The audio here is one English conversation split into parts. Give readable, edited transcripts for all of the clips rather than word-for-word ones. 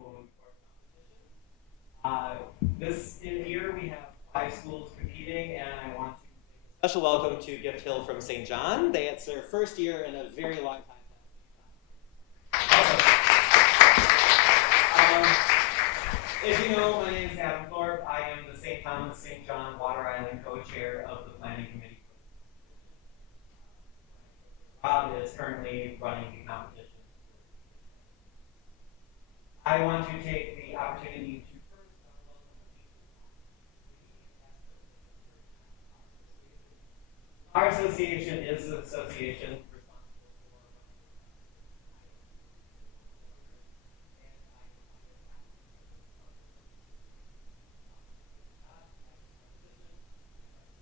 Moot this year we have 5 schools competing, and I want to say a special welcome to Gift Hill from St. John. It's their first year in a very long time. Um, as you know, my name is Adam Thorpe. I am the St. Thomas St. John Water Island co-chair of the planning committee. Rob is currently running the competition. I want to take the opportunity to first our association is the association responsible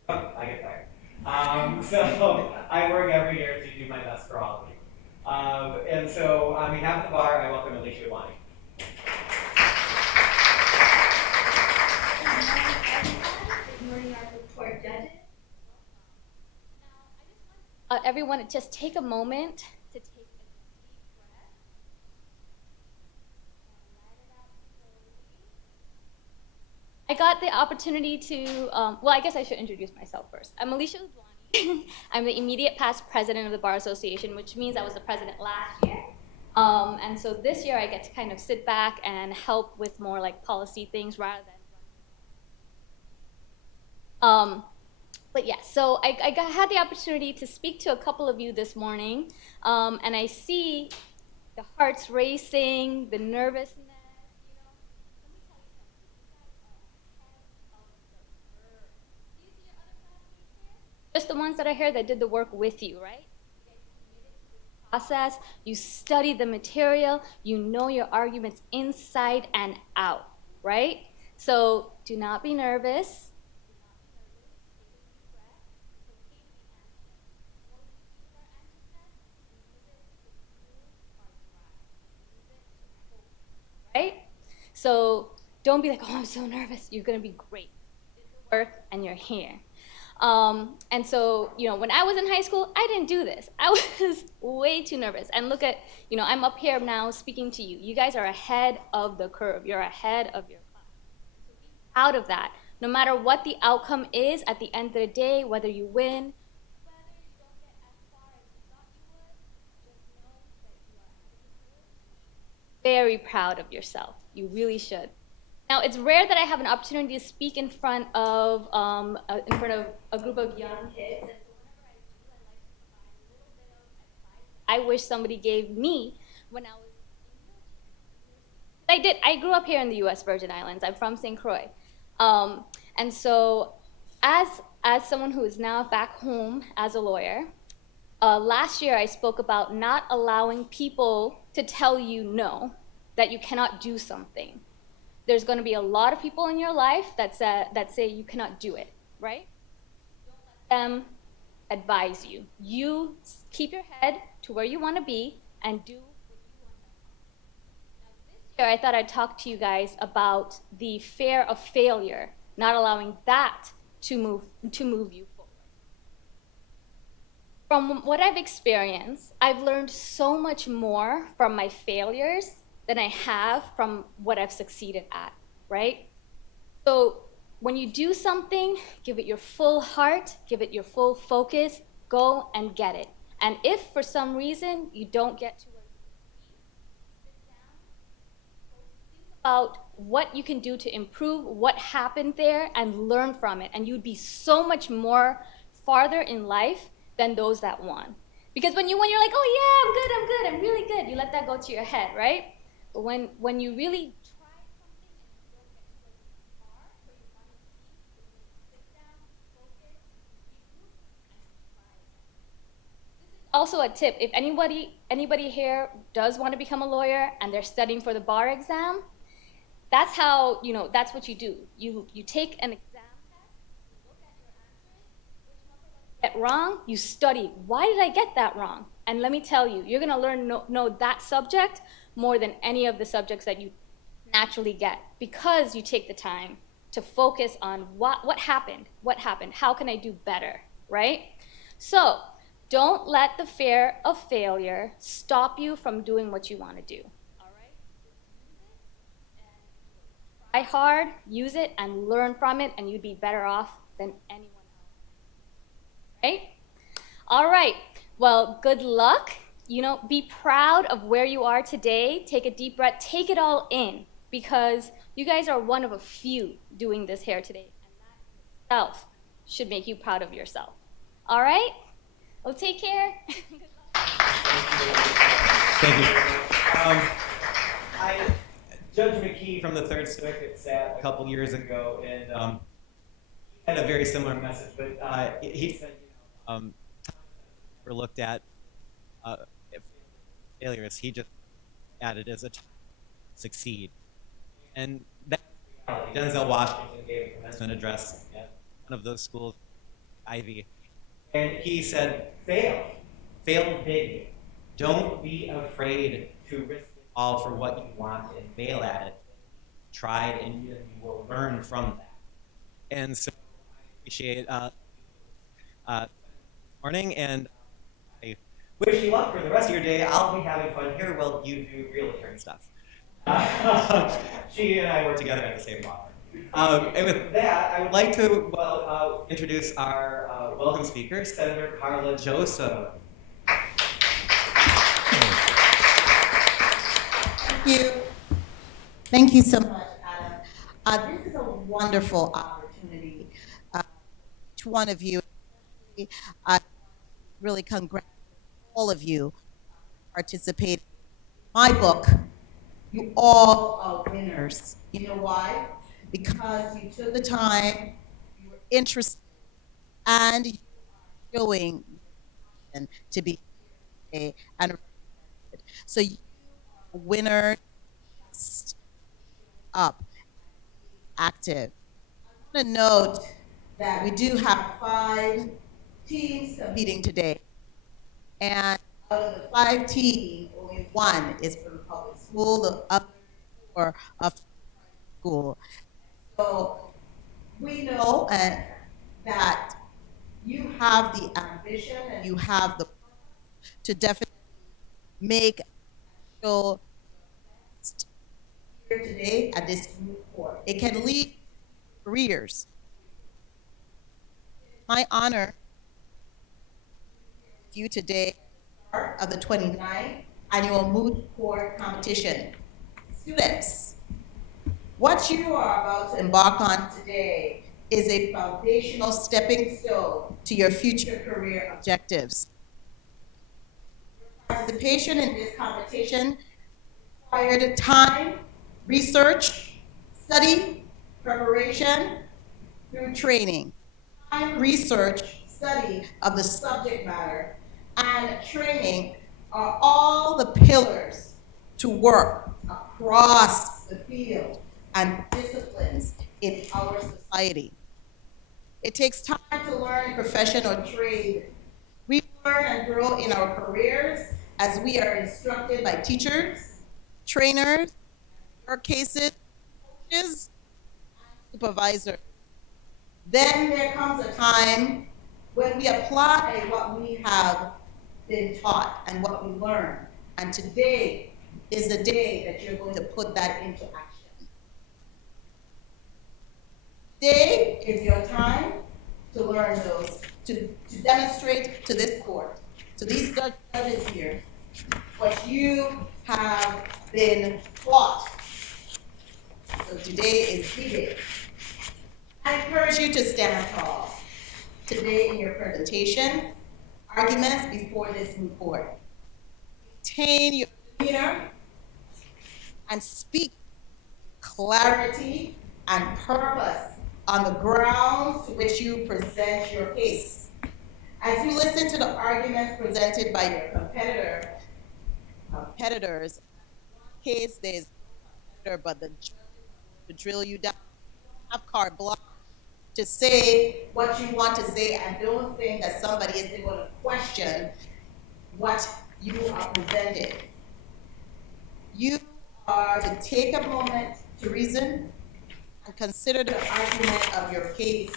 for oh, I get fired. So I work every year to do my best for all of you. And so on behalf of the bar, I welcome Alicia Wani. Good morning, our court judges. Everyone, just take a moment to take a deep breath. I got the opportunity to, well, I guess I should introduce myself first. I'm Alicia Udwani. I'm the immediate past president of the Bar Association, which means I was the president last year. And so this year I get to kind of sit back and help with more like policy things rather than but yeah, so had the opportunity to speak to a couple of you this morning, and I see the hearts racing, the nervousness. You know, let me tell you something. You guys are ahead of the curve. Do you see your other classmates here? Just the ones that are here that did the work with you, right? You guys committed to this process. You studied the material. You know your arguments inside and out, right? So do not be nervous. Right? So don't be like, oh, I'm so nervous. You're gonna be great. You did the work and you're here. And so, you know, when I was in high school, I didn't do this. I was way too nervous. And look at, you know, I'm up here now speaking to you. You guys are ahead of the curve. You're ahead of your class. So be proud of that. No matter what the outcome is at the end of the day, whether you win, whether you don't get as far as you thought you would, just know that you are ahead of the curve. Very proud of yourself. You really should. Now, it's rare that I have an opportunity to speak in front of a group of young kids. And so whenever I do, I like to provide a little bit of advice I wish somebody gave me when I was in I did. I grew up here in the U.S. Virgin Islands. I'm from St. Croix. And so as someone who is now back home as a lawyer, last year I spoke about not allowing people to tell you no, that you cannot do something. There's going to be a lot of people in your life that say you cannot do it, right? Don't let them advise you. You keep your head to where you want to be and do what you want to accomplish. Now, this year I thought I'd talk to you guys about the fear of failure, not allowing that to move you forward. From what I've experienced, I've learned so much more from my failures than I have from what I've succeeded at, right? So when you do something, give it your full heart, give it your full focus, go and get it. And if for some reason you don't get to where you need to be, sit down, think about what you can do to improve what happened there and learn from it. And you'd be so much more farther in life than those that won. Because when you're like, oh yeah, I'm really good, you let that go to your head, right? But when you really try something and you don't get to where you want to be, sit down, focus, regroup, and try again. This is also a tip. If anybody here does want to become a lawyer and they're studying for the bar exam, that's how, you know, that's what you do. You take an exam test, you look at your answers, which number did I get wrong, you study. Why did I get that wrong? And let me tell you, you're going to know that subject more than any of the subjects that you naturally get because you take the time to focus on what happened, how can I do better, right? So don't let the fear of failure stop you from doing what you want to do. All right? try hard, use it, and learn from it, and you'd be better off than anyone else. Right? All right. Well, good luck. Be proud of where you are today. Take a deep breath. Take it all in because you guys are one of a few doing this here today. And that itself should make you proud of yourself. All right? Well, take care. Thank you. Judge McKee from the Third Circuit sat a couple years ago and he had a very similar message, but he said, were looked at if failures. He just added as a time to succeed, and that Denzel Washington gave a commencement address at one of those schools, Ivy, and he said, fail big. Don't be afraid to risk it all for what you want and fail at it. Try it, and you will learn from that. And so I appreciate morning, and I wish you luck for the rest of your day. I'll be having fun here while you do realtor and stuff. She and I work together at the same law firm. And with that, I would like to introduce our welcome speaker, Senator Carla Joseph. Thank you. Thank you so much, Adam. This is a wonderful opportunity. Each one of you, I really congratulate all of you participating in my book. You all are winners. You know why? Because you took the time, you were interested, and you are showing to be here and so you are a winner. Just up, active. I want to note that we do have 5 teams competing today, and out of the 5 teams, only 1 is from public school, the other 4 are from school. So we know that you have the ambition and you have the purpose to definitely make sure here today at this Moot court. It can lead careers. My honor with you today of the 29th annual Moot court competition. Students, what you are about to embark on today is a foundational stepping stone to your future career objectives. Participation in this competition required time, research, study, preparation, through training. Time, research, study of the subject matter, and training are all the pillars to work across the field and disciplines in our society. It takes time to learn profession or trade. We learn and grow in our careers as we are instructed by teachers, trainers, in our cases, coaches, and supervisors. Then there comes a time when we apply what we have been taught and what we learn. And today is the day that you're going to put that into action. Today is your time to learn those, to demonstrate to this court, to these judges here, what you have been taught. So today is the day. I encourage you to stand tall today in your presentations, arguments before this Moot court. Maintain your demeanor and speak clarity and purpose on the grounds to which you present your case. As you listen to the arguments presented by your competitors, in one case there's no competitor, but the judge to drill you down. You don't have carte blanche to say what you want to say, and don't think that somebody is going to question what you are presented. You are to take a moment to reason and consider the argument of your case.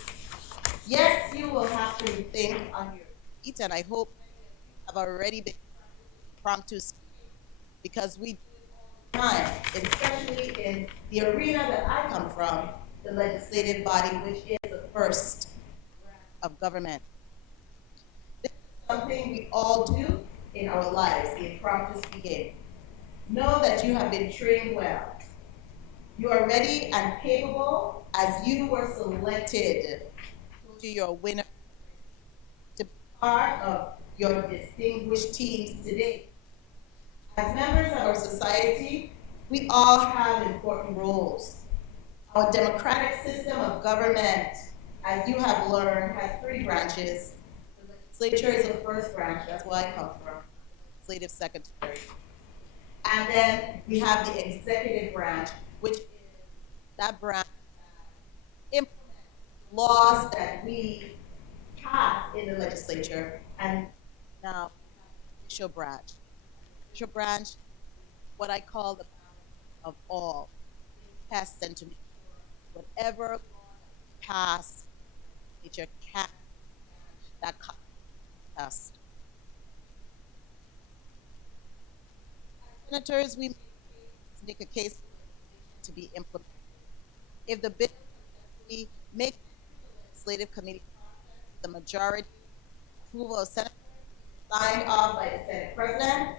Yes, you will have to think on your feet, and I hope you have already been impromptu speaking, because we do it all time, especially in the arena that I come from, the legislative body, which is the first of government. This is something we all do in our lives, the impromptu speaking. Know that you have been trained well. You are ready and capable as you were selected to your winner to be part of your distinguished teams today. As members of our society, we all have important roles. Our democratic system of government, as you have learned, has three branches. The legislature is the first branch, that's where I come from, legislative secretary. And then we have the executive branch, which is that branch that implements laws that we pass in the legislature. And now, judicial branch. Judicial branch, what I call the balance of all. Test and to make sure whatever pass, nature can that test. Senators, we make a case to be implemented. If the bill makes the legislative committee the majority approval of senators signed off by the Senate President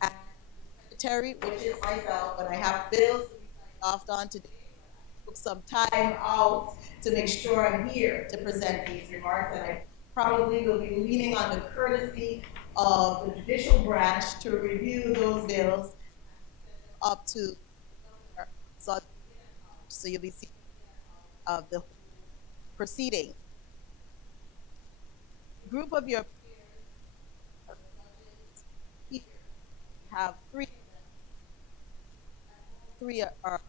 and the Secretary, which is myself, when I have bills to be signed off on today, I took some time out to make sure I'm here to present these remarks, and I probably will be leaning on the courtesy of the judicial branch to review those bills up to so you'll be seeing of the proceeding. A group of your peers have three are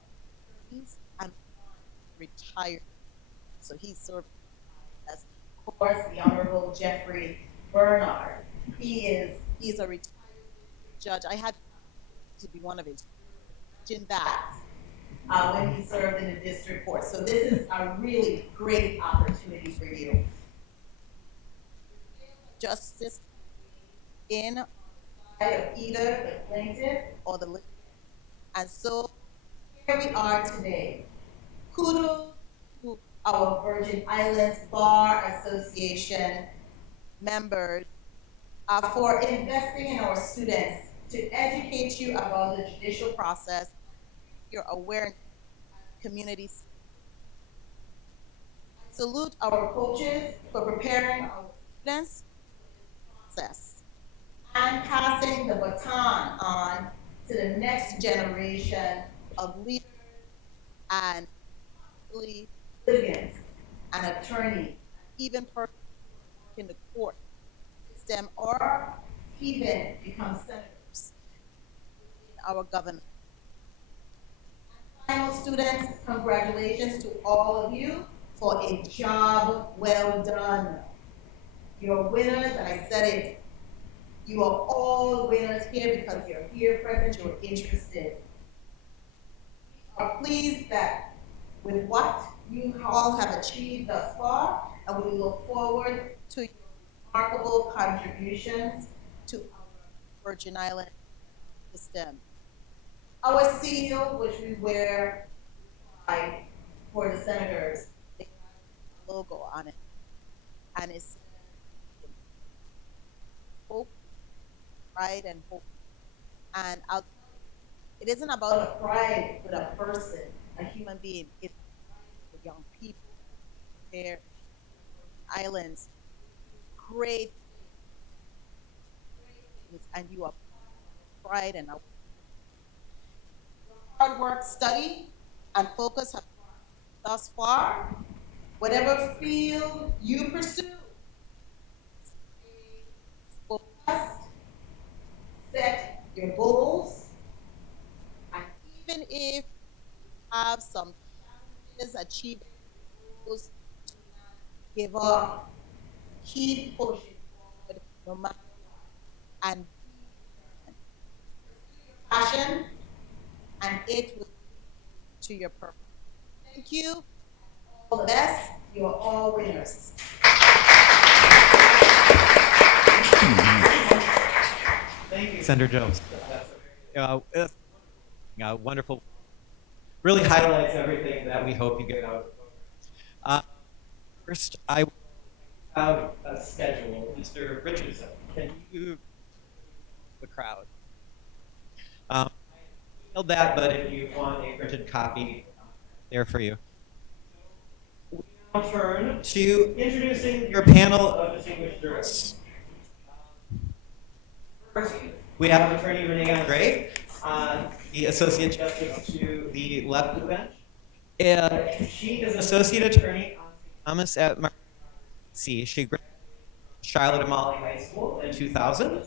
attorneys and retired. So he's served as, of course, the Honorable Jeffrey Bernard. He's a retired judge. I had to be one of his. Imagine that when he served in the district court. So this is a really great opportunity for you. Justice in side of either the plaintiff or the litigant. And so here we are today. Kudos to our Virgin Islands Bar Association members for investing in our students to educate you about the judicial process, your awareness, community. Salute our coaches for preparing our students for this process and passing the baton on to the next generation of leaders and litigants and attorneys, even persons in the court system, or even become senators in our government. And final students, congratulations to all of you for a job well done. You're winners, and I said it. You are all winners here because you're here present, you're interested. We are pleased that with what you all have achieved thus far, and we look forward to your remarkable contributions to our Virgin Island system. Our seal, which we wear for the senators, they have a logo on it, and it's hope, pride, and hope. And it isn't about a pride with a person, a human being. It's for young people, their islands, great things, and you are pride and hard work, study, and focus have thus far. Whatever field you pursue, stay focused, set your goals, and even if you have some challenges achieving goals, do not give up. Keep pushing forward no matter what, and be determined. Pursue your passion, and it will lead to your purpose. Thank you. All the best. You're all winners. Thank you, Senator Jones. That's a wonderful, really highlights everything that we hope you get out. First, I have a schedule. Mr. Richardson, can you the crowd? I emailed that, but if you want a printed copy, there for you. We now turn to introducing your panel of distinguished jurists. First, we have Attorney Renee Andre, the Associate Justice to the left of the bench. She is an Associate Attorney on St. Thomas at C. She graduated from Charlotte Amalie High School in 2000, and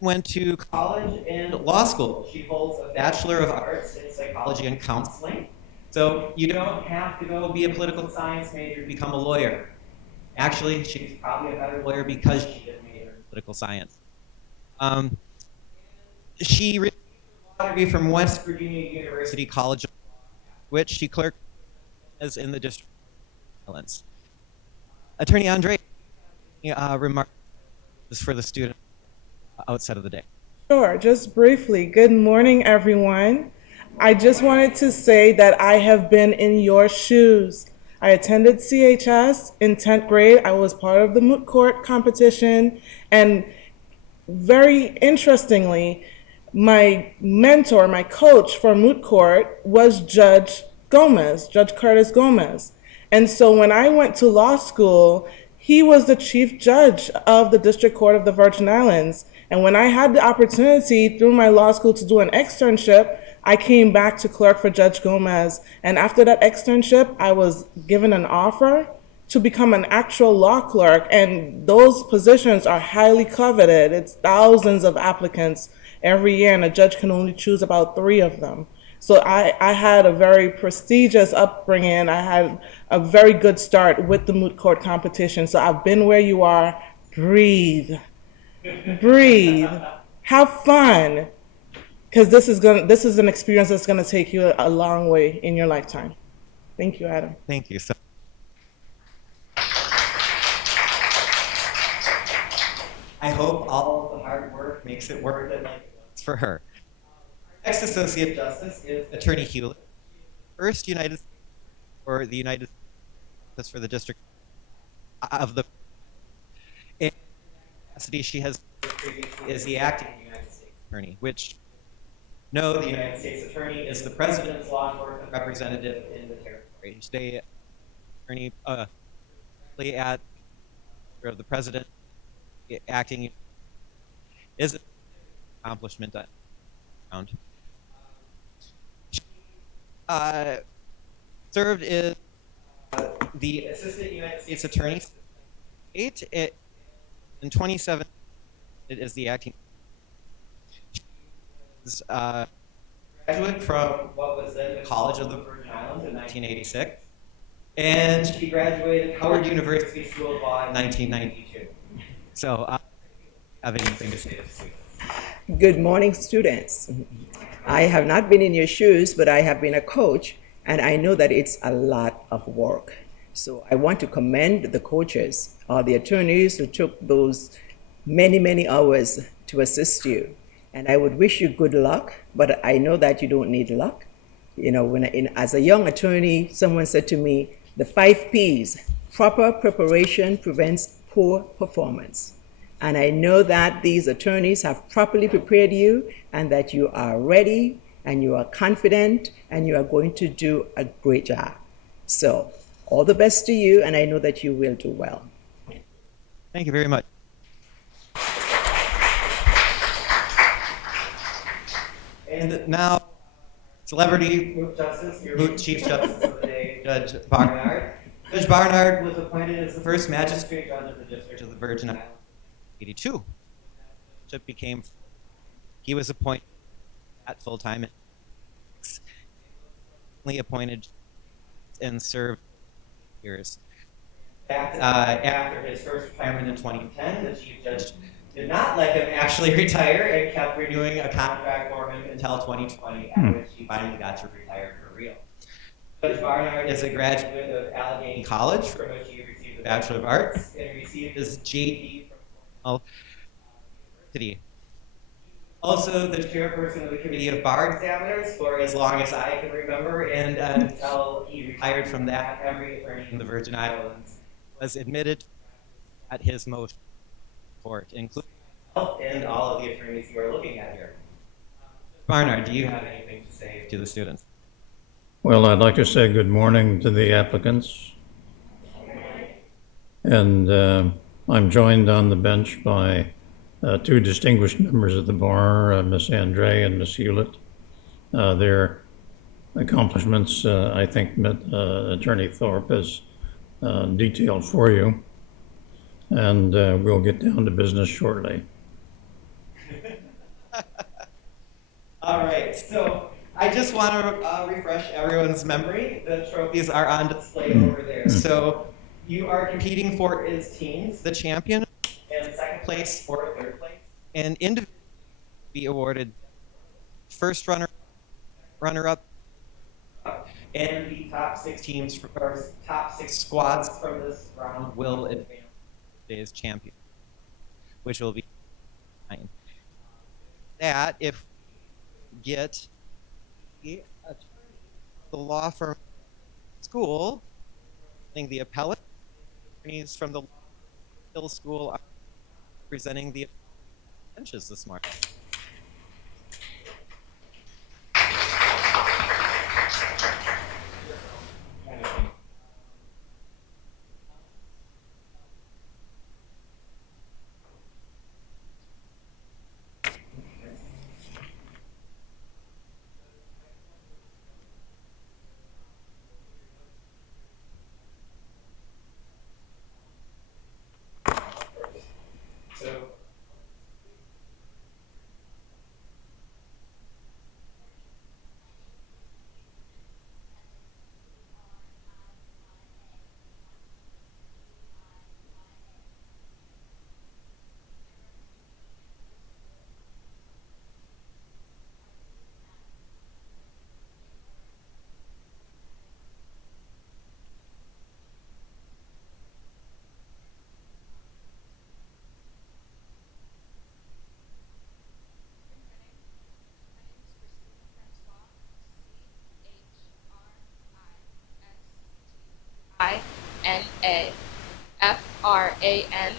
went to college and law school. She holds a Bachelor of Arts in Psychology and Counseling. So you don't have to go be a political science major to become a lawyer. Actually, she's probably a better lawyer because she did major in political science. She received a law degree from West Virginia University College of Law, which she clerked as in the District of Islands. Attorney Andre, remarks for the student outset of the day. Sure, just briefly. Good morning, everyone. I just wanted to say that I have been in your shoes. I attended CHS in 10th grade. I was part of the Moot Court competition, and very interestingly, my mentor, my coach for Moot Court was Judge Gomez, Judge Curtis Gomez. And so when I went to law school, he was the chief judge of the District Court of the Virgin Islands. And when I had the opportunity through my law school to do an externship, I came back to clerk for Judge Gomez. And after that externship, I was given an offer to become an actual law clerk. And those positions are highly coveted. It's thousands of applicants every year, and a judge can only choose about 3 of them. So I had a very prestigious upbringing. I had a very good start with the Moot Court competition. So I've been where you are. Breathe. Breathe. Have fun. Because this is an experience that's going to take you a long way in your lifetime. Thank you, Adam. Thank you. So I hope all of the hard work makes it worth it like it was for her. Next Associate Justice is Attorney Hewlett, first United States for the United States for the District of the. In capacity, she has previously is the acting United States Attorney, which the United States Attorney is the President's law enforcement representative in the territory. They attorney at of the President acting is an accomplishment around. Served as the Assistant United States Attorney in 27. It is the acting. She is a graduate from what was then the College of the Virgin Islands in 1986, and she graduated Howard University School of Law in 1992. So, have anything to say to students? Good morning, students. I have not been in your shoes, but I have been a coach, and I know that it's a lot of work. So I want to commend the coaches or the attorneys who took those many, many hours to assist you. And I would wish you good luck, but I know that you don't need luck. You know, as a young attorney, someone said to me, the 5 Ps, proper preparation prevents poor performance. And I know that these attorneys have properly prepared you and that you are ready and you are confident and you are going to do a great job. So all the best to you, and I know that you will do well. Thank you very much. And now, celebrity Moot Justice, your Moot Chief Justice of the Day, Judge Barnard. Judge Barnard was appointed as the first magistrate judge of the District of the Virgin Islands in 1982. He was appointed at full time and appointed and served years. After his first retirement in 2010, the Chief Judge did not let him actually retire and kept renewing a contract for him until 2020, at which he finally got to retire for real. Judge Barnard is a graduate of Allegheny College, from which he received a Bachelor of Arts, and received his JD from Cornell University. Also the chairperson of the Committee of Bar Examiners for as long as I can remember, and until he retired from that, every attorney in the Virgin Islands was admitted at his motion court, including myself and all of the attorneys you are looking at here. Barnard, do you have anything to say to the students? Well, I'd like to say good morning to the applicants. And I'm joined on the bench by two distinguished members of the bar, Miss Andre and Miss Hewlett. Their accomplishments, I think, Attorney Thorpe has detailed for you. And we'll get down to business shortly. All right, so I just want to refresh everyone's memory. The trophies are on display over there. So you are competing for as teams, the champion, and second place or third place, and individually be awarded first runner-up, and the top 6 teams or top 6 squads from this round will advance to today's champion, which will be 9. That if we get the law firm school, the appellate attorneys from the Hill School are presenting the benches this morning. So INAFRANCOI.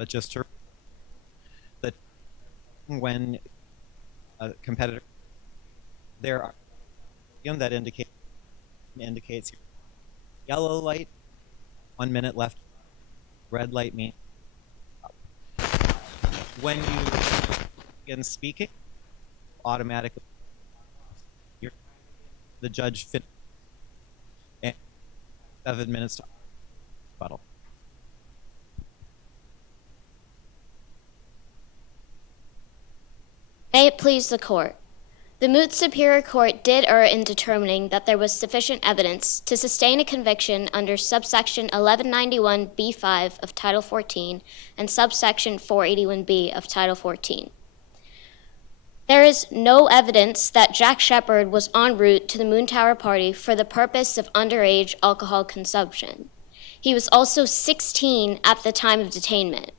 but just to that when a competitor there are that indicates yellow light, 1 minute left, red light means when you begin speaking, automatically you're the judge fit and 7 minutes to rebuttal. May it please the court. The Moot Superior Court did err in determining that there was sufficient evidence to sustain a conviction under subsection 1191B5 of Title 14 and subsection 481B of Title 14. There is no evidence that Jack Shepard was en route to the Moon Tower party for the purpose of underage alcohol consumption. He was also 16 at the time of detainment.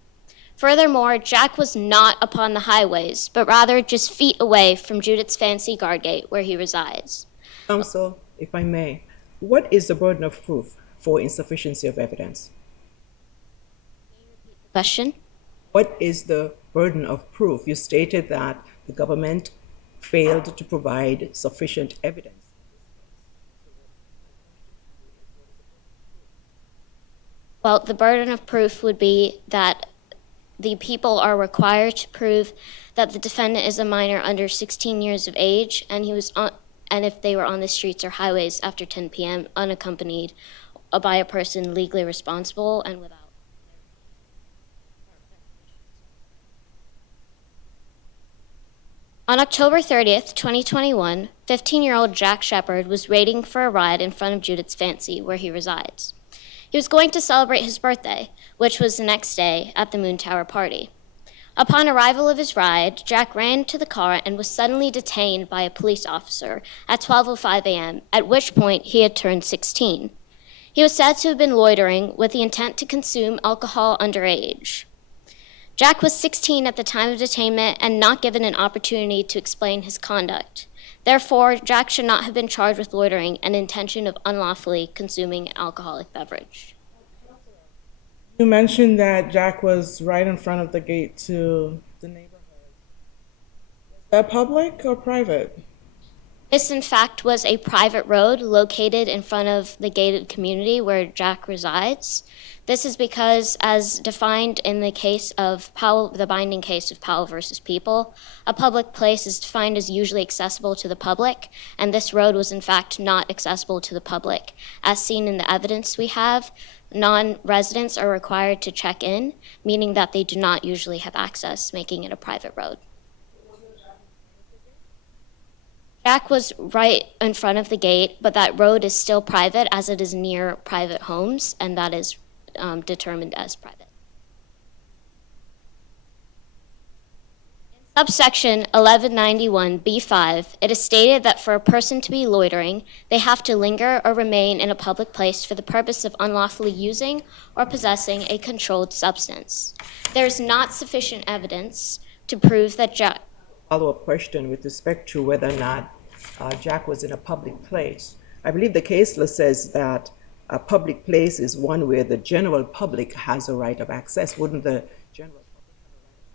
Furthermore, Jack was not upon the highways, but rather just feet away from Judith's Fancy Guard Gate, where he resides. Counsel, if I may, what is the burden of proof for insufficiency of evidence? Question? What is the burden of proof? You stated that the government failed to provide sufficient evidence. Well, the burden of proof would be that the people are required to prove that the defendant is a minor under 16 years of age, and and if they were on the streets or highways after 10 p.m. unaccompanied by a person legally responsible and without. On October 30th, 2021, 15-year-old Jack Shepard was waiting for a ride in front of Judith's Fancy, where he resides. He was going to celebrate his birthday, which was the next day at the Moon Tower party. Upon arrival of his ride, Jack ran to the car and was suddenly detained by a police officer at 12:05 a.m., at which point he had turned 16. He was said to have been loitering with the intent to consume alcohol underage. Jack was 16 at the time of detainment and not given an opportunity to explain his conduct. Therefore, Jack should not have been charged with loitering and intention of unlawfully consuming an alcoholic beverage. You mentioned that Jack was right in front of the gate to the neighborhood. Is that public or private? This, in fact, was a private road located in front of the gated community where Jack resides. This is because, as defined in the case of Powell, the binding case of Powell versus People, a public place is defined as usually accessible to the public, and this road was in fact not accessible to the public. As seen in the evidence we have, non-residents are required to check in, meaning that they do not usually have access, making it a private road. Jack was right in front of the gate, but that road is still private as it is near private homes, and that is determined as private. In subsection 1191B5, it is stated that for a person to be loitering, they have to linger or remain in a public place for the purpose of unlawfully using or possessing a controlled substance. There is not sufficient evidence to prove that Jack... Follow-up question with respect to whether or not Jack was in a public place. I believe the case law says that a public place is one where the general public has a right of access. Wouldn't the general public have a right of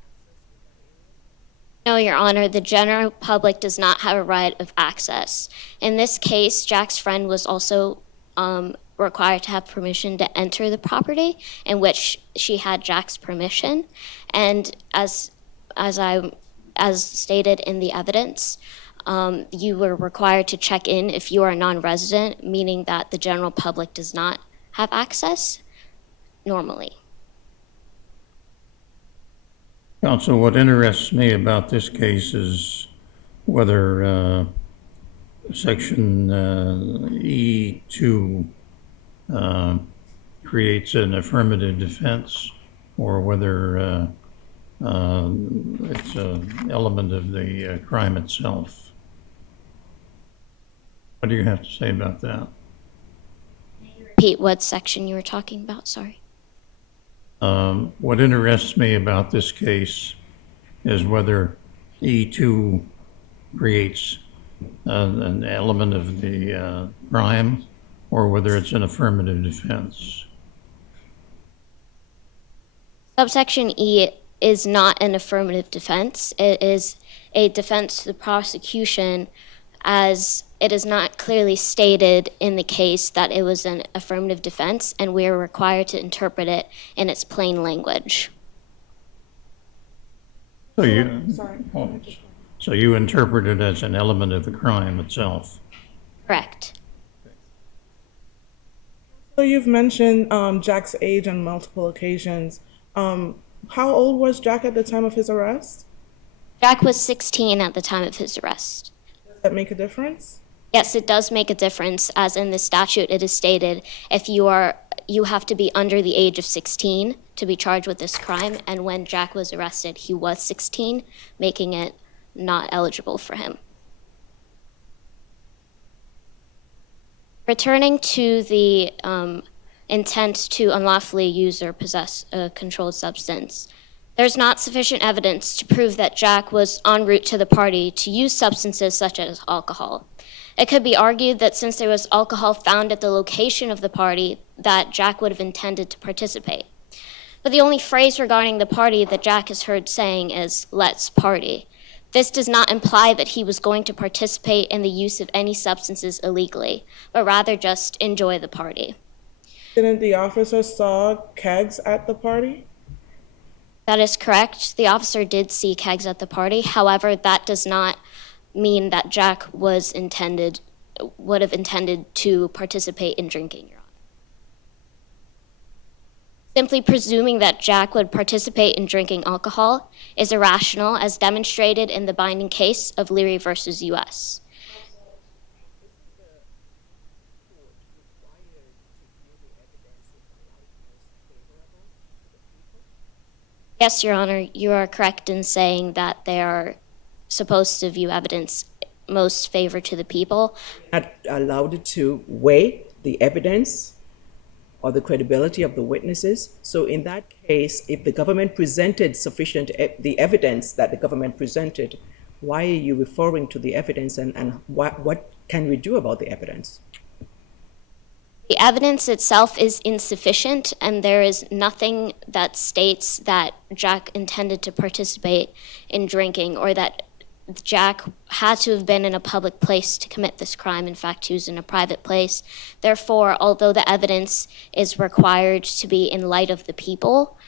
access? No, Your Honor, the general public does not have a right of access. In this case, Jack's friend was also required to have permission to enter the property, in which she had Jack's permission. And as stated in the evidence, you were required to check in if you are a non-resident, meaning that the general public does not have access normally. Counsel, what interests me about this case is whether Section E2 creates an affirmative defense, or whether it's an element of the crime itself. What do you have to say about that? Repeat what section you were talking about, sorry. What interests me about this case is whether E2 creates an element of the crime, or whether it's an affirmative defense. Subsection E is not an affirmative defense. It is a defense to the prosecution, as it is not clearly stated in the case that it was an affirmative defense, and we are required to interpret it in its plain language. So you, Sorry. oh, so you interpret it as an element of the crime itself. Correct. So you've mentioned Jack's age on multiple occasions. How old was Jack at the time of his arrest? Jack was 16 at the time of his arrest. Does that make a difference? Yes, it does make a difference, as in the statute it is stated if you have to be under the age of 16 to be charged with this crime, and when Jack was arrested, he was 16, making it not eligible for him. Returning to the intent to unlawfully use or possess a controlled substance, there's not sufficient evidence to prove that Jack was en route to the party to use substances such as alcohol. It could be argued that since there was alcohol found at the location of the party, that Jack would have intended to participate. But the only phrase regarding the party that Jack is heard saying is, "Let's party." This does not imply that he was going to participate in the use of any substances illegally, but rather just enjoy the party. Didn't the officer saw kegs at the party? That is correct. The officer did see kegs at the party. However, that does not mean that Jack would have intended to participate in drinking, Your Honor. Simply presuming that Jack would participate in drinking alcohol is irrational, as demonstrated in the binding case of Leary versus U.S. Yes, Your Honor, you are correct in saying that they are supposed to view evidence most favor to the people. Not allowed to weigh the evidence or the credibility of the witnesses. So in that case, if the government presented the evidence that the government presented, why are you referring to the evidence, and what can we do about the evidence? The evidence itself is insufficient, and there is nothing that states that Jack intended to participate in drinking, or that Jack had to have been in a public place to commit this crime. In fact, he was in a private place. Therefore, although the evidence is required to be in light of the people,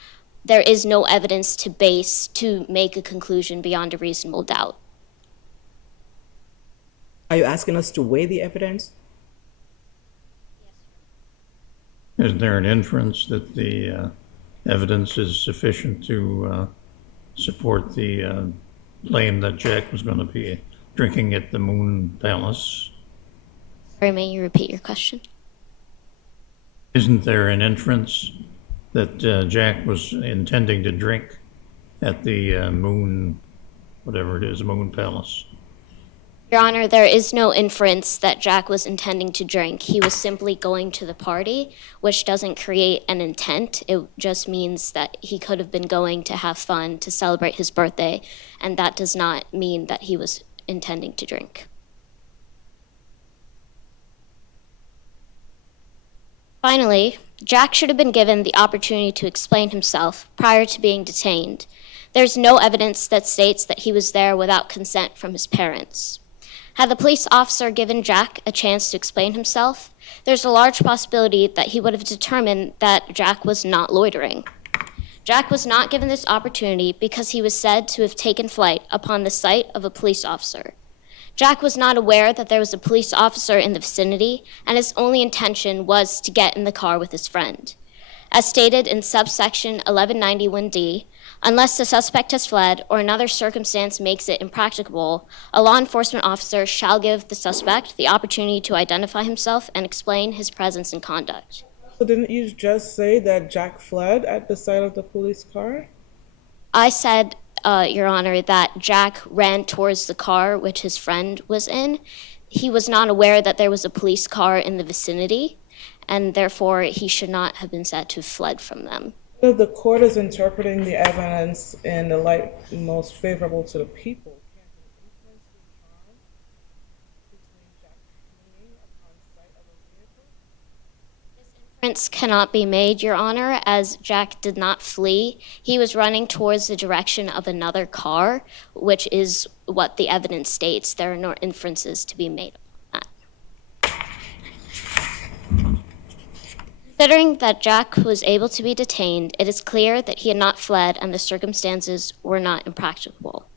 there is no evidence to make a conclusion beyond a reasonable doubt. Are you asking us to weigh the evidence? Is there an inference that the evidence is sufficient to support the claim that Jack was going to be drinking at the Moon Palace? Sorry, may you repeat your question? Isn't there an inference that Jack was intending to drink at the Moon, whatever it is, Moon Palace? Your Honor, there is no inference that Jack was intending to drink. He was simply going to the party, which doesn't create an intent. It just means that he could have been going to have fun, to celebrate his birthday, and that does not mean that he was intending to drink. Finally, Jack should have been given the opportunity to explain himself prior to being detained. There's no evidence that states that he was there without consent from his parents. Had the police officer given Jack a chance to explain himself, there's a large possibility that he would have determined that Jack was not loitering. Jack was not given this opportunity because he was said to have taken flight upon the sight of a police officer. Jack was not aware that there was a police officer in the vicinity, and his only intention was to get in the car with his friend. As stated in subsection 1191D, unless the suspect has fled or another circumstance makes it impracticable, a law enforcement officer shall give the suspect the opportunity to identify himself and explain his presence and conduct. So didn't you just say that Jack fled at the sight of the police car? I said, Your Honor, that Jack ran towards the car which his friend was in. He was not aware that there was a police car in the vicinity, and therefore he should not have been said to have fled from them. If the court is interpreting the evidence in the light most favorable to the people, can't an inference be drawn between Jack fleeing upon sight of a vehicle? Inference cannot be made, Your Honor, as Jack did not flee. He was running towards the direction of another car, which is what the evidence states. There are no inferences to be made on that. Considering that Jack was able to be detained, it is clear that he had not fled and the circumstances were not impracticable.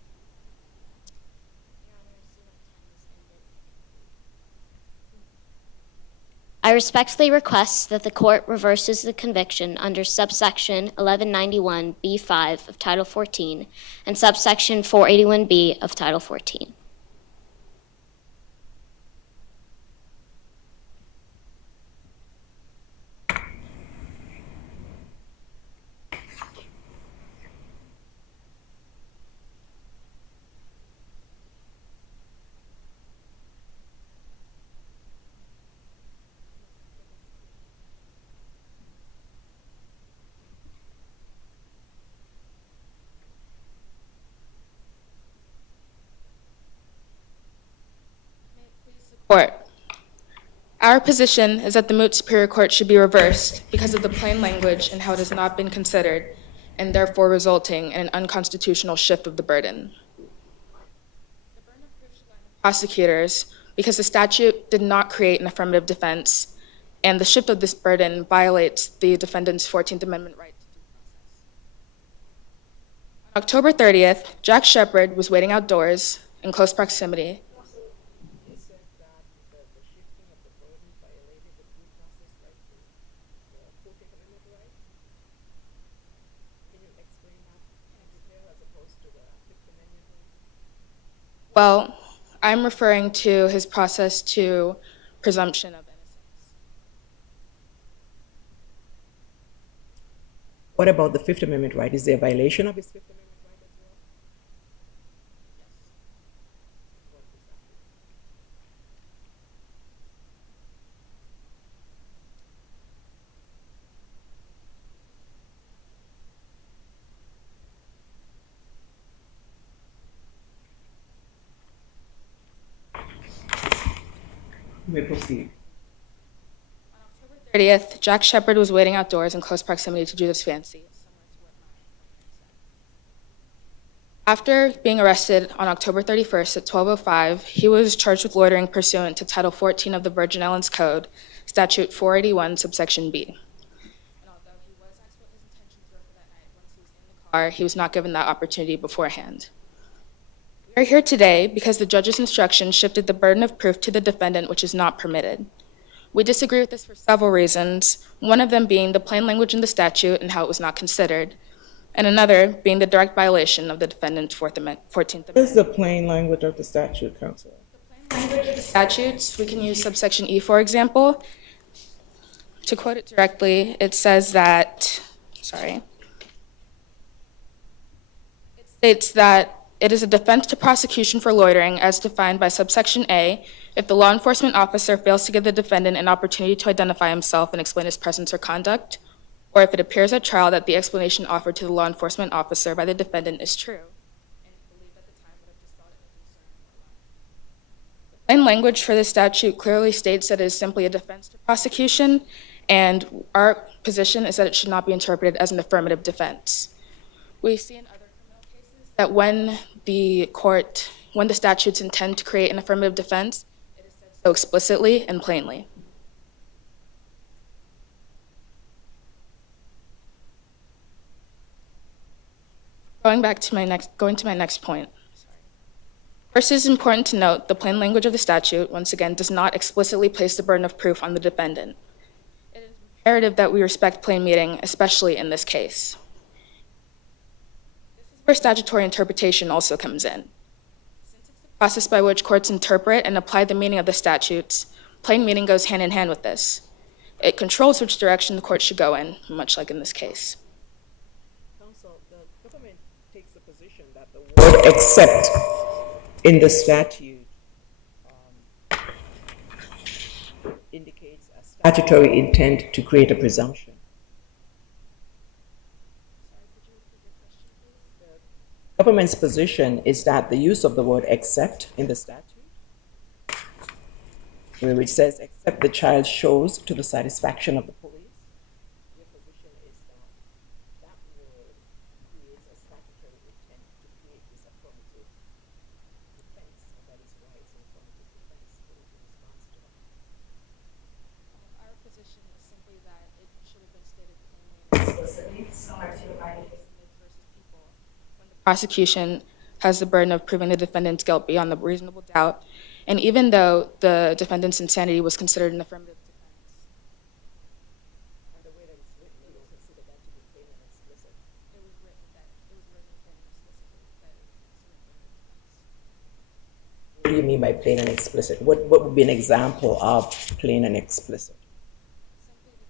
I respectfully request that the court reverses the conviction under subsection 1191B5 of Title 14 and subsection 481B of Title 14. Court. Our position is that the Moot Superior Court should be reversed because of the plain language and how it has not been considered, and therefore resulting in an unconstitutional shift of the burden. The burden of proof should lie on the prosecutors because the statute did not create an affirmative defense, and the shift of this burden violates the defendant's 14th Amendment right to due process. On October 30th, Jack Shepard was waiting outdoors in close proximity. Well, I'm referring to his process to presumption of innocence. What about the Fifth Amendment right? Is there a violation of his Fifth Amendment right as well? You may proceed. On October 30th, Jack Shepard was waiting outdoors in close proximity to Judith's fancy. After being arrested on October 31st at 12:05, he was charged with loitering pursuant to Title 14 of the Virgin Islands Code, Statute 481, subsection B. And although he was asked what his intentions were for that night once he was in the car, he was not given that opportunity beforehand. We are here today because the judge's instruction shifted the burden of proof to the defendant, which is not permitted. We disagree with this for several reasons, one of them being the plain language in the statute and how it was not considered, and another being the direct violation of the defendant's 14th Amendment. What is the plain language of the statute, Counsel? Statutes, we can use subsection E, for example. To quote it directly, it says that, it states that it is a defense to prosecution for loitering as defined by subsection A if the law enforcement officer fails to give the defendant an opportunity to identify himself and explain his presence or conduct, or if it appears at trial that the explanation offered to the law enforcement officer by the defendant is true, and believed at the time would have dispelled any concern or alarm. The plain language for this statute clearly states that it is simply a defense to prosecution, and our position is that it should not be interpreted as an affirmative defense. We see in other criminal cases that when the statutes intend to create an affirmative defense, it is said so explicitly and plainly. Going to my next point. First, it is important to note the plain language of the statute, once again, does not explicitly place the burden of proof on the defendant. It is imperative that we respect plain meaning, especially in this case. This is where statutory interpretation also comes in. Since it's the process by which courts interpret and apply the meaning of the statutes, plain meaning goes hand in hand with this. It controls which direction the court should go in, much like in this case. Counsel, the government takes the position that the word "except" in the statute indicates a statutory intent to create a presumption. The government's position is that the use of the word "except" in the statute, where it says "except the child shows to the satisfaction of the police," your position is that that word creates a statutory intent to create this affirmative defense, and that is why it's an affirmative defense. What is your response to that? Our position is simply that it should have been stated plainly and explicitly, similar to the Moot versus people, when the prosecution has the burden of proving the defendant's guilt beyond the reasonable doubt, and even though the defendant's insanity was considered an affirmative defense. And the way that it's written, you don't consider that to be plain and explicit. It was written plainly and explicitly that it was an affirmative defense. What do you mean by plain and explicit? What would be an example of plain and explicit?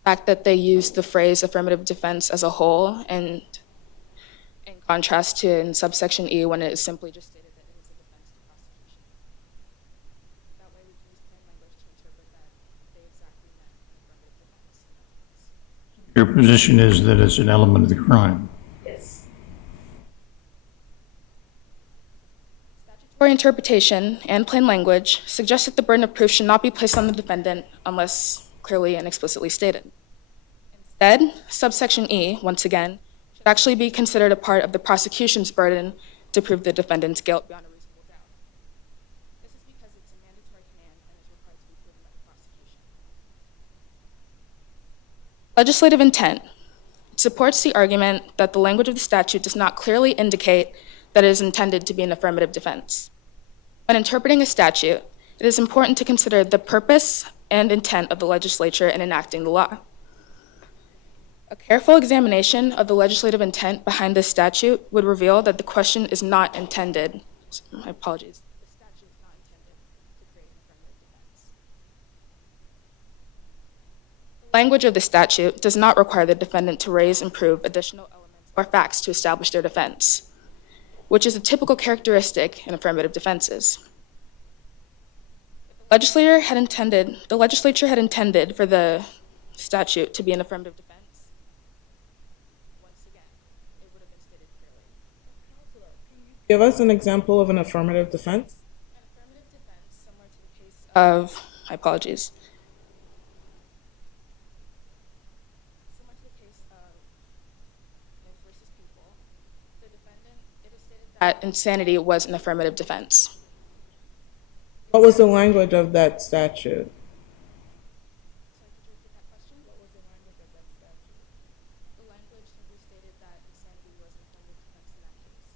The fact that they used the phrase affirmative defense as a whole, and in contrast to in subsection E when it is simply just stated that it is a defense to prosecution. That way we can use plain language to interpret that they exactly meant an affirmative defense. Your position is that it's an element of the crime. Yes. Statutory interpretation and plain language suggest that the burden of proof should not be placed on the defendant unless clearly and explicitly stated. Instead, subsection E, once again, should actually be considered a part of the prosecution's burden to prove the defendant's guilt beyond a reasonable doubt. This is because it's a mandatory command and is required to be proven by the prosecution. Legislative intent. It supports the argument that the language of the statute does not clearly indicate that it is intended to be an affirmative defense. When interpreting a statute, it is important to consider the purpose and intent of the legislature in enacting the law. A careful examination of the legislative intent behind this statute would reveal that the question is not intended, my apologies, the statute is not intended to create an affirmative defense. The language of the statute does not require the defendant to raise and prove additional elements or facts to establish their defense, which is a typical characteristic in affirmative defenses. The legislature had intended for the statute to be an affirmative defense. Once again, it would have been stated clearly. Give us an example of an affirmative defense. An affirmative defense, similar to the case of, my apologies. Similar to the case of Moot versus people, the defendant, it is stated that insanity was an affirmative defense. What was the language of that statute? Sorry, could you repeat that question? What was the language of that statute? The language simply stated that insanity was an affirmative defense in that case.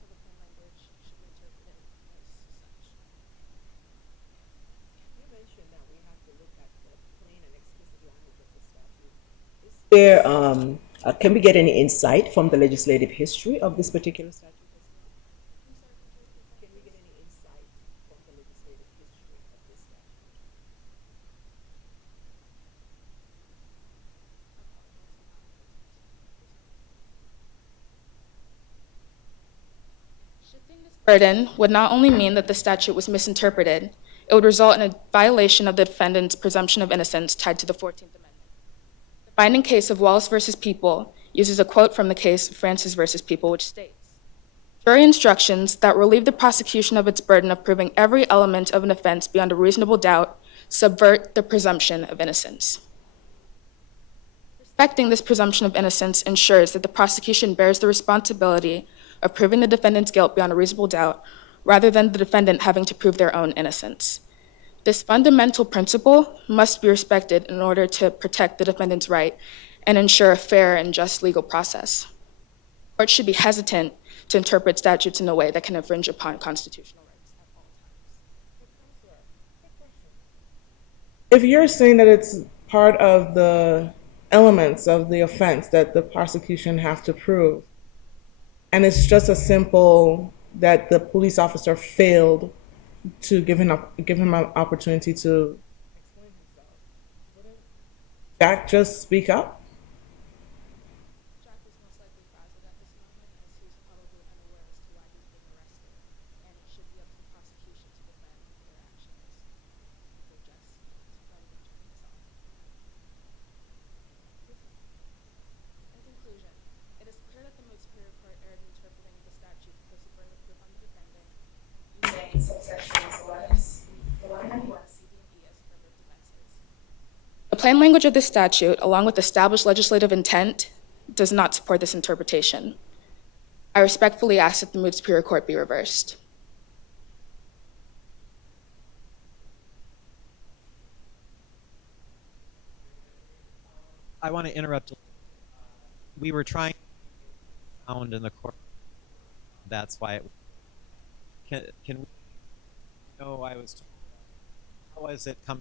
So the plain language should be interpreted as such. You mentioned that we have to look at the plain and explicit language of the statute. Can we get any insight from the legislative history of this particular statute? Can we get any insight from the legislative history of this statute? Shifting this burden would not only mean that the statute was misinterpreted, it would result in a violation of the defendant's presumption of innocence tied to the 14th Amendment. The binding case of Wallace versus People uses a quote from the case of Francis versus People, which states, "Jury instructions that relieve the prosecution of its burden of proving every element of an offense beyond a reasonable doubt subvert the presumption of innocence." Respecting this presumption of innocence ensures that the prosecution bears the responsibility of proving the defendant's guilt beyond a reasonable doubt, rather than the defendant having to prove their own innocence. This fundamental principle must be respected in order to protect the defendant's right and ensure a fair and just legal process. Courts should be hesitant to interpret statutes in a way that can infringe upon constitutional rights at all times. If you're saying that it's part of the elements of the offense that the prosecution have to prove, and it's just a simple that the police officer failed to give him an opportunity to explain himself, wouldn't Jack just speak up? Jack is most likely frazzled at this moment, as he's probably unaware as to why he's being arrested, and it should be up to the prosecution to defend their actions. Or just defend himself. In conclusion, it is clear that the Moot Superior Court erred in interpreting the statute because the burden of proof on the defendant, using subsections 11 and 1 C, D, and E as affirmative defenses. The plain language of the statute, along with established legislative intent, does not support this interpretation. I respectfully ask that the Moot Superior Court be reversed. I want to interrupt. We were trying sound in the court. That's why it. Can we? No, I was. How was it come?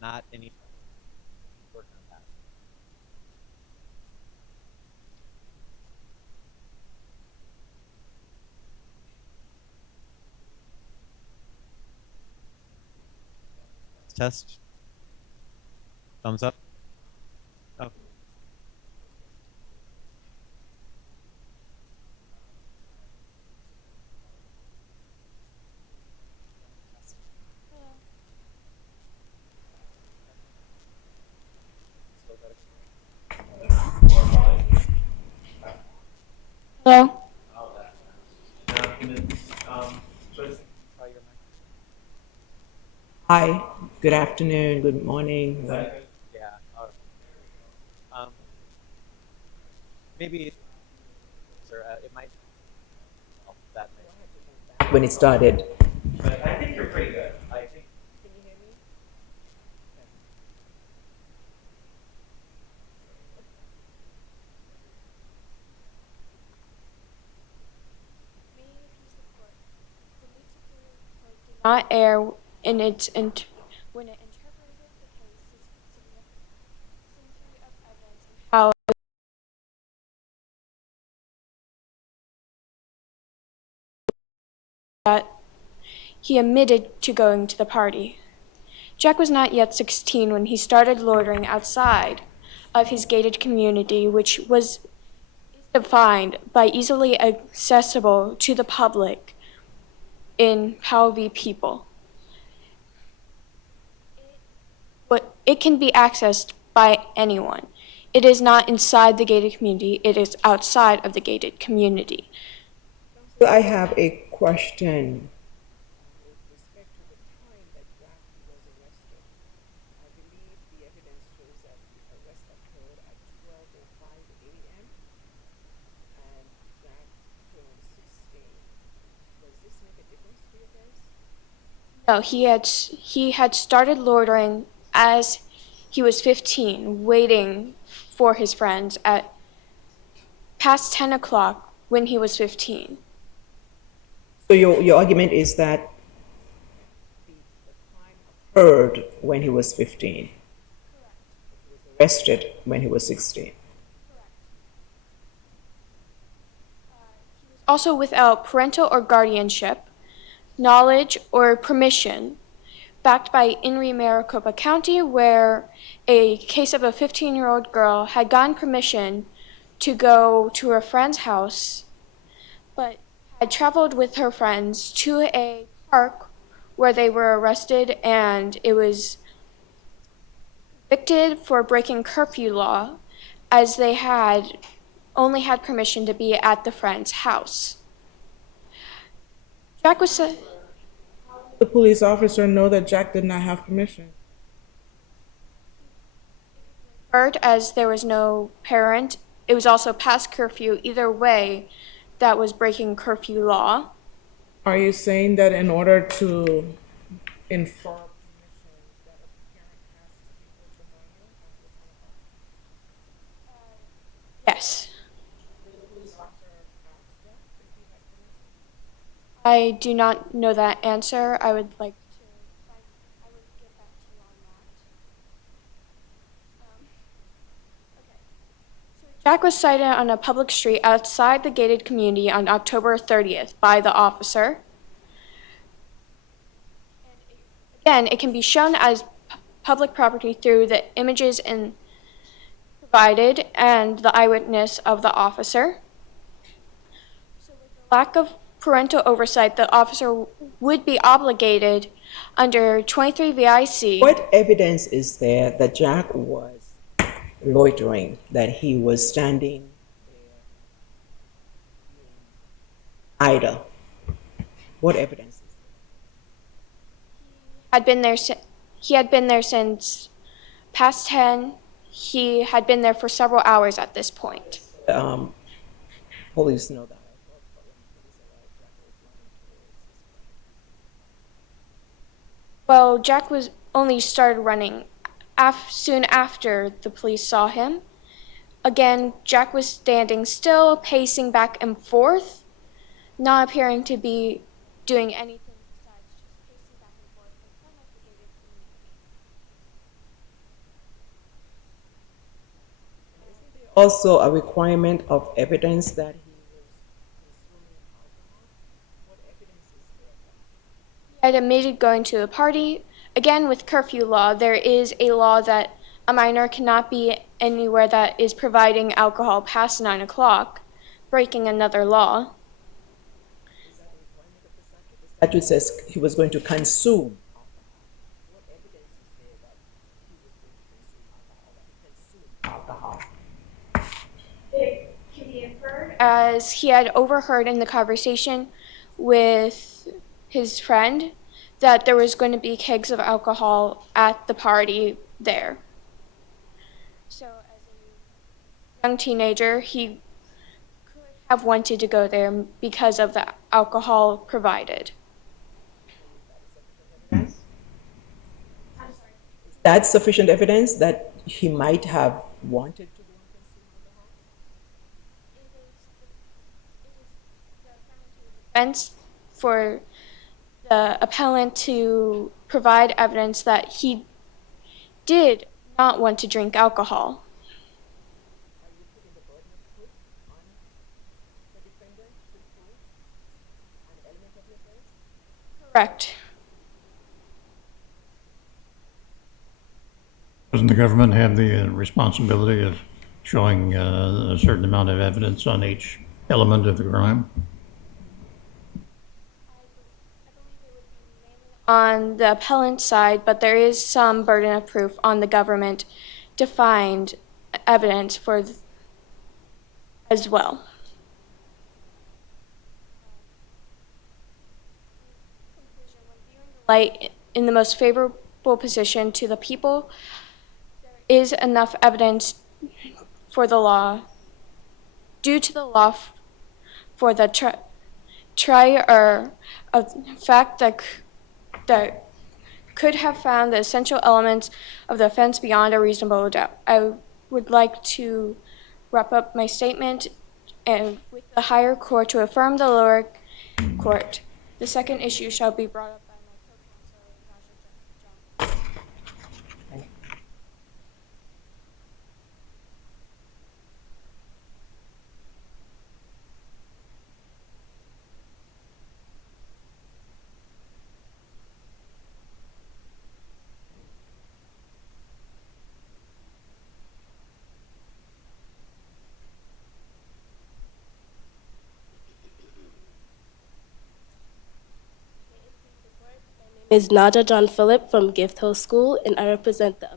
Not any work on that. Test. Thumbs up. Oh. Hello? Hi, good afternoon, good morning. Yeah. Um, maybe, or it might. Oh, that might. When it started, But I think you're pretty good. I think. Not air in its when it interpreted the case's symmetry of evidence and how that he admitted to going to the party. Jack was not yet 16 when he started loitering outside of his gated community, which was defined by easily accessible to the public in Powell v. People. But it can be accessed by anyone. It is not inside the gated community, it is outside of the gated community. so I have a question. With respect to the time that Jack was arrested, I believe the evidence shows that the arrest occurred at 12:05 a.m. and Jack turned 16. Does this make a difference to you guys? No, he had started loitering as he was 15, waiting for his friends at past 10 o'clock when he was 15. So your argument is that the crime occurred when he was 15. He was arrested when he was 16. Also without parental or guardianship, knowledge, or permission, backed by In re Maricopa County, where a case of a 15-year-old girl had gotten permission to go to her friend's house, but had traveled with her friends to a park where they were arrested, and it was convicted for breaking curfew law, as they had only had permission to be at the friend's house. Jack was The police officer know that Jack did not have permission. hurt as there was no parent. It was also past curfew. Either way, that was breaking curfew law. Are you saying that in order to infer permission, that a parent has to be with the minor at the time? Yes. I do not know that answer. I would like to. I would get back to you on that. Okay. So Jack was cited on a public street outside the gated community on October 30th by the officer. Again, it can be shown as public property through the images provided and the eyewitness of the officer. So with the lack of parental oversight, the officer would be obligated under 23 VIC. What evidence is there that Jack was loitering, that he was standing there idle? What evidence is He had been there since past 10. He had been there for several hours at this point. there? Police know that. Well, Jack was only started running soon after the police saw him. Again, Jack was standing still, pacing back and forth, not appearing to be doing anything besides just pacing back and forth in front of the gated community. Also, a requirement of evidence that he was consuming alcohol. What evidence is there? He had admitted going to the party. Again, with curfew law, there is a law that a minor cannot be anywhere that is providing alcohol past 9 o'clock, breaking another law. The statute says he was going to consume alcohol. What evidence is there that he was going to consume alcohol? It can be inferred as he had overheard in the conversation with his friend that there was going to be kegs of alcohol at the party there. So as a young teenager, he could have wanted to go there because of the alcohol provided. That's sufficient evidence that he might have wanted to go and consume alcohol? Defense for the appellant to provide evidence that he did not want to drink alcohol. Are you putting the burden of proof on the defendant to prove an element of the offense? Correct. Doesn't the government have the responsibility of showing a certain amount of evidence on each element of the crime? On the appellant's side, but there is some burden of proof on the government to find evidence for as well. Like in the most favorable position to the people, there is enough evidence for the law, due to the law, for the trier of fact that could have found the essential elements of the offense beyond a reasonable doubt. I would like to wrap up my statement and with the higher court to affirm the lower court. The second issue shall be brought up by my co-counsel, Raja John. Is Naja John Phillip from Gift Hill School, and I represent the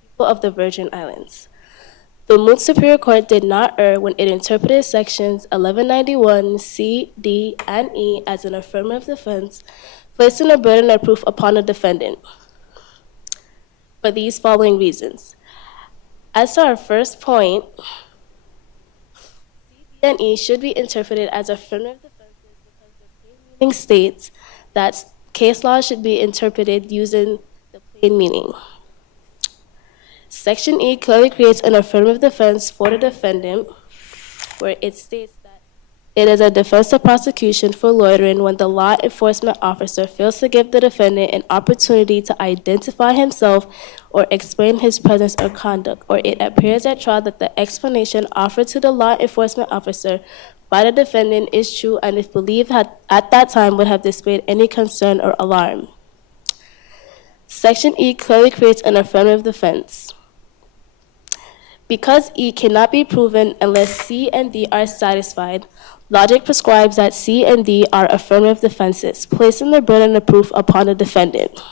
people of the Virgin Islands. The Moot Superior Court did not err when it interpreted sections 1191 C, D, and E as an affirmative defense, placing a burden of proof upon the defendant for these following reasons. As to our first point, C, D, and E should be interpreted as affirmative defenses because the plain meaning states that case law should be interpreted using the plain meaning. Section E clearly creates an affirmative defense for the defendant, where it states that it is a defense to prosecution for loitering when the law enforcement officer fails to give the defendant an opportunity to identify himself or explain his presence or conduct, or it appears at trial that the explanation offered to the law enforcement officer by the defendant is true and if believed at that time would have displayed any concern or alarm. Section E clearly creates an affirmative defense. Because E cannot be proven unless C and D are satisfied, logic prescribes that C and D are affirmative defenses, placing the burden of proof upon the defendant.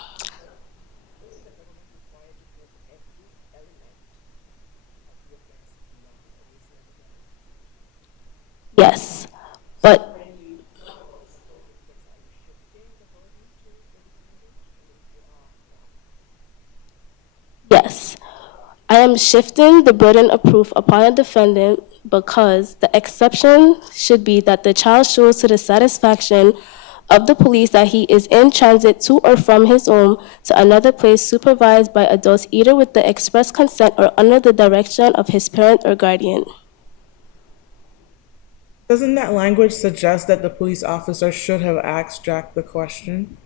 Yes, but yes, I am shifting the burden of proof upon a defendant because the exception should be that the child shows to the satisfaction of the police that he is in transit to or from his home to another place supervised by adults either with the express consent or under the direction of his parent or guardian. Doesn't that language suggest that the police officer should have asked Jack the question?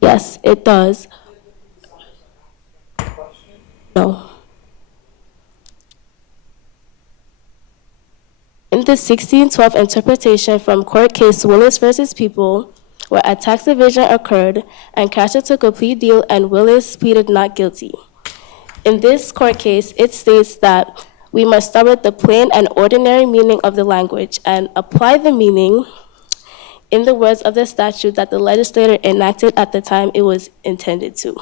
Yes, it does. No. In the 1612 interpretation from court case Willis versus People, where a tax evasion occurred and Casher took a plea deal and Willis pleaded not guilty. In this court case, it states that we must start with the plain and ordinary meaning of the language and apply the meaning in the words of the statute that the legislator enacted at the time it was intended to.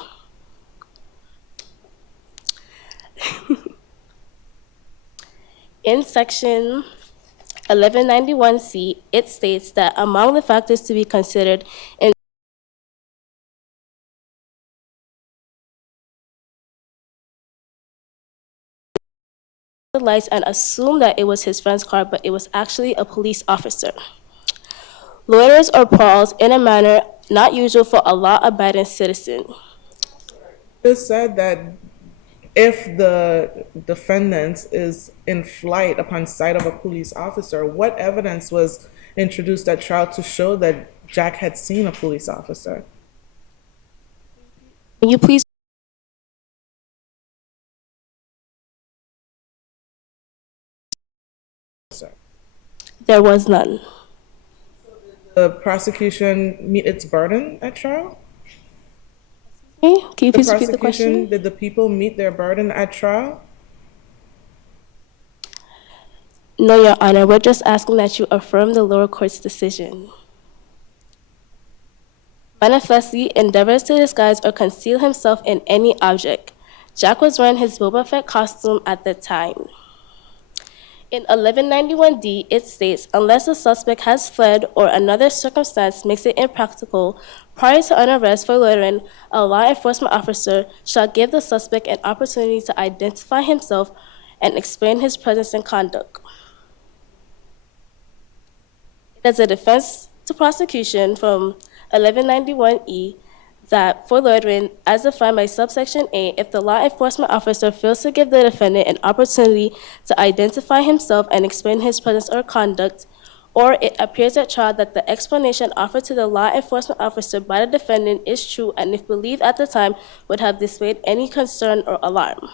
In section 1191C, it states that among the factors to be considered in the lights and assume that it was his friend's car, but it was actually a police officer. Loiters or prowls in a manner not usual for a law-abiding citizen. It said that if the defendant is in flight upon sight of a police officer, what evidence was introduced at trial to show that Jack had seen a police officer? Can you please? There was none. The prosecution meet its burden at trial? Can you please repeat the question? Did the people meet their burden at trial? No, Your Honor. We're just asking that you affirm the lower court's decision. Manifestly endeavors to disguise or conceal himself in any object. Jack was wearing his Boba Fett costume at the time. In 1191D, it states, unless the suspect has fled or another circumstance makes it impractical, prior to an arrest for loitering, a law enforcement officer shall give the suspect an opportunity to identify himself and explain his presence and conduct. As a defense to prosecution from 1191E, that for loitering, as defined by subsection A, if the law enforcement officer fails to give the defendant an opportunity to identify himself and explain his presence or conduct, or it appears at trial that the explanation offered to the law enforcement officer by the defendant is true and if believed at the time would have displayed any concern or alarm.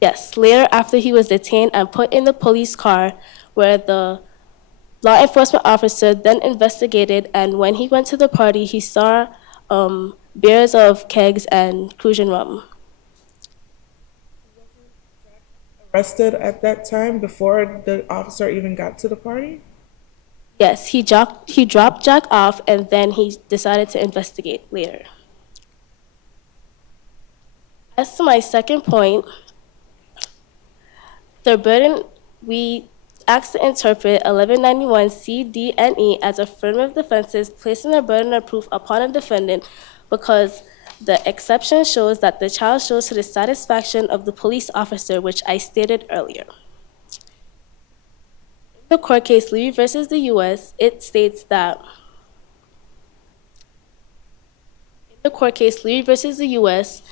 Yes, later after he was detained and put in the police car where the law enforcement officer then investigated, and when he went to the party, he saw beers of kegs and Crucian rum. Arrested at that time before the officer even got to the party? Yes, he dropped Jack off and then he decided to investigate later. As to my second point, the burden, we asked to interpret 1191 C, D, and E as affirmative defenses, placing the burden of proof upon a defendant because the exception shows that the child shows to the satisfaction of the police officer, which I stated earlier. In the court case Levy versus the U.S., it states that in the court case Levy versus the U.S.,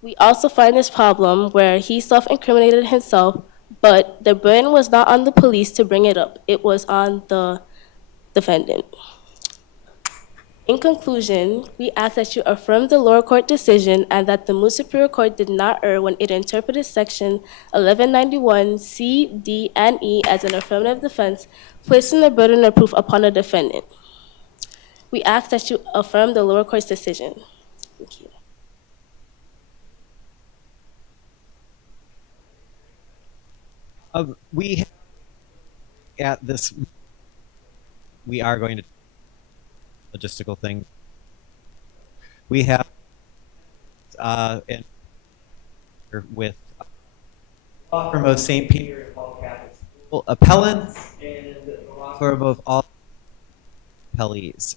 we also find this problem where he self-incriminated himself, but the burden was not on the police to bring it up. It was on the defendant. In conclusion, we ask that you affirm the lower court decision and that the Moot Superior Court did not err when it interpreted section 1191 C, D, and E as an affirmative defense, placing the burden of proof upon the defendant. We ask that you affirm the lower court's decision. Thank you. We at this, we are going to logistical thing. We have in with law firm of St. Peter and Paul Catholic School appellants and the law firm of all appellees.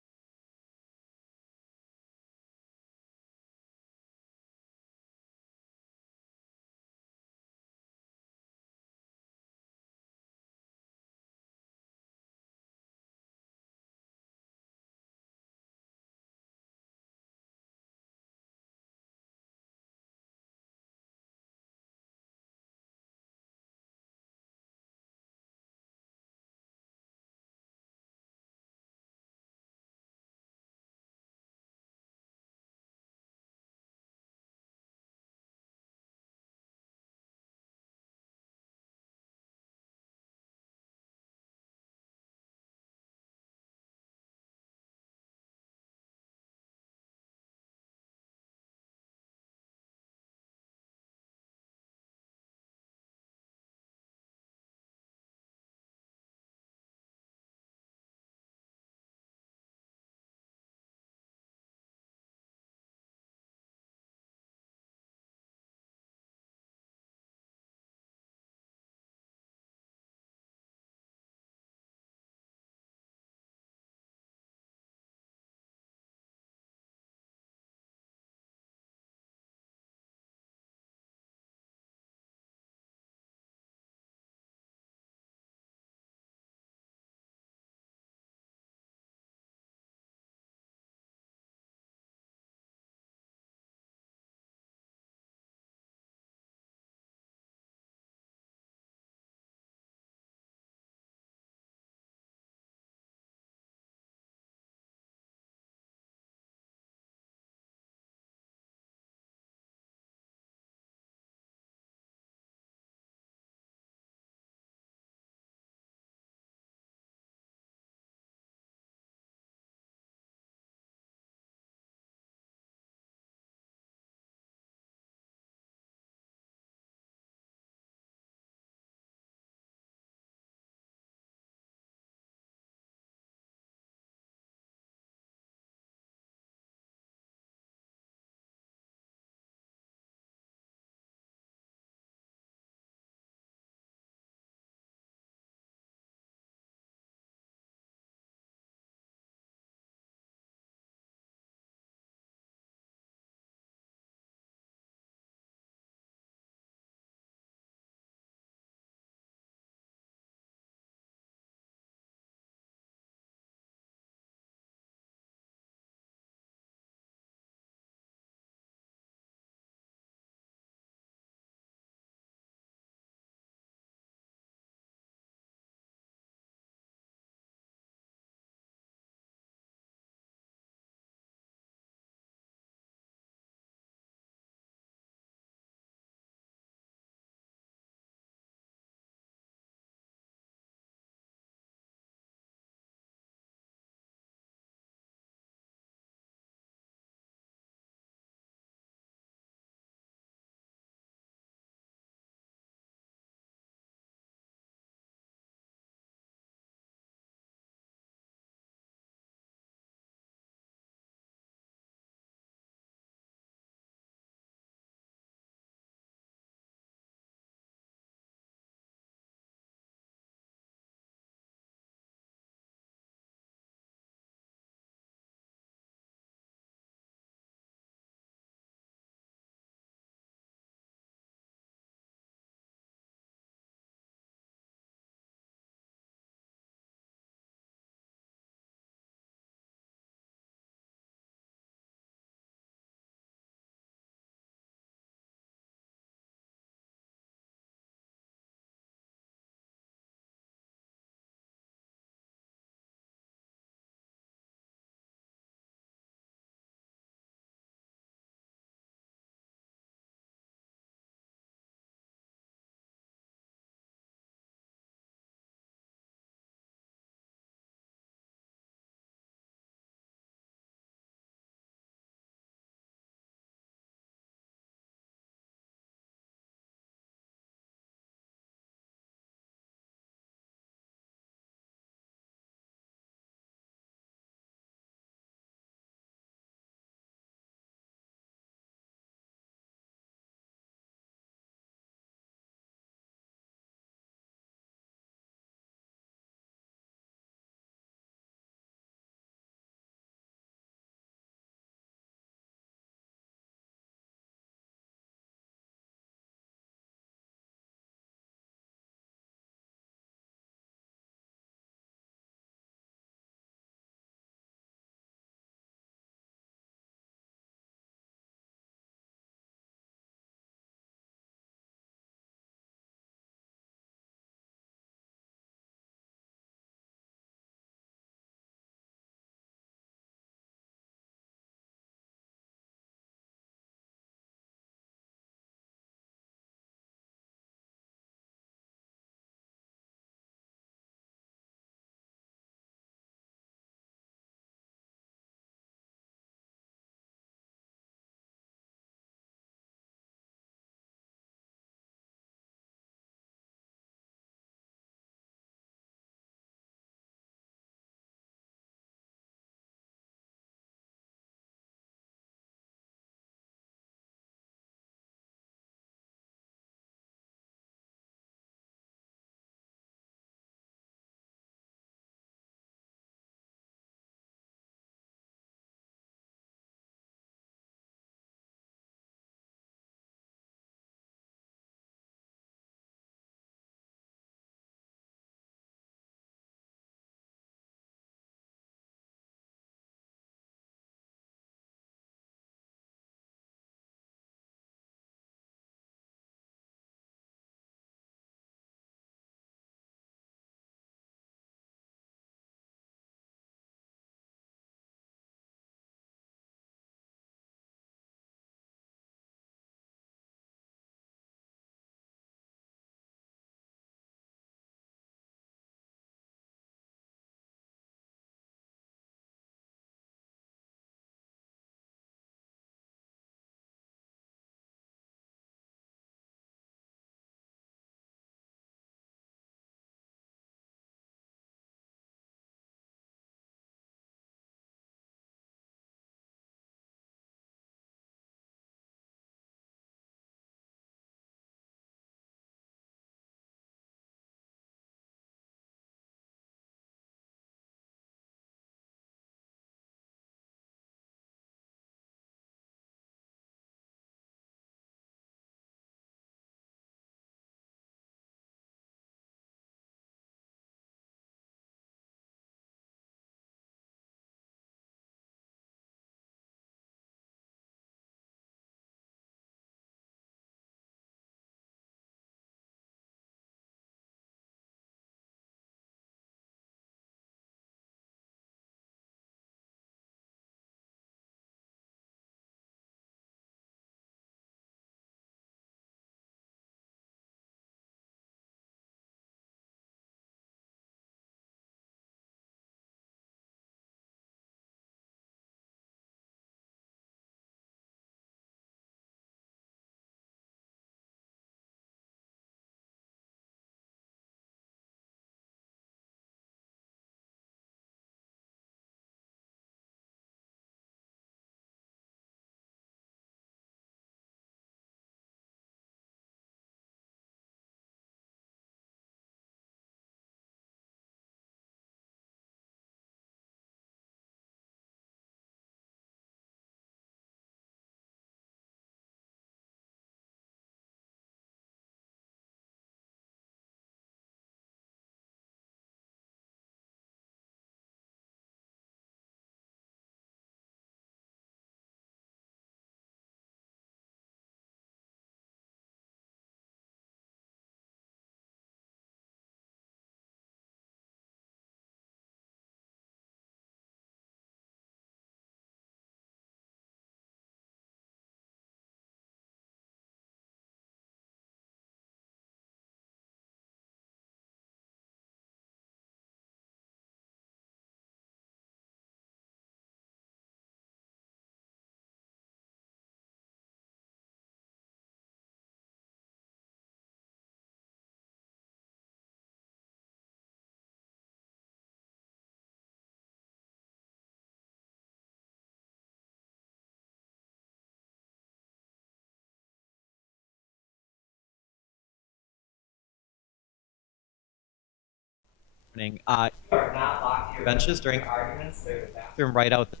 You are not locked to your benches during arguments. There's a bathroom right out there.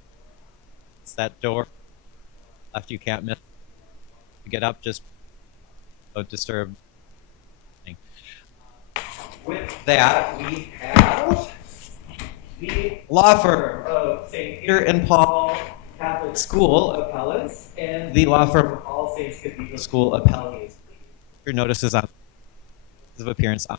It's that door left. You can't miss. You get up, just don't disturb. With that, we have the law firm of St. Peter and Paul Catholic School Appellants and the law firm of All Saints Cathedral School Appellees. Your notices on of appearance on.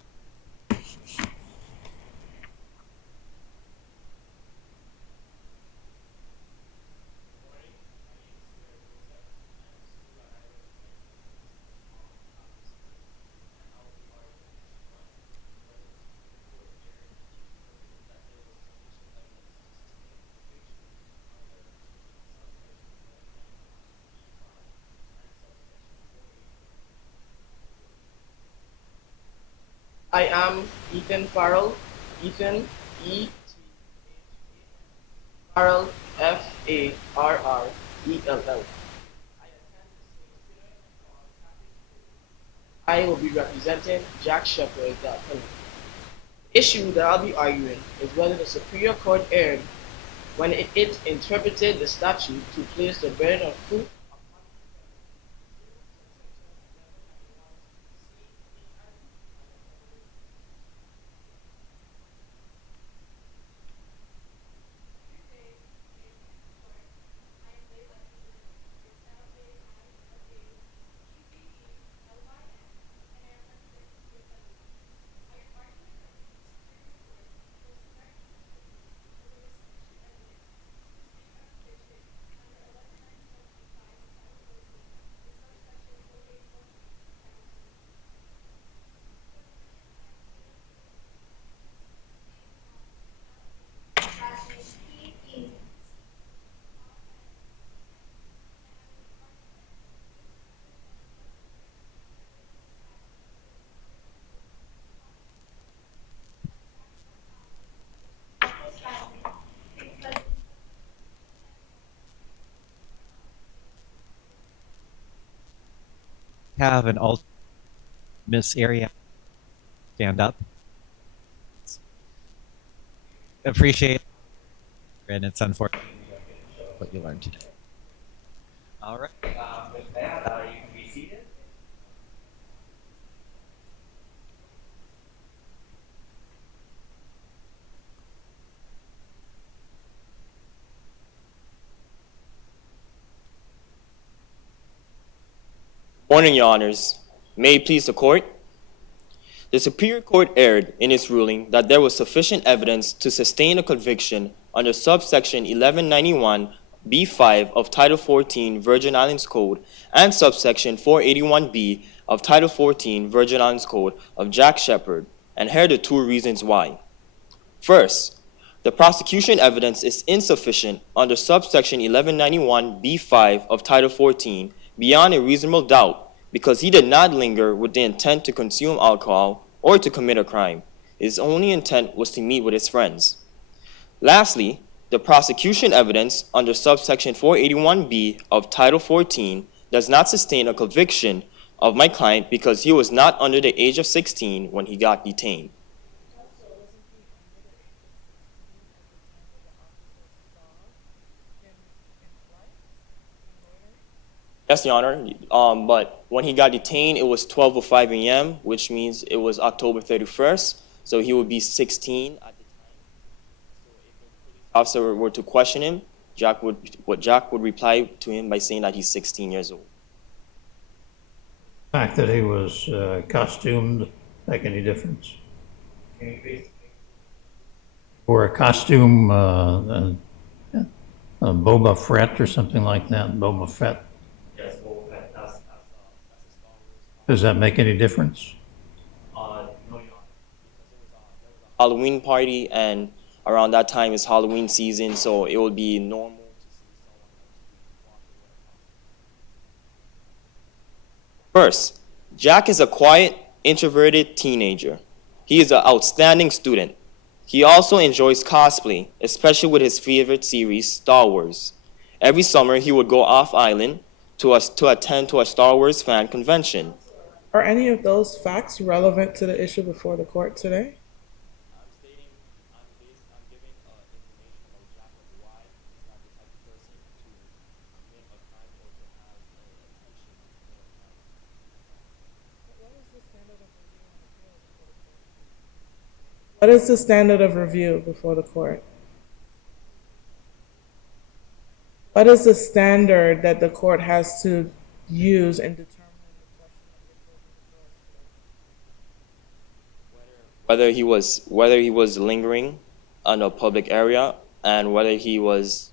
I am Ethan Farrell. Ethan, Farrell, Farrell. I will be representing Jack Shepherd. The issue that I'll be arguing is whether the Superior Court erred when it interpreted the statute to place the burden of proof Have an alt Miss Area stand up. Appreciate it, and it's unfortunate what you learned today. All right. With that, you can be seated. Morning, Your Honors. May it please the Court. The Superior Court erred in its ruling that there was sufficient evidence to sustain a conviction under subsection 1191B5 of Title 14 Virgin Islands Code and subsection 481B of Title 14 Virgin Islands Code of Jack Shepherd, and here are the two reasons why. First, the prosecution evidence is insufficient under subsection 1191B5 of Title 14 beyond a reasonable doubt because he did not linger with the intent to consume alcohol or to commit a crime. His only intent was to meet with his friends. Lastly, the prosecution evidence under subsection 481B of Title 14 does not sustain a conviction of my client because he was not under the age of 16 when he got detained. Yes, Your Honor, but when he got detained, it was 12:05 a.m., which means it was October 31st, so he would be 16 at the time. So if the police officer were to question him, Jack would reply to him by saying that he's 16 years old. The fact that he was costumed make any difference? Or a costume, Boba Fett or something like that, Boba Fett. Yes, well, that's Does that make any difference? no, Your Honor, because there was a Halloween party, and around that time is Halloween season, so it would be normal to see someone. First, Jack is a quiet, introverted teenager. He is an outstanding student. He also enjoys cosplay, especially with his favorite series, Star Wars. Every summer, he would go off-island to attend to a Star Wars fan convention. Are any of those facts relevant to the issue before the court today? What is the standard of review before the court? What is the standard that the court has to use in determining whether he was lingering on a public area and whether he was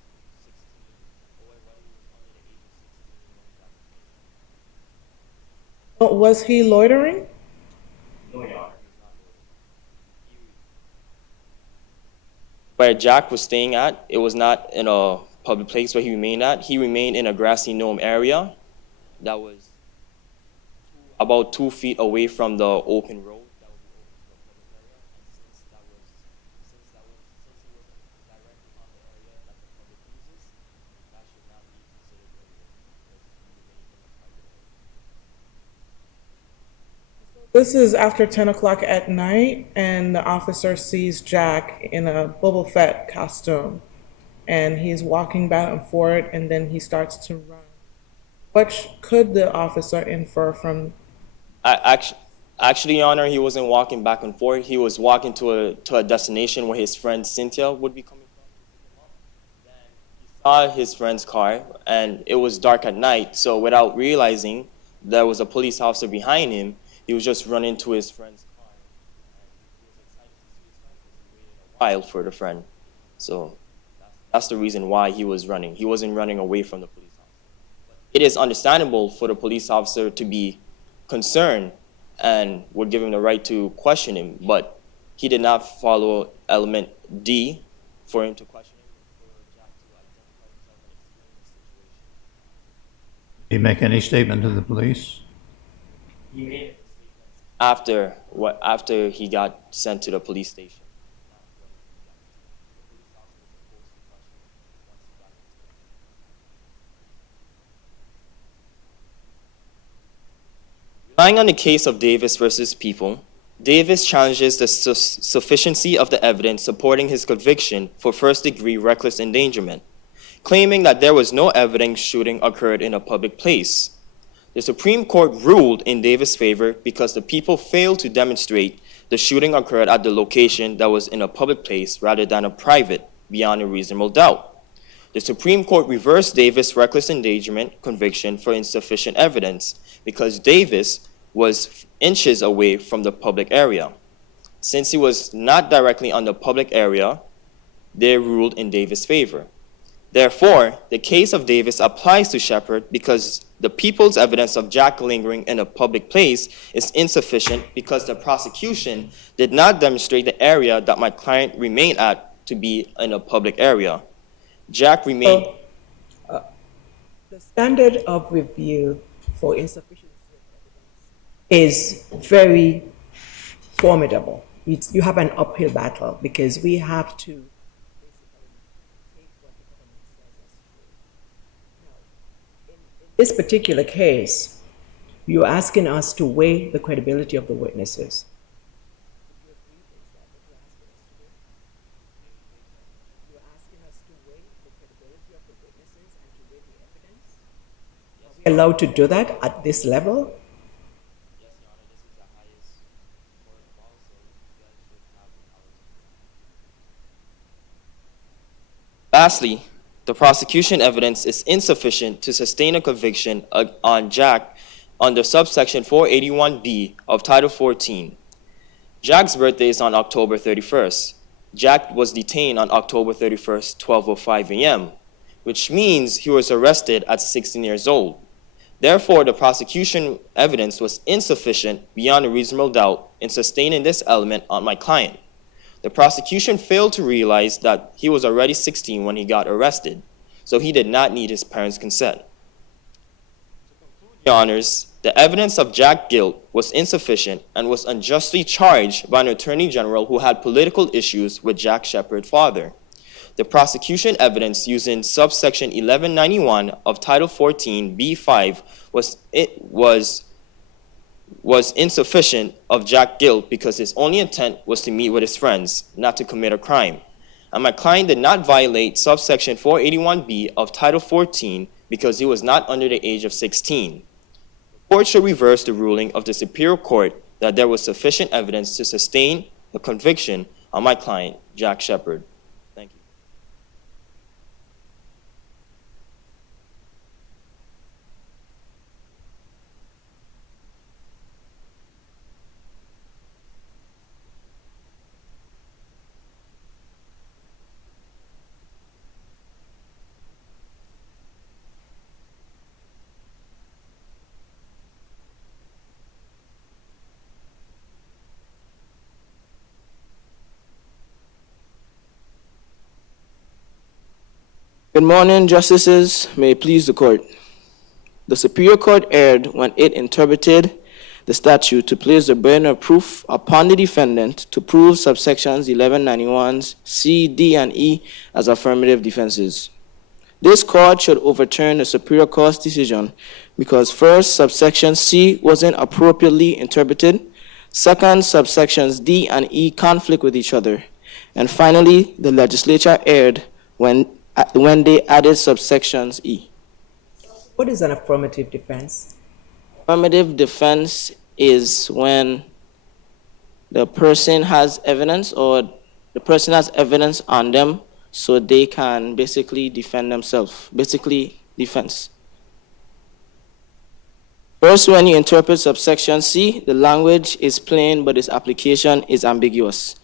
was he loitering? where Jack was staying at. It was not in a public place where he remained at. He remained in a grassy knoll area that was about 2 feet away from the open road. This is after 10 o'clock at night, and the officer sees Jack in a Boba Fett costume, and he's walking back and forth, and then he starts to run. What could the officer infer from? Actually, Your Honor, he wasn't walking back and forth. He was walking to a destination where his friend Cynthia would be coming from. Then he saw his friend's car, and it was dark at night. So without realizing there was a police officer behind him, he was just running to his friend's car. And he was excited to see his friend because he waited a while for the friend. So that's the reason why he was running. He wasn't running away from the police officer. It is understandable for the police officer to be concerned and would give him the right to question him, but he did not follow element D for him to question him, for Jack to identify himself and explain the situation. Did he make any statement to the police? He made a statement after he got sent to the police station. Relying on the case of Davis versus People, Davis challenges the sufficiency of the evidence supporting his conviction for first-degree reckless endangerment, claiming that there was no evidence shooting occurred in a public place. The Supreme Court ruled in Davis' favor because the people failed to demonstrate the shooting occurred at the location that was in a public place rather than a private, beyond a reasonable doubt. The Supreme Court reversed Davis' reckless endangerment conviction for insufficient evidence because Davis was inches away from the public area. Since he was not directly on the public area, they ruled in Davis' favor. Therefore, the case of Davis applies to Shepard because the people's evidence of Jack lingering in a public place is insufficient because the prosecution did not demonstrate the area that my client remained at to be in a public area. Jack remained. The standard of review for insufficiency is very formidable. You have an uphill battle because we have to this particular case, you're asking us to weigh the credibility of the witnesses. You're asking us to weigh the credibility of the witnesses and to weigh the evidence? Are we allowed to do that at this level? Yes, Your Honor, this is the highest court of all, so you guys should have the power to do that. Lastly, the prosecution evidence is insufficient to sustain a conviction on Jack under subsection 481B of Title 14. Jack's birthday is on October 31st. Jack was detained on October 31st, 12:05 a.m., which means he was arrested at 16 years old. Therefore, the prosecution evidence was insufficient beyond a reasonable doubt in sustaining this element on my client. The prosecution failed to realize that he was already 16 when he got arrested, so he did not need his parents' consent. To conclude, Your Honors, the evidence of Jack's guilt was insufficient and was unjustly charged by an attorney general who had political issues with Jack Shepard's father. The prosecution evidence using subsection 1191 of Title 14 B5 was insufficient of Jack's guilt because his only intent was to meet with his friends, not to commit a crime. And my client did not violate subsection 481B of Title 14 because he was not under the age of 16. The court should reverse the ruling of the Superior Court that there was sufficient evidence to sustain the conviction on my client, Jack Shepard. Thank you. Good morning, Justices. May it please the Court. The Superior Court erred when it interpreted the statute to place the burden of proof upon the defendant to prove subsections 1191's C, D, and E as affirmative defenses. This Court should overturn the Superior Court's decision because first, subsection C wasn't appropriately interpreted. Second, subsections D and E conflict with each other. And finally, the legislature erred when they added subsections E. What is an affirmative defense? Affirmative defense is when the person has evidence or the person has evidence on them so they can basically defend themselves. Basically, defense. First, when you interpret subsection C, the language is plain but its application is ambiguous.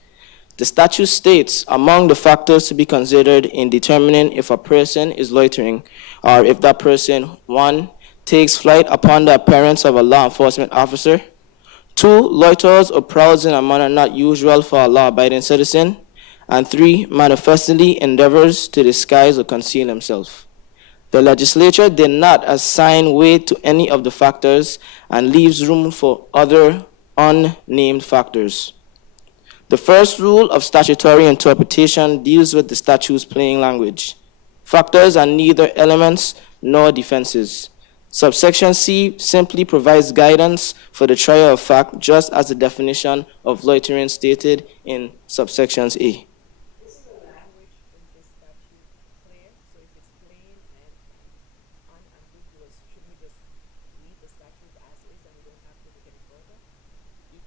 The statute states among the factors to be considered in determining if a person is loitering or if that person, 1, takes flight upon the appearance of a law enforcement officer, 2, loiters or prowls in a manner not usual for a law-abiding citizen, and 3, manifestly endeavors to disguise or conceal himself. The legislature did not assign weight to any of the factors and leaves room for other unnamed factors. The first rule of statutory interpretation deals with the statute's plain language. Factors are neither elements nor defenses. Subsection C simply provides guidance for the trier of fact, just as the definition of loitering stated in subsections A.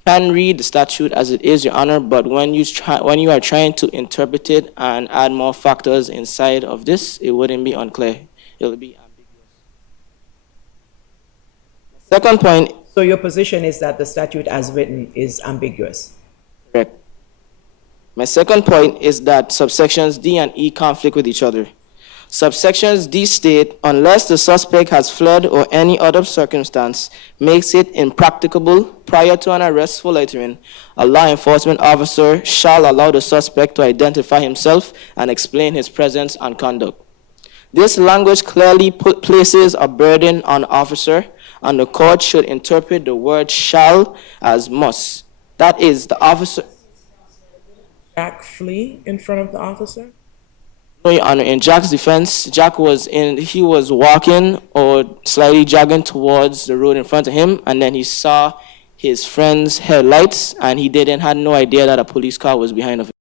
Can read the statute as it is, Your Honor, but when you are trying to interpret it and add more factors inside of this, it wouldn't be unclear. It would be ambiguous. Second point. So your position is that the statute as written is ambiguous? Correct. My second point is that subsections D and E conflict with each other. Subsections D state, unless the suspect has fled or any other circumstance makes it impracticable prior to an arrest for loitering, a law enforcement officer shall allow the suspect to identify himself and explain his presence and conduct. This language clearly places a burden on the officer, and the court should interpret the word shall as must. That is, the officer. Jack flee in front of the officer? No, Your Honor, in Jack's defense, Jack was walking or slightly jogging towards the road in front of him, and then he saw his friend's headlights, and he had no idea that a police car was behind of him.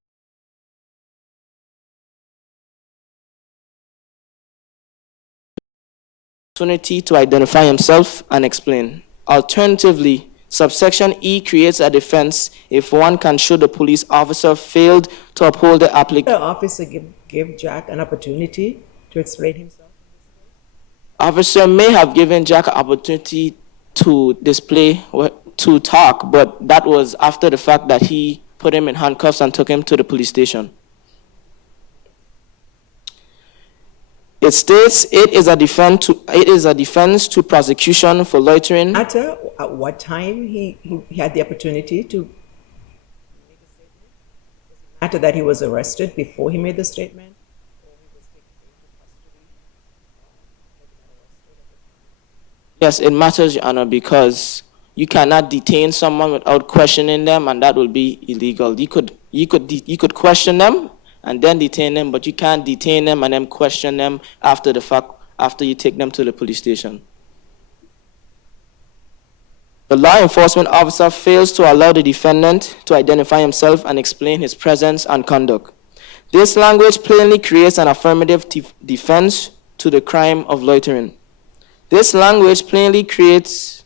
Opportunity to identify himself and explain. Alternatively, subsection E creates a defense if one can show the police officer failed to uphold the application. The officer give Jack an opportunity to explain himself? Officer may have given Jack an opportunity to to talk, but that was after the fact that he put him in handcuffs and took him to the police station. It states it is a defense to prosecution for loitering. Matter at what time he had the opportunity to make a statement? Does it matter that he was arrested before he made the statement? Or he was taken into custody? Yes, it matters, Your Honor, because you cannot detain someone without questioning them, and that will be illegal. You could question them and then detain them, but you can't detain them and then question them after the fact, after you take them to the police station. The law enforcement officer fails to allow the defendant to identify himself and explain his presence and conduct. This language plainly creates an affirmative defense to the crime of loitering. This language plainly creates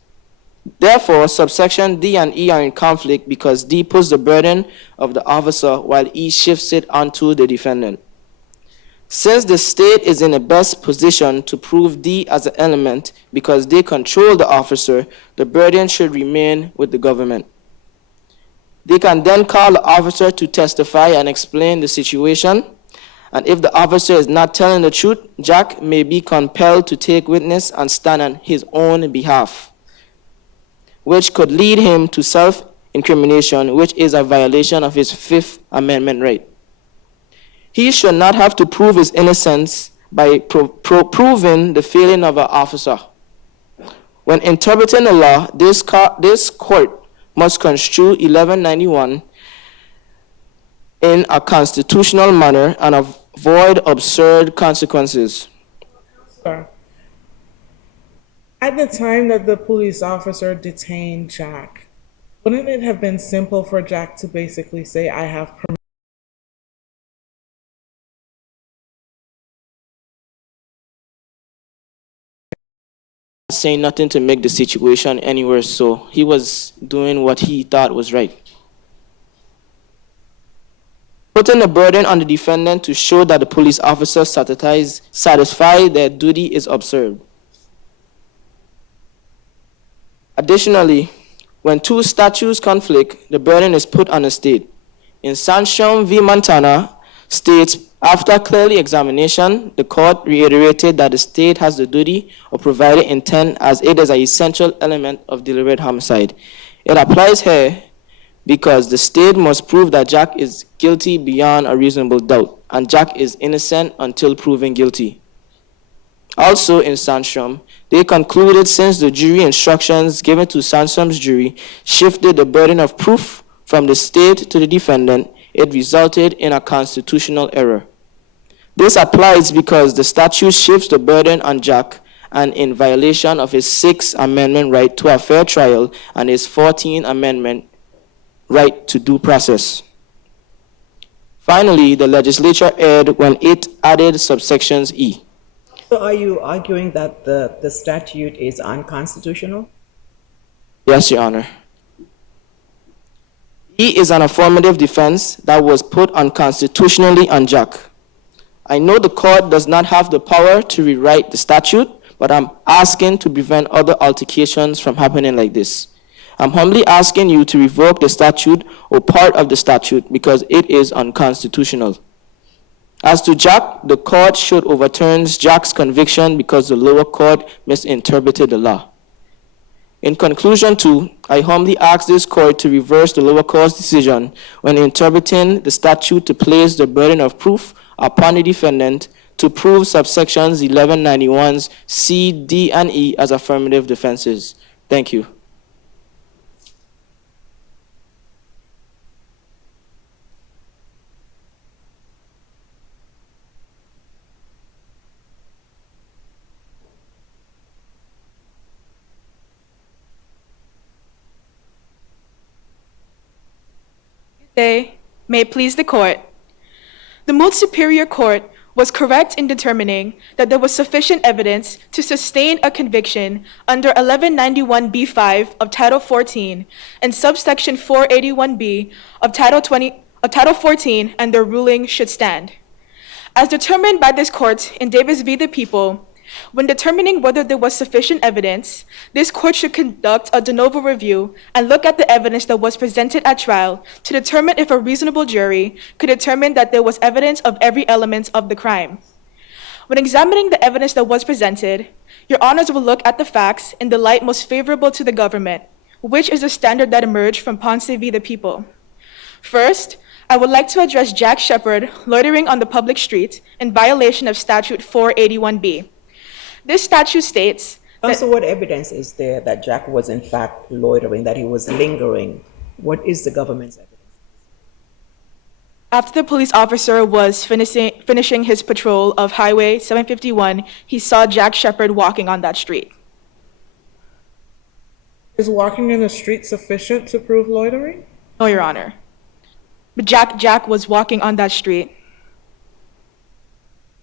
Therefore, subsection D and E are in conflict because D puts the burden of the officer while E shifts it onto the defendant. Since the state is in the best position to prove D as an element because they control the officer, the burden should remain with the government. They can then call the officer to testify and explain the situation. And if the officer is not telling the truth, Jack may be compelled to take witness and stand on his own behalf, which could lead him to self-incrimination, which is a violation of his Fifth Amendment right. He should not have to prove his innocence by proving the failing of an officer. When interpreting the law, this court must construe 1191 in a constitutional manner and avoid absurd consequences. Sir, at the time that the police officer detained Jack, wouldn't it have been simple for Jack to basically say, I have permission? Saying nothing to make the situation any worse, so he was doing what he thought was right. Putting the burden on the defendant to show that the police officer satisfy their duty is absurd. Additionally, when two statutes conflict, the burden is put on the state. In Sandstrom v. Montana, states, after clearly examination, the court reiterated that the state has the duty of providing intent as it is an essential element of deliberate homicide. It applies here because the state must prove that Jack is guilty beyond a reasonable doubt, and Jack is innocent until proven guilty. Also in Sandstrom, they concluded since the jury instructions given to Sandstrom's jury shifted the burden of proof from the state to the defendant, it resulted in a constitutional error. This applies because the statute shifts the burden on Jack and in violation of his Sixth Amendment right to a fair trial and his 14th Amendment right to due process. Finally, the legislature erred when it added subsections E. So are you arguing that the statute is unconstitutional? Yes, Your Honor. E is an affirmative defense that was put unconstitutionally on Jack. I know the court does not have the power to rewrite the statute, but I'm asking to prevent other altercations from happening like this. I'm humbly asking you to revoke the statute or part of the statute because it is unconstitutional. As to Jack, the court should overturn Jack's conviction because the lower court misinterpreted the law. In conclusion, too, I humbly ask this court to reverse the lower court's decision when interpreting the statute to place the burden of proof upon the defendant to prove subsections 1191's C, D, and E as affirmative defenses. Thank you. Day, may it please the court. The Moot Superior Court was correct in determining that there was sufficient evidence to sustain a conviction under 1191b5 of Title 14 and subsection 481b of Title 14, and their ruling should stand. As determined by this court in Davis v. the People, when determining whether there was sufficient evidence, this court should conduct a de novo review and look at the evidence that was presented at trial to determine if a reasonable jury could determine that there was evidence of every element of the crime. When examining the evidence that was presented, your honors will look at the facts in the light most favorable to the government, which is a standard that emerged from Ponce v. the People. First, I would like to address Jack Shepard loitering on the public street in violation of Statute 481b. This statute states that— So what evidence is there that Jack was in fact loitering, that he was lingering? What is the government's evidence? After the police officer was finishing his patrol of Highway 751, he saw Jack Shepard walking on that street. Is walking in the street sufficient to prove loitering? No, Your Honor. But Jack was walking on that street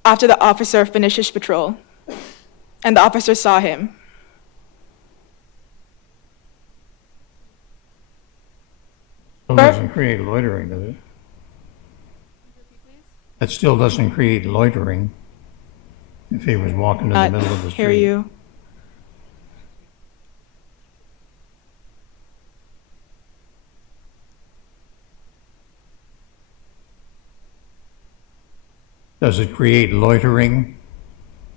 after the officer finished his patrol, and the officer saw him. Still doesn't create loitering, does it? That still doesn't create loitering if he was walking in the middle of the street. Hear you. Does it create loitering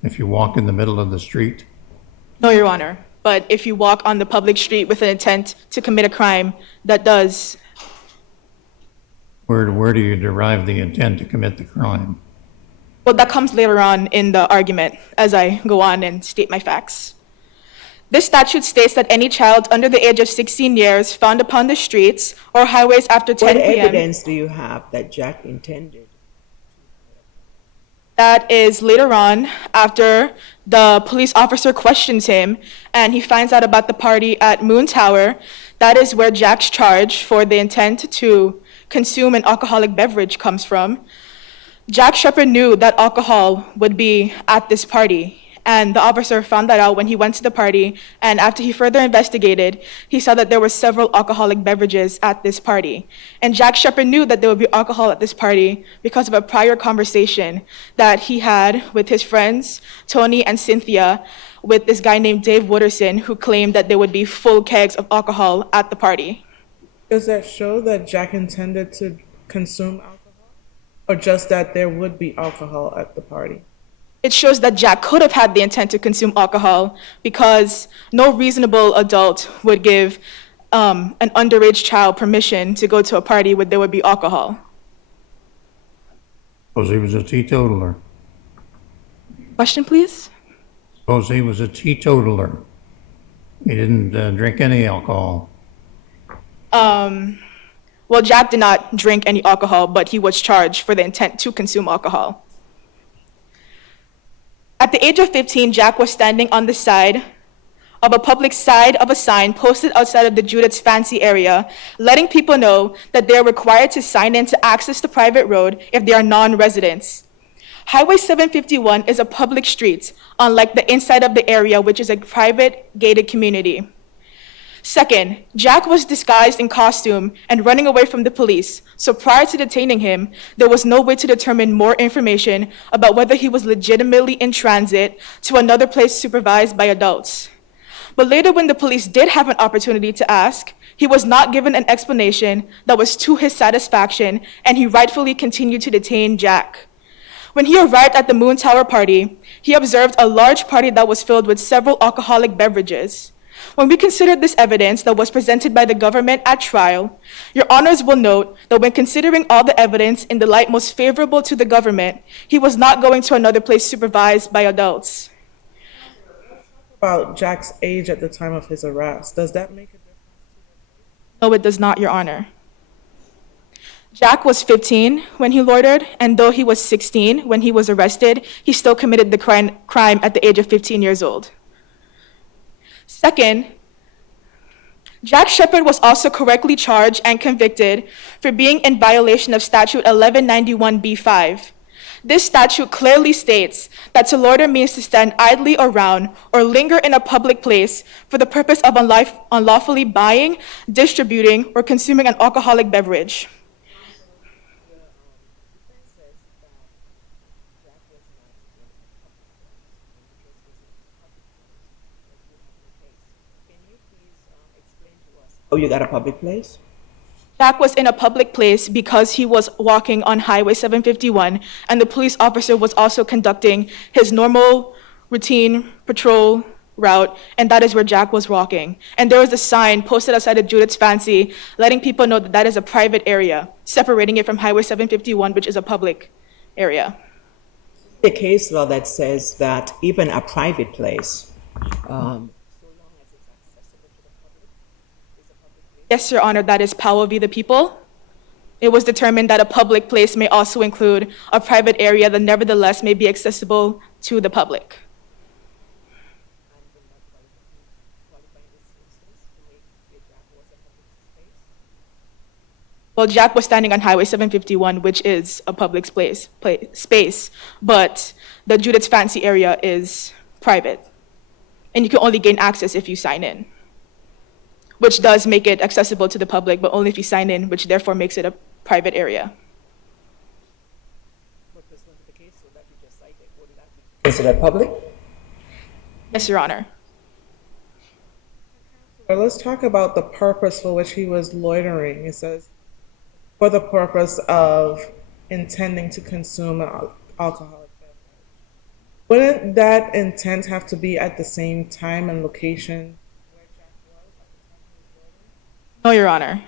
if you walk in the middle of the street? No, Your Honor. But if you walk on the public street with an intent to commit a crime, that does. Where do you derive the intent to commit the crime? Well, that comes later on in the argument as I go on and state my facts. This statute states that any child under the age of 16 years found upon the streets or highways after 10 What p.m. evidence do you have that Jack intended? That is later on after the police officer questions him and he finds out about the party at Moon Tower. That is where Jack's charge for the intent to consume an alcoholic beverage comes from. Jack Shepard knew that alcohol would be at this party, and the officer found that out when he went to the party, and after he further investigated, he saw that there were several alcoholic beverages at this party. And Jack Shepard knew that there would be alcohol at this party because of a prior conversation that he had with his friends, Tony and Cynthia, with this guy named Dave Wooderson, who claimed that there would be full kegs of alcohol at the party. Does that show that Jack intended to consume alcohol? Or just that there would be alcohol at the party? It shows that Jack could have had the intent to consume alcohol because no reasonable adult would give an underage child permission to go to a party where there would be alcohol. Suppose he was a teetotaler. Question, please? Suppose he was a teetotaler. He didn't drink any alcohol. Well, Jack did not drink any alcohol, but he was charged for the intent to consume alcohol. At the age of 15, Jack was standing on the side of a public side of a sign posted outside of the Judith's Fancy area, letting people know that they are required to sign in to access the private road if they are non-residents. Highway 751 is a public street, unlike the inside of the area, which is a private gated community. Second, Jack was disguised in costume and running away from the police, so prior to detaining him, there was no way to determine more information about whether he was legitimately in transit to another place supervised by adults. But later, when the police did have an opportunity to ask, he was not given an explanation that was to his satisfaction, and he rightfully continued to detain Jack. When he arrived at the Moon Tower party, he observed a large party that was filled with several alcoholic beverages. When we considered this evidence that was presented by the government at trial, Your Honors will note that when considering all the evidence in the light most favorable to the government, he was not going to another place supervised by adults. About Jack's age at the time of his arrest, does that make a difference? No, it does not, Your Honor. Jack was 15 when he loitered, and though he was 16 when he was arrested, he still committed the crime at the age of 15 years old. Second, Jack Shepard was also correctly charged and convicted for being in violation of Statute 1191b5. This statute clearly states that to loiter means to stand idly around or linger in a public place for the purpose of unlawfully buying, distributing, or consuming an alcoholic beverage. Oh, you got a public place? Jack was in a public place because he was walking on Highway 751, and the police officer was also conducting his normal routine patrol route, and that is where Jack was walking. And there was a sign posted outside of Judith's Fancy letting people know that that is a private area, separating it from Highway 751, which is a public area. The case law that says that even a private place, Yes, Your Honor, that is Powell v. the People. It was determined that a public place may also include a private area that nevertheless may be accessible to the public. Well, Jack was standing on Highway 751, which is a public space, but the Judith's Fancy area is private, and you can only gain access if you sign in. which does make it accessible to the public, but only if you sign in, which therefore makes it a private area. Considered public? Yes, Your Honor. Let's talk about the purpose for which he was loitering. It says, for the purpose of intending to consume an alcoholic beverage. Wouldn't that intent have to be at the same time and location? No, Your Honor.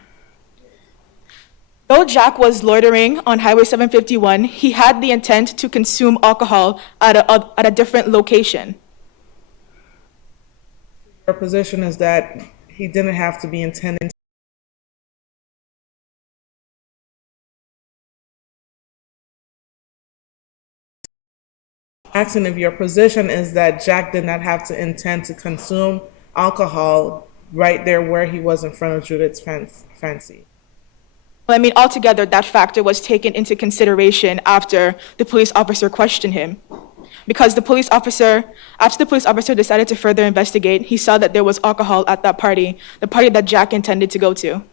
Though Jack was loitering on Highway 751, he had the intent to consume alcohol at a different location. Your position is that he didn't have to be intending. Asking if your position is that Jack did not have to intend to consume alcohol right there where he was in front of Judith's fancy. Well, I mean, altogether, that factor was taken into consideration after the police officer questioned him. Because after the police officer decided to further investigate, he saw that there was alcohol at that party, the party that Jack intended to go to.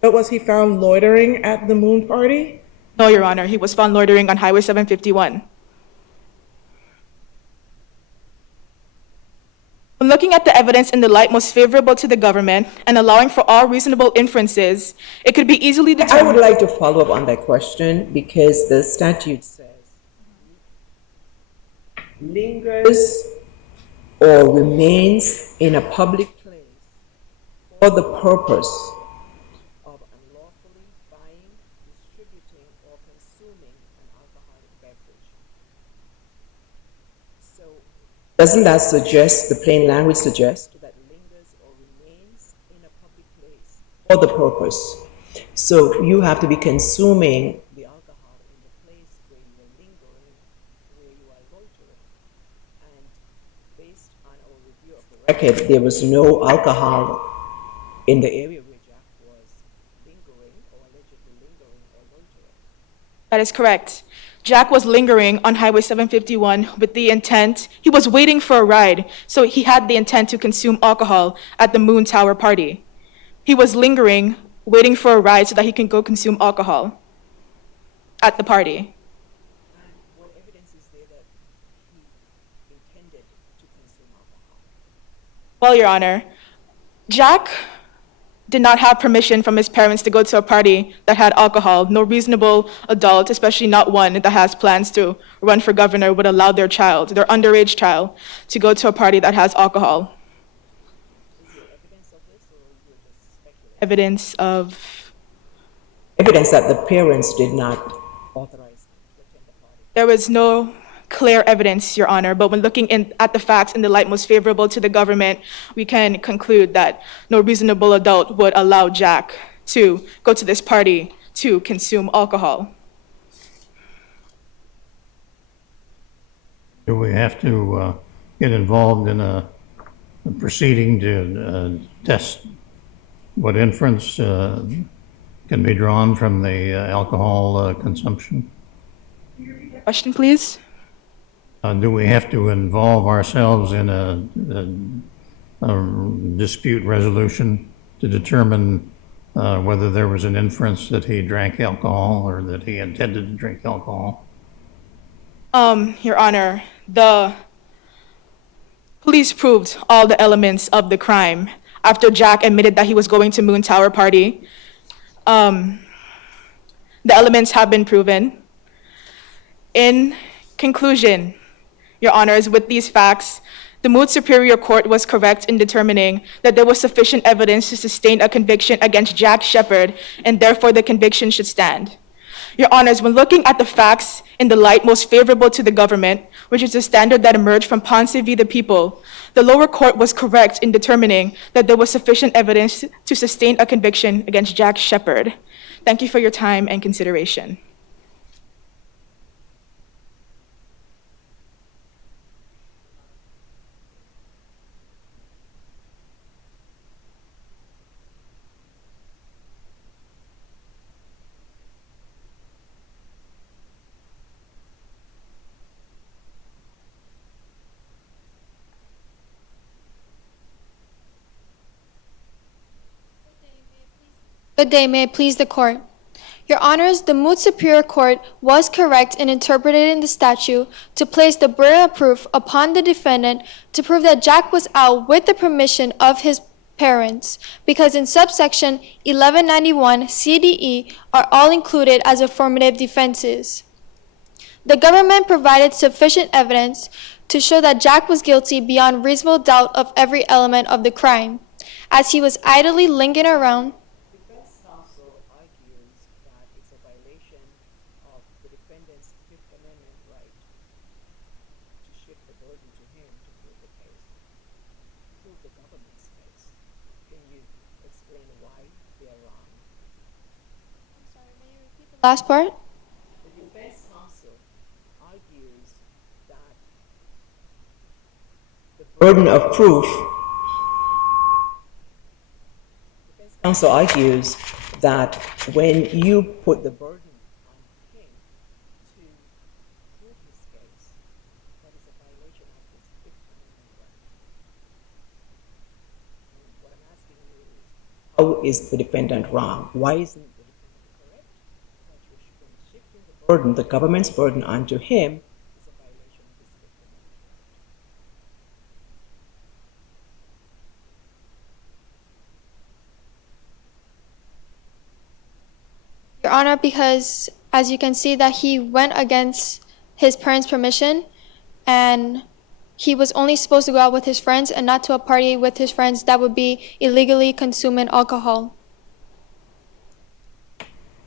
But was he found loitering at the Moon party? No, Your Honor, he was found loitering on Highway 751. When looking at the evidence in the light most favorable to the government and allowing for all reasonable inferences, it could be easily determined. I would like to follow up on that question because the statute says lingers or remains in a public place for the purpose of unlawfully buying, distributing, or consuming an alcoholic beverage. So, doesn't that suggest, the plain language suggests, that lingers or remains in a public place for the purpose? So you have to be consuming the alcohol in the place where you are lingering, where you are loitering. And based on our review of the record, there was no alcohol in the area where Jack was lingering or allegedly lingering or loitering. That is correct. Jack was lingering on Highway 751 with the intent, he was waiting for a ride, so he had the intent to consume alcohol at the Moon Tower party. He was lingering, waiting for a ride so that he can go consume alcohol at the party. And what evidence is there that he intended to consume alcohol? Well, Your Honor, Jack did not have permission from his parents to go to a party that had alcohol. No reasonable adult, especially not one that has plans to run for governor, would allow their underage child, to go to a party that has alcohol. Is there evidence of this, or you're just speculating? Evidence of? Evidence that the parents did not authorize to attend the party. There was no clear evidence, Your Honor, but when looking at the facts in the light most favorable to the government, we can conclude that no reasonable adult would allow Jack to go to this party to consume alcohol. Do we have to get involved in a proceeding to test what inference can be drawn from the alcohol consumption? Question, please? Do we have to involve ourselves in a dispute resolution to determine whether there was an inference that he drank alcohol or that he intended to drink alcohol? Your Honor, the police proved all the elements of the crime after Jack admitted that he was going to Moon Tower party. The elements have been proven. In conclusion, Your Honors, with these facts, the Moot Superior Court was correct in determining that there was sufficient evidence to sustain a conviction against Jack Shepard, and therefore the conviction should stand. Your Honors, when looking at the facts in the light most favorable to the government, which is the standard that emerged from Ponce v. the People, the lower court was correct in determining that there was sufficient evidence to sustain a conviction against Jack Shepard. Thank you for your time and consideration. Good day, may it please the court. Your Honors, the Moot Superior Court was correct in interpreting the statute to place the burden of proof upon the defendant to prove that Jack was out with the permission of his parents, because in subsection 1191 CDE are all included as affirmative defenses. The government provided sufficient evidence to show that Jack was guilty beyond reasonable doubt of every element of the crime, as he was idly lingering around. Defense counsel argues that it's a violation of the defendant's Fifth Amendment right to shift the burden to him to prove the case, prove the government's case. Can you explain why they are wrong? Last part? The defense counsel argues that the burden of proof. Defense counsel argues that when you put the burden on him to prove his case, that is a violation of his Fifth Amendment right. And what I'm asking you is, how is the defendant wrong? Why isn't the defendant correct? That you're shifting the burden, the government's burden, onto him is a violation of his Fifth Amendment right. Your Honor, because as you can see that he went against his parents' permission and he was only supposed to go out with his friends and not to a party with his friends that would be illegally consuming alcohol.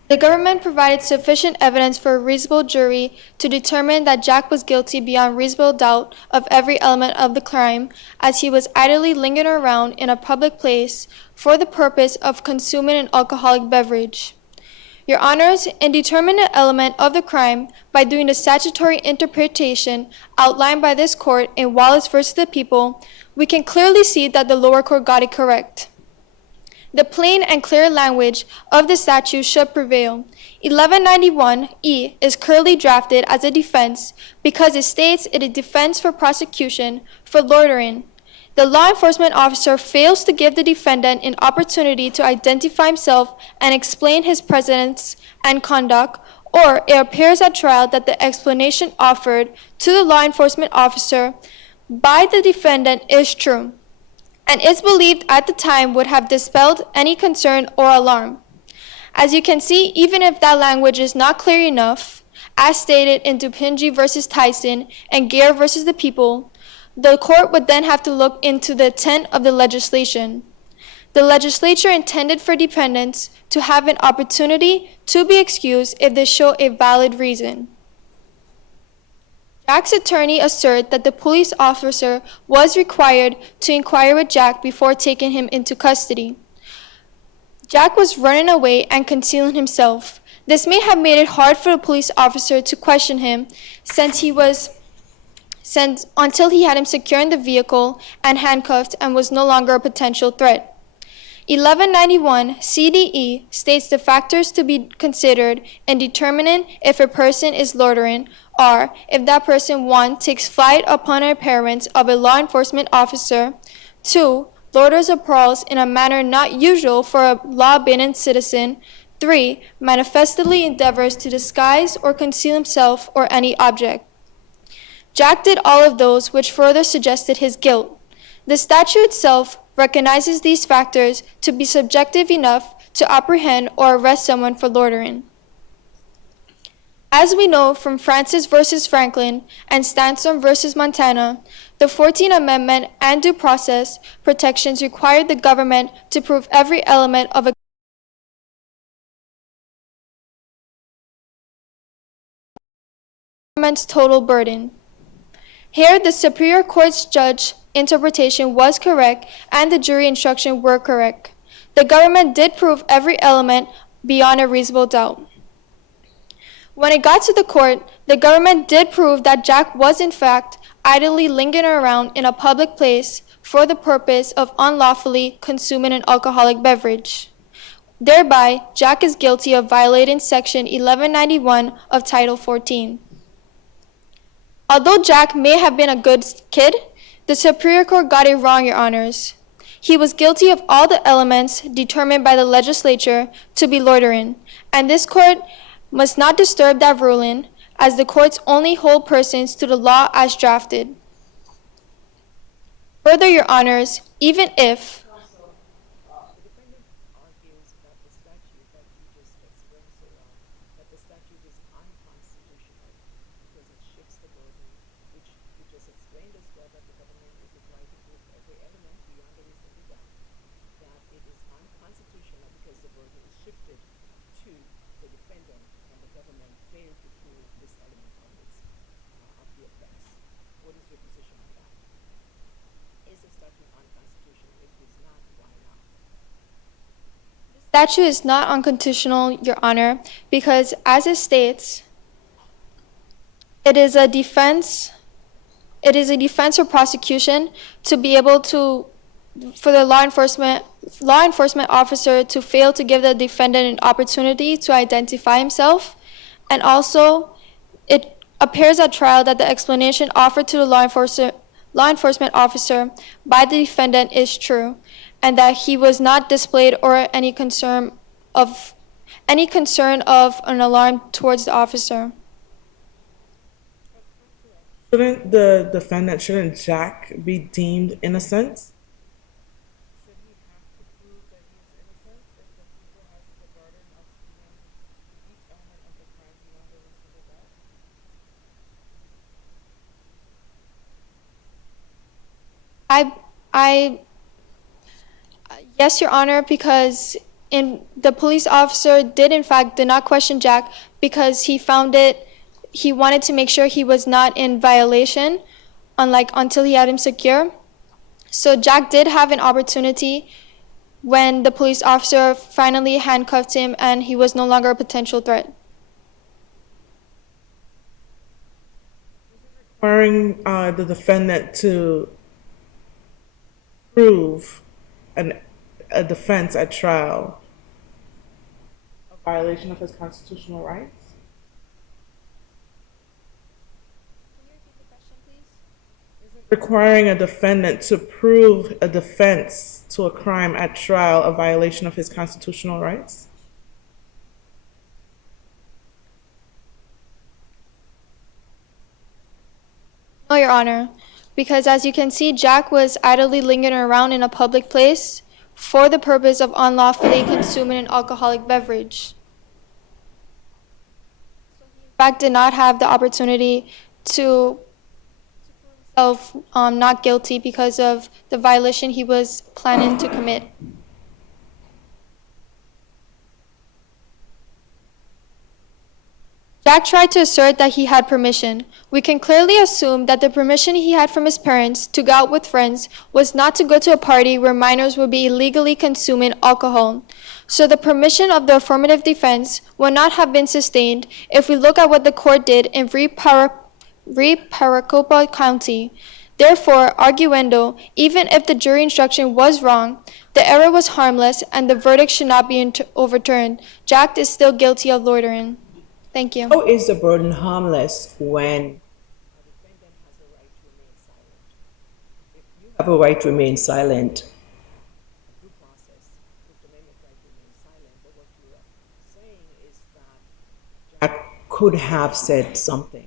The government provided sufficient evidence for a reasonable jury to determine that Jack was guilty beyond reasonable doubt of every element of the crime, as he was idly lingering around in a public place for the purpose of consuming an alcoholic beverage. Your Honors, in determining the element of the crime by doing the statutory interpretation outlined by this court in Wallace v. the People, we can clearly see that the lower court got it correct. The plain and clear language of the statute should prevail. 1191E is currently drafted as a defense because it states it is defense for prosecution for loitering. The law enforcement officer fails to give the defendant an opportunity to identify himself and explain his presence and conduct, or it appears at trial that the explanation offered to the law enforcement officer by the defendant is true, and is believed at the time would have dispelled any concern or alarm. As you can see, even if that language is not clear enough, as stated in Dupinji v. Tyson and Gare v. the People, the court would then have to look into the intent of the legislation. The legislature intended for defendants to have an opportunity to be excused if they show a valid reason. Jack's attorney asserts that the police officer was required to inquire with Jack before taking him into custody. Jack was running away and concealing himself. This may have made it hard for the police officer to question him until he had him secure in the vehicle and handcuffed and was no longer a potential threat. 1191 CDE states the factors to be considered in determining if a person is loitering are if that person 1. Takes flight upon the appearance of a law enforcement officer, 2. Loiters or prowls in a manner not usual for a law-abiding citizen, 3. Manifestly endeavors to disguise or conceal himself or any object. Jack did all of those, which further suggested his guilt. The statute itself recognizes these factors to be subjective enough to apprehend or arrest someone for loitering. As we know from Francis v. Franklin and Stanson v. Montana, the 14th Amendment and due process protections require the government to prove every element of a government's total burden. Here, the Superior Court's judge interpretation was correct and the jury instruction were correct. The government did prove every element beyond a reasonable doubt. When it got to the court, the government did prove that Jack was in fact idly lingering around in a public place for the purpose of unlawfully consuming an alcoholic beverage. Thereby, Jack is guilty of violating Section 1191 of Title 14. Although Jack may have been a good kid, the Superior Court got it wrong, Your Honors. He was guilty of all the elements determined by the legislature to be loitering, and this court must not disturb that ruling, as the courts only hold persons to the law as drafted. Further, Your Honors, even if statute is not unconstitutional, Your Honor, because as it states, it is a defense or prosecution to be able to, for the law enforcement officer to fail to give the defendant an opportunity to identify himself, and also it appears at trial that the explanation offered to the law enforcement officer by the defendant is true, and that he was not displayed or any concern of an alarm towards the officer. Shouldn't Jack be deemed innocent? I yes, Your Honor, because the police officer did not question Jack because he wanted to make sure he was not in violation, until he had him secure. So Jack did have an opportunity when the police officer finally handcuffed him and he was no longer a potential threat. Requiring the defendant to prove a defense at trial, a violation of his constitutional rights? Requiring a defendant to prove a defense to a crime at trial a violation of his constitutional rights? No, Your Honor, because as you can see, Jack was idly lingering around in a public place for the purpose of unlawfully consuming an alcoholic beverage. So he, in fact, did not have the opportunity to prove himself not guilty because of the violation he was planning to commit. Jack tried to assert that he had permission. We can clearly assume that the permission he had from his parents to go out with friends was not to go to a party where minors would be illegally consuming alcohol. So the permission of the affirmative defense would not have been sustained if we look at what the court did in Maricopa County. Therefore, arguendo, even if the jury instruction was wrong, the error was harmless and the verdict should not be overturned. Jack is still guilty of loitering. Thank you. How is the burden harmless when you have a right to remain silent? Jack could have said something.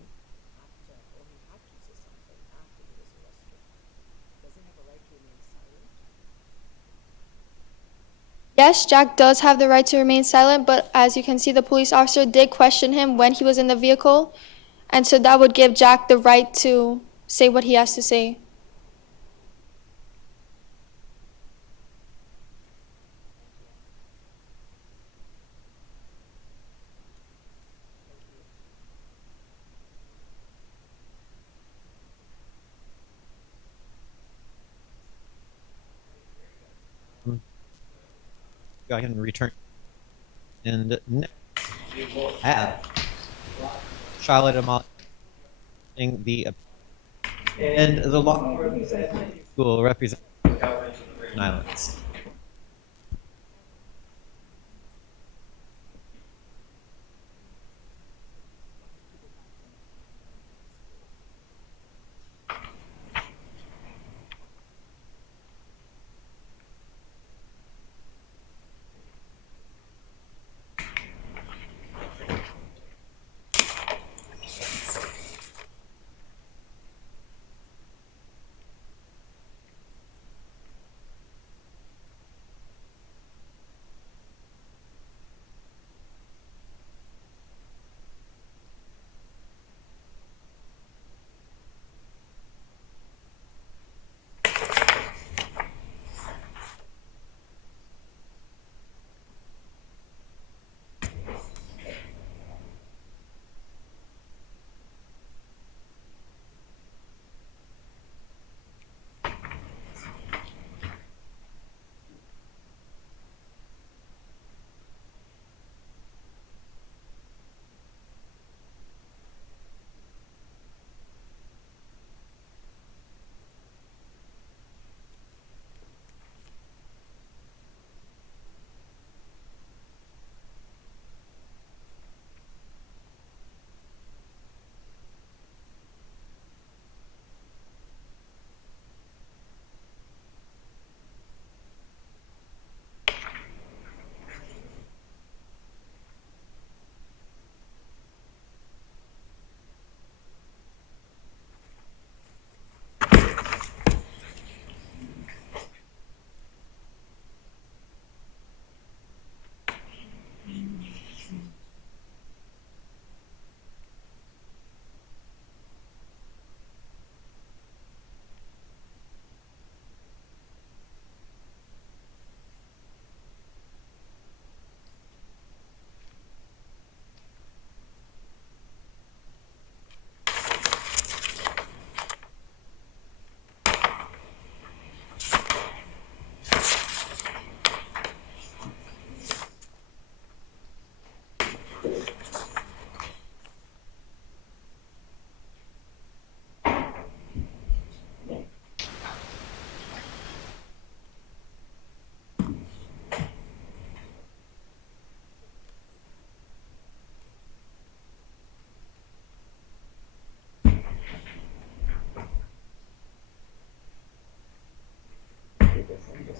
Yes, Jack does have the right to remain silent, but as you can see, the police officer did question him when he was in the vehicle, and so that would give Jack the right to say what he has to say. Go ahead and return. And next, we will have Charlotte Amal the and the law school representative of the Virgin Islands.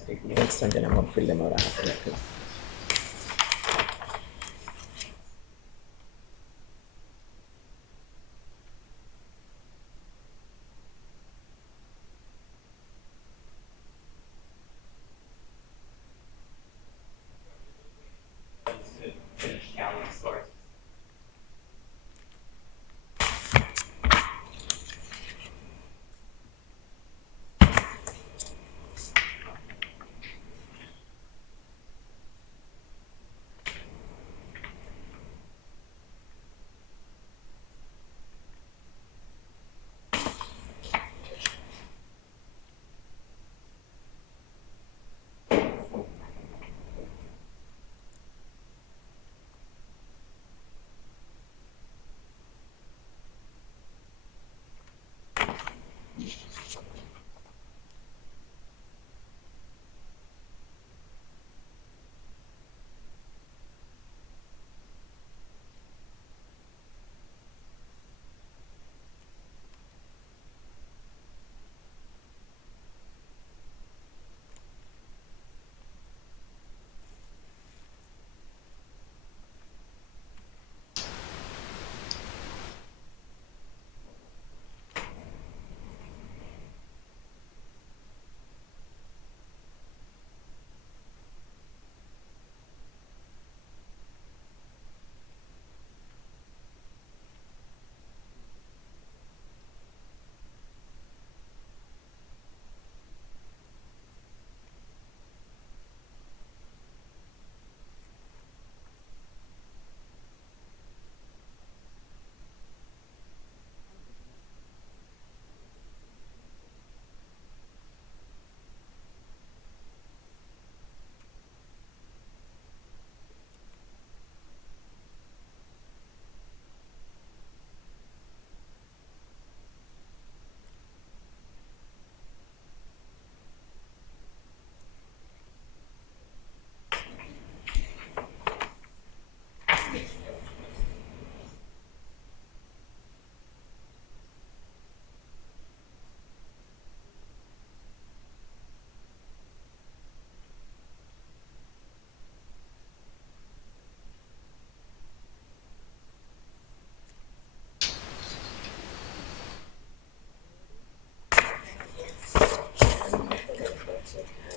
take notes and then I'm gonna fill them out after. Finish counting scores.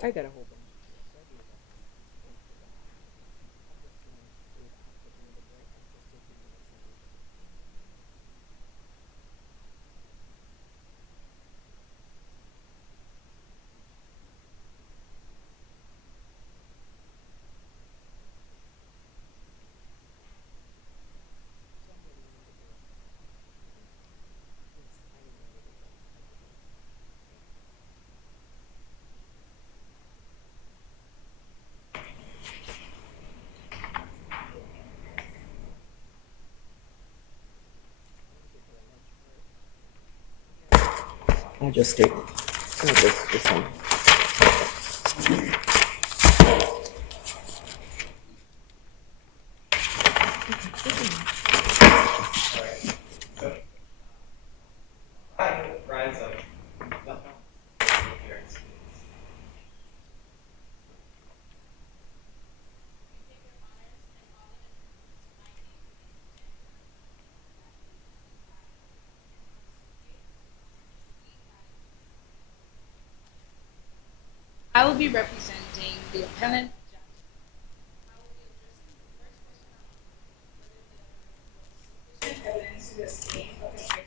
I got a whole bunch. I'll just take this one. Rise up. I will be representing the appellant. Evidence to the state of conviction.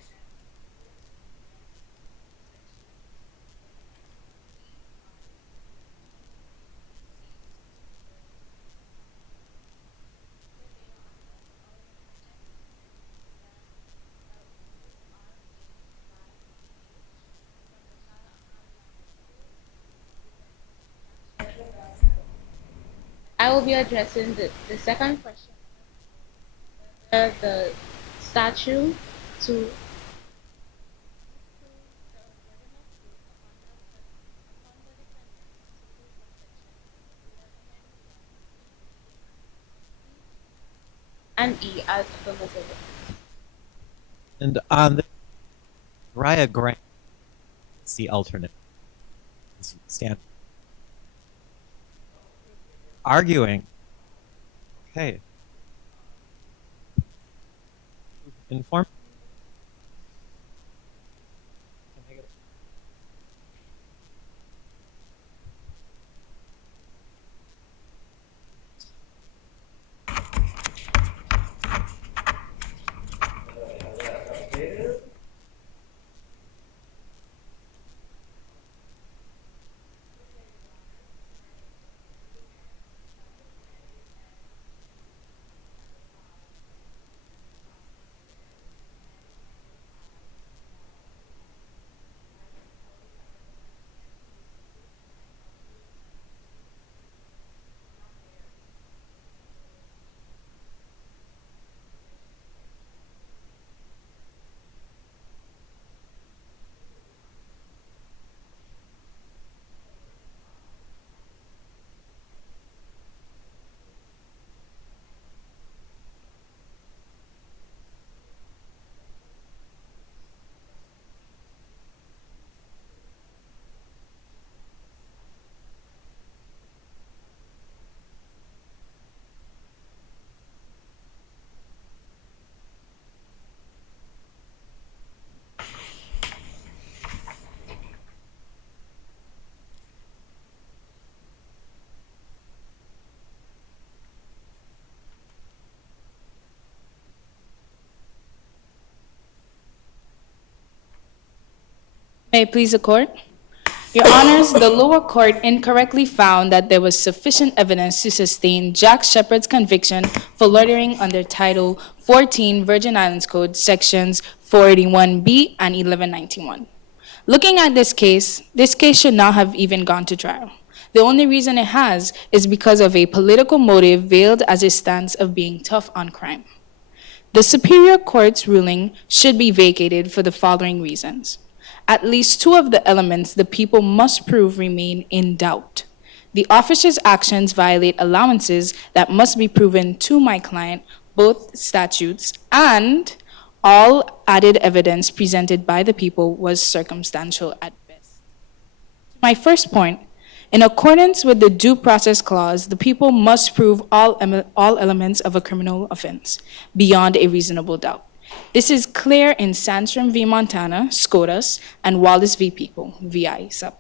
I will be addressing the second question. The statute to and E as affirmative. And on the Raya Grant, it's the alternate. Stand. arguing. Okay. Inform. May it please the court? Your Honors, the lower court incorrectly found that there was sufficient evidence to sustain Jack Shepard's conviction for loitering under Title 14 Virgin Islands Code, Sections 481B and 1191. Looking at this case should not have even gone to trial. The only reason it has is because of a political motive veiled as a stance of being tough on crime. The Superior Court's ruling should be vacated for the following reasons. At least two of the elements the people must prove remain in doubt. The officer's actions violate allowances that must be proven to my client, both statutes, and all added evidence presented by the people was circumstantial at best. My first point, in accordance with the Due Process Clause, the people must prove all elements of a criminal offense beyond a reasonable doubt. This is clear in Sandstrom v. Montana, SCOTUS, and Wallace v. People, VI sub.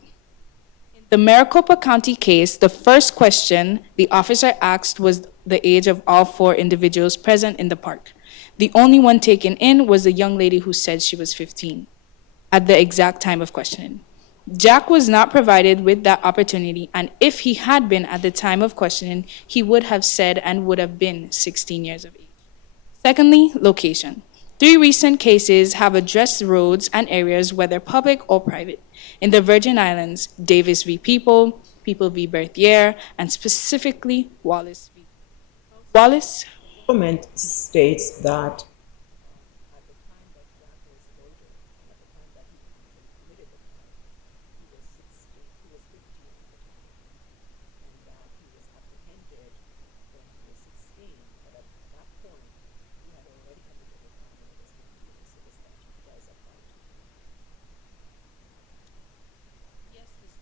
In the Maricopa County case, the first question the officer asked was the age of all four individuals present in the park. The only one taken in was the young lady who said she was 15 at the exact time of questioning. Jack was not provided with that opportunity, and if he had been at the time of questioning, he would have said and would have been 16 years of age. Secondly, location. 3 recent cases have addressed roads and areas, whether public or private. In the Virgin Islands, Davis v. People, People v. Berthier, and specifically Wallace v. Wallace? The government states that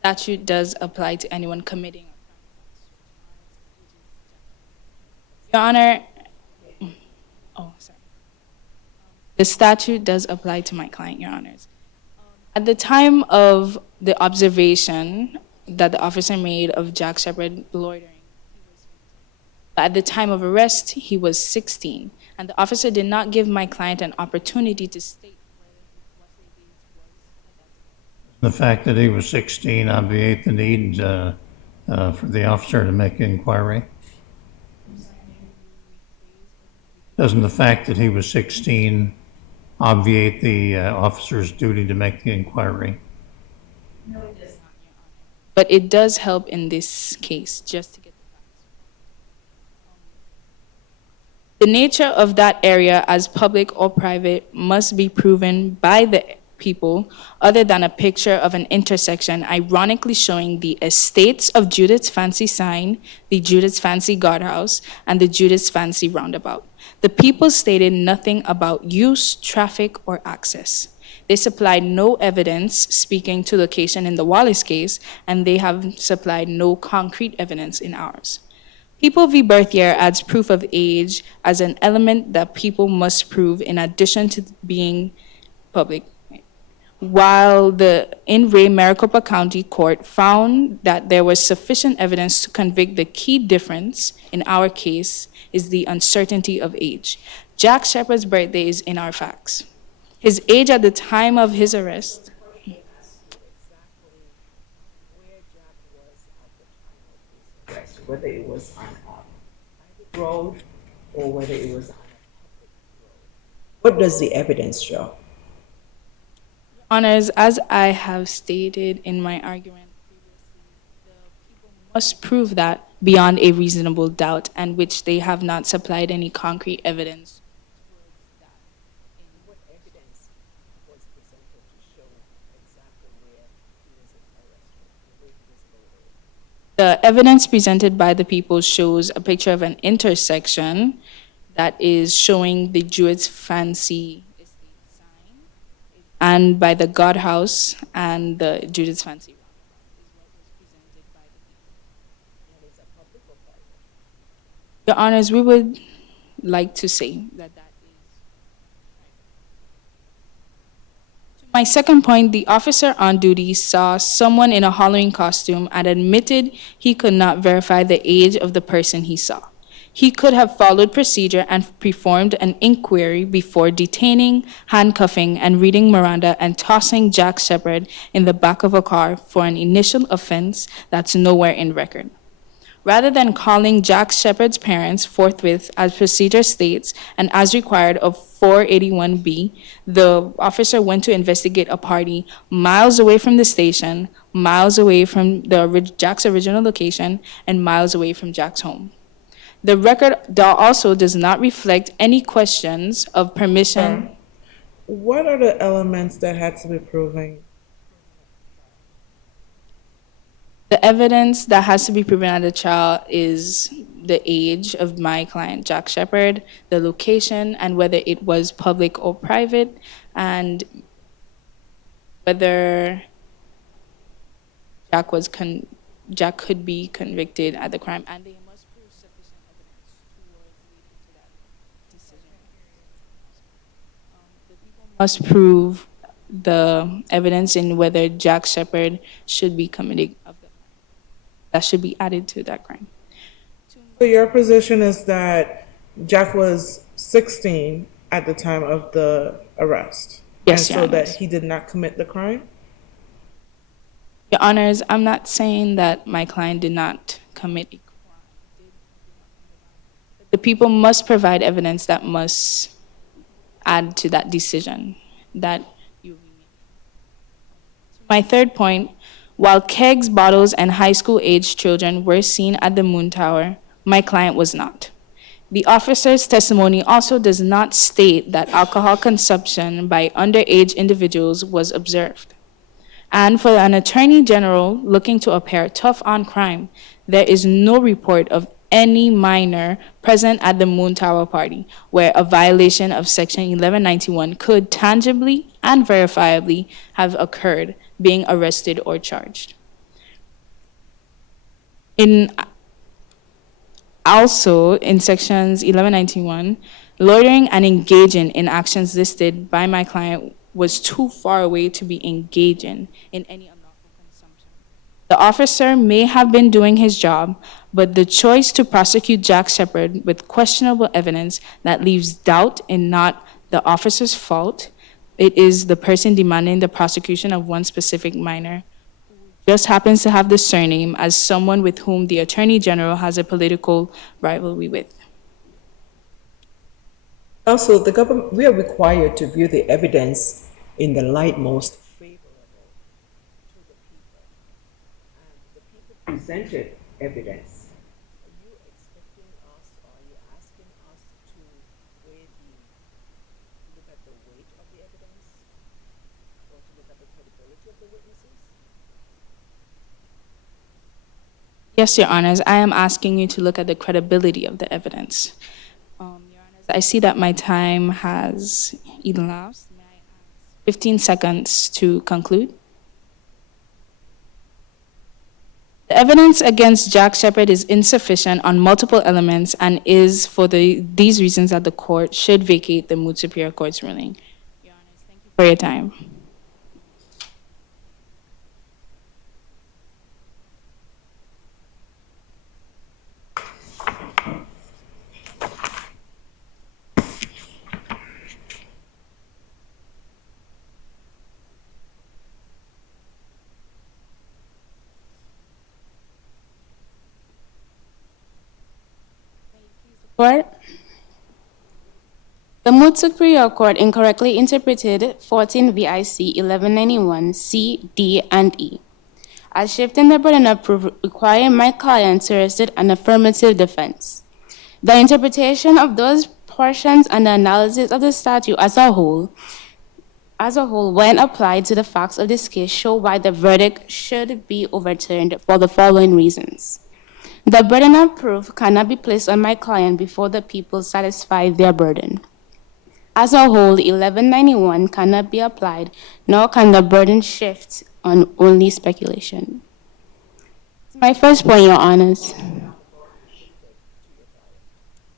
Statute does apply to anyone committing a crime. Your Honor, the statute does apply to my client, Your Honors. At the time of the observation that the officer made of Jack Shepard loitering, at the time of arrest, he was 16, and the officer did not give my client an opportunity to state The fact that he was 16 obviate the need for the officer to make inquiry? Doesn't the fact that he was 16 obviate the officer's duty to make the inquiry? No, it does not, Your Honor. But it does help in this case, just to get the facts. The nature of that area as public or private must be proven by the people other than a picture of an intersection ironically showing the estates of Judith's Fancy sign, the Judith's Fancy guardhouse, and the Judith's Fancy roundabout. The people stated nothing about use, traffic, or access. They supplied no evidence speaking to location in the Wallace case, and they have supplied no concrete evidence in ours. People v. Berthier adds proof of age as an element that people must prove in addition to being public. While the in re Maricopa County Court found that there was sufficient evidence to convict, the key difference in our case is the uncertainty of age. Jack Shepard's birthday is in our facts. His age at the time of his arrest. Whether it was on a private road or whether it was on a public road. What does the evidence show? Honors, as I have stated in my argument previously, the people must prove that beyond a reasonable doubt, and which they have not supplied any concrete evidence. What evidence was presented to show exactly where he was arrested, where he was located? The evidence presented by the people shows a picture of an intersection that is showing the Jewett Fancy Estate sign, and by the God House and the Judith's Fancy Rock is what was presented by the people. And is it public or private? Your Honors, we would like to say that that is private. To my second point, the officer on duty saw someone in a Halloween costume and admitted he could not verify the age of the person he saw. He could have followed procedure and performed an inquiry before detaining, handcuffing, and reading Miranda and tossing Jack Shepard in the back of a car for an initial offense that's nowhere in record. Rather than calling Jack Shepard's parents forthwith, as procedure states, and as required of 481B, the officer went to investigate a party miles away from the station, miles away from Jack's original location, and miles away from Jack's home. The record also does not reflect any questions of permission. What are the elements that had to be proven? The evidence that has to be proven at the trial is the age of my client, Jack Shepard, the location, and whether it was public or private, and whether Jack could be convicted at the crime, and they must prove sufficient evidence towards leading to that decision. The people must prove the evidence in whether Jack Shepard should be committed of the crime. That should be added to that crime. So your position is that Jack was 16 at the time of the arrest? Yes, and Your so that Honors. he did not commit the crime? Your Honors, I'm not saying that my client did not commit a crime. The people must provide evidence that must add to that decision that you made. My third point, while kegs, bottles, and high school age children were seen at the Moon Tower, my client was not. The officer's testimony also does not state that alcohol consumption by underage individuals was observed. And for an attorney general looking to appear tough on crime, there is no report of any minor present at the Moon Tower party where a violation of Section 1191 could tangibly and verifiably have occurred, being arrested or charged. Also, in Sections 1191, loitering and engaging in actions listed by my client was too far away to be engaging in any unlawful consumption. The officer may have been doing his job, but the choice to prosecute Jack Shepard with questionable evidence that leaves doubt in not the officer's fault, it is the person demanding the prosecution of one specific minor who just happens to have the surname as someone with whom the Attorney General has a political rivalry with. Also, the government, we are required to view the evidence in the light most favorable to the people. And the people presented evidence. Are you expecting us, or are you asking us to look at the weight of the evidence, or to look at the credibility of the witnesses? Yes, Your Honors, I am asking you to look at the credibility of the evidence. Your Honors, I see that my time has elapsed. May I ask 15 seconds to conclude? The evidence against Jack Shepard is insufficient on multiple elements and is for these reasons that the court should vacate the Moot Superior Court's ruling. Your Honors, thank you for your time. Court. The Moot Superior Court incorrectly interpreted 14 VIC 1191 C, D, and E as shifting the burden of proof requiring my client to resist an affirmative defense. The interpretation of those portions and the analysis of the statute as a whole, when applied to the facts of this case, show why the verdict should be overturned for the following reasons. The burden of proof cannot be placed on my client before the people satisfy their burden. As a whole, 1191 cannot be applied, nor can the burden shift on only speculation. My first point, Your Honors.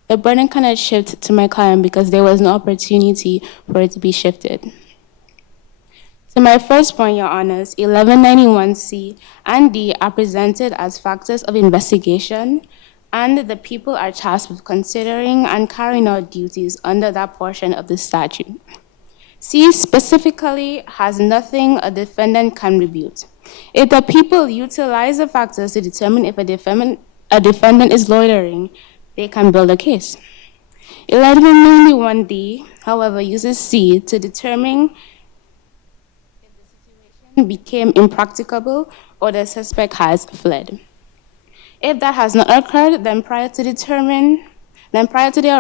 The burden cannot shift to my client because there was no opportunity for it to be shifted. So my first point, Your Honors, 1191C and D are presented as factors of investigation, and the people are tasked with considering and carrying out duties under that portion of the statute. C specifically has nothing a defendant can rebut. If the people utilize the factors to determine if a defendant is loitering, they can build a case. 1191D, however, uses C to determine became impracticable or the suspect has fled. If that has not occurred, then prior to the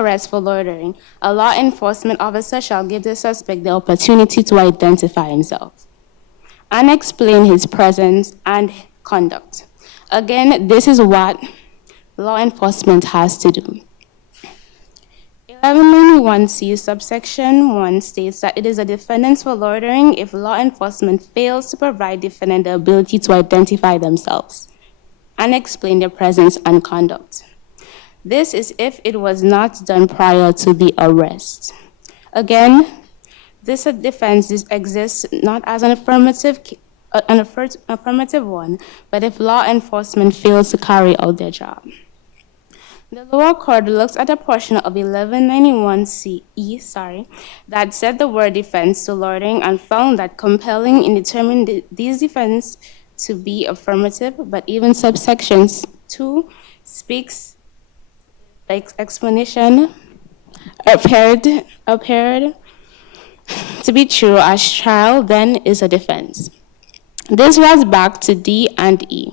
arrest for loitering, a law enforcement officer shall give the suspect the opportunity to identify himself and explain his presence and conduct. Again, this is what law enforcement has to do. 1191C subsection 1 states that it is a defendant for loitering if law enforcement fails to provide defendant the ability to identify themselves and explain their presence and conduct. This is if it was not done prior to the arrest. Again, this defense exists not as an affirmative one, but if law enforcement fails to carry out their job. The lower court looks at a portion of 1191E that said the word defense to loitering and found that compelling in determining these defense to be affirmative, but even subsections 2 speaks explanation appeared to be true as trial then is a defense. This was back to D and E.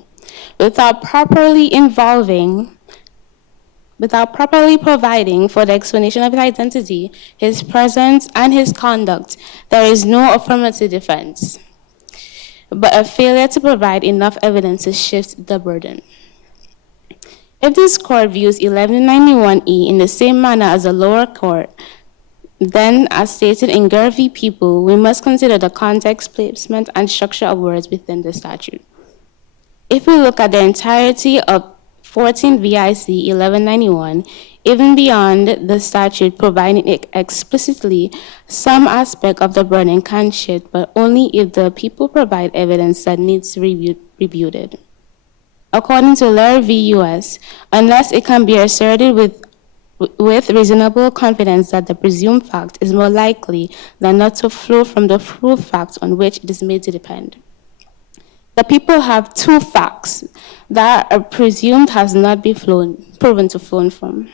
Without properly providing for the explanation of his identity, his presence, and his conduct, there is no affirmative defense, but a failure to provide enough evidence to shift the burden. If this court views 1191E in the same manner as the lower court, then, as stated in Garvey People, we must consider the context, placement, and structure of words within the statute. If we look at the entirety of 14 VIC 1191, even beyond the statute providing it explicitly, some aspect of the burden can shift, but only if the people provide evidence that needs to be rebuted. According to Larry v. U.S., unless it can be asserted with reasonable confidence that the presumed fact is more likely than not to flow from the proved facts on which it is made to depend. The people have two facts that are presumed has not been proven to flow from.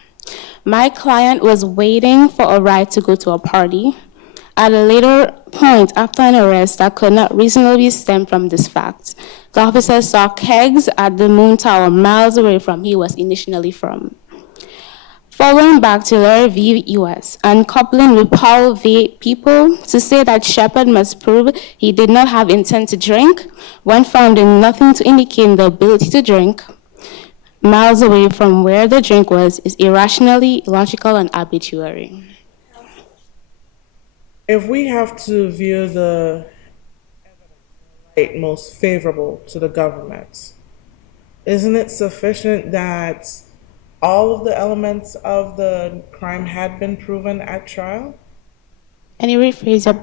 My client was waiting for a ride to go to a party. At a later point after an arrest that could not reasonably stem from this fact, the officer saw kegs at the Moon Tower miles away from he was initially from. Following back to Larry v. U.S. and coupling with Powell v. People to say that Shepard must prove he did not have intent to drink when found in nothing to indicate the ability to drink miles away from where the drink was is irrationally illogical and arbitrary. If we have to view the evidence most favorable to the government, isn't it sufficient that all of the elements of the crime had been proven at trial? Can you rephrase your?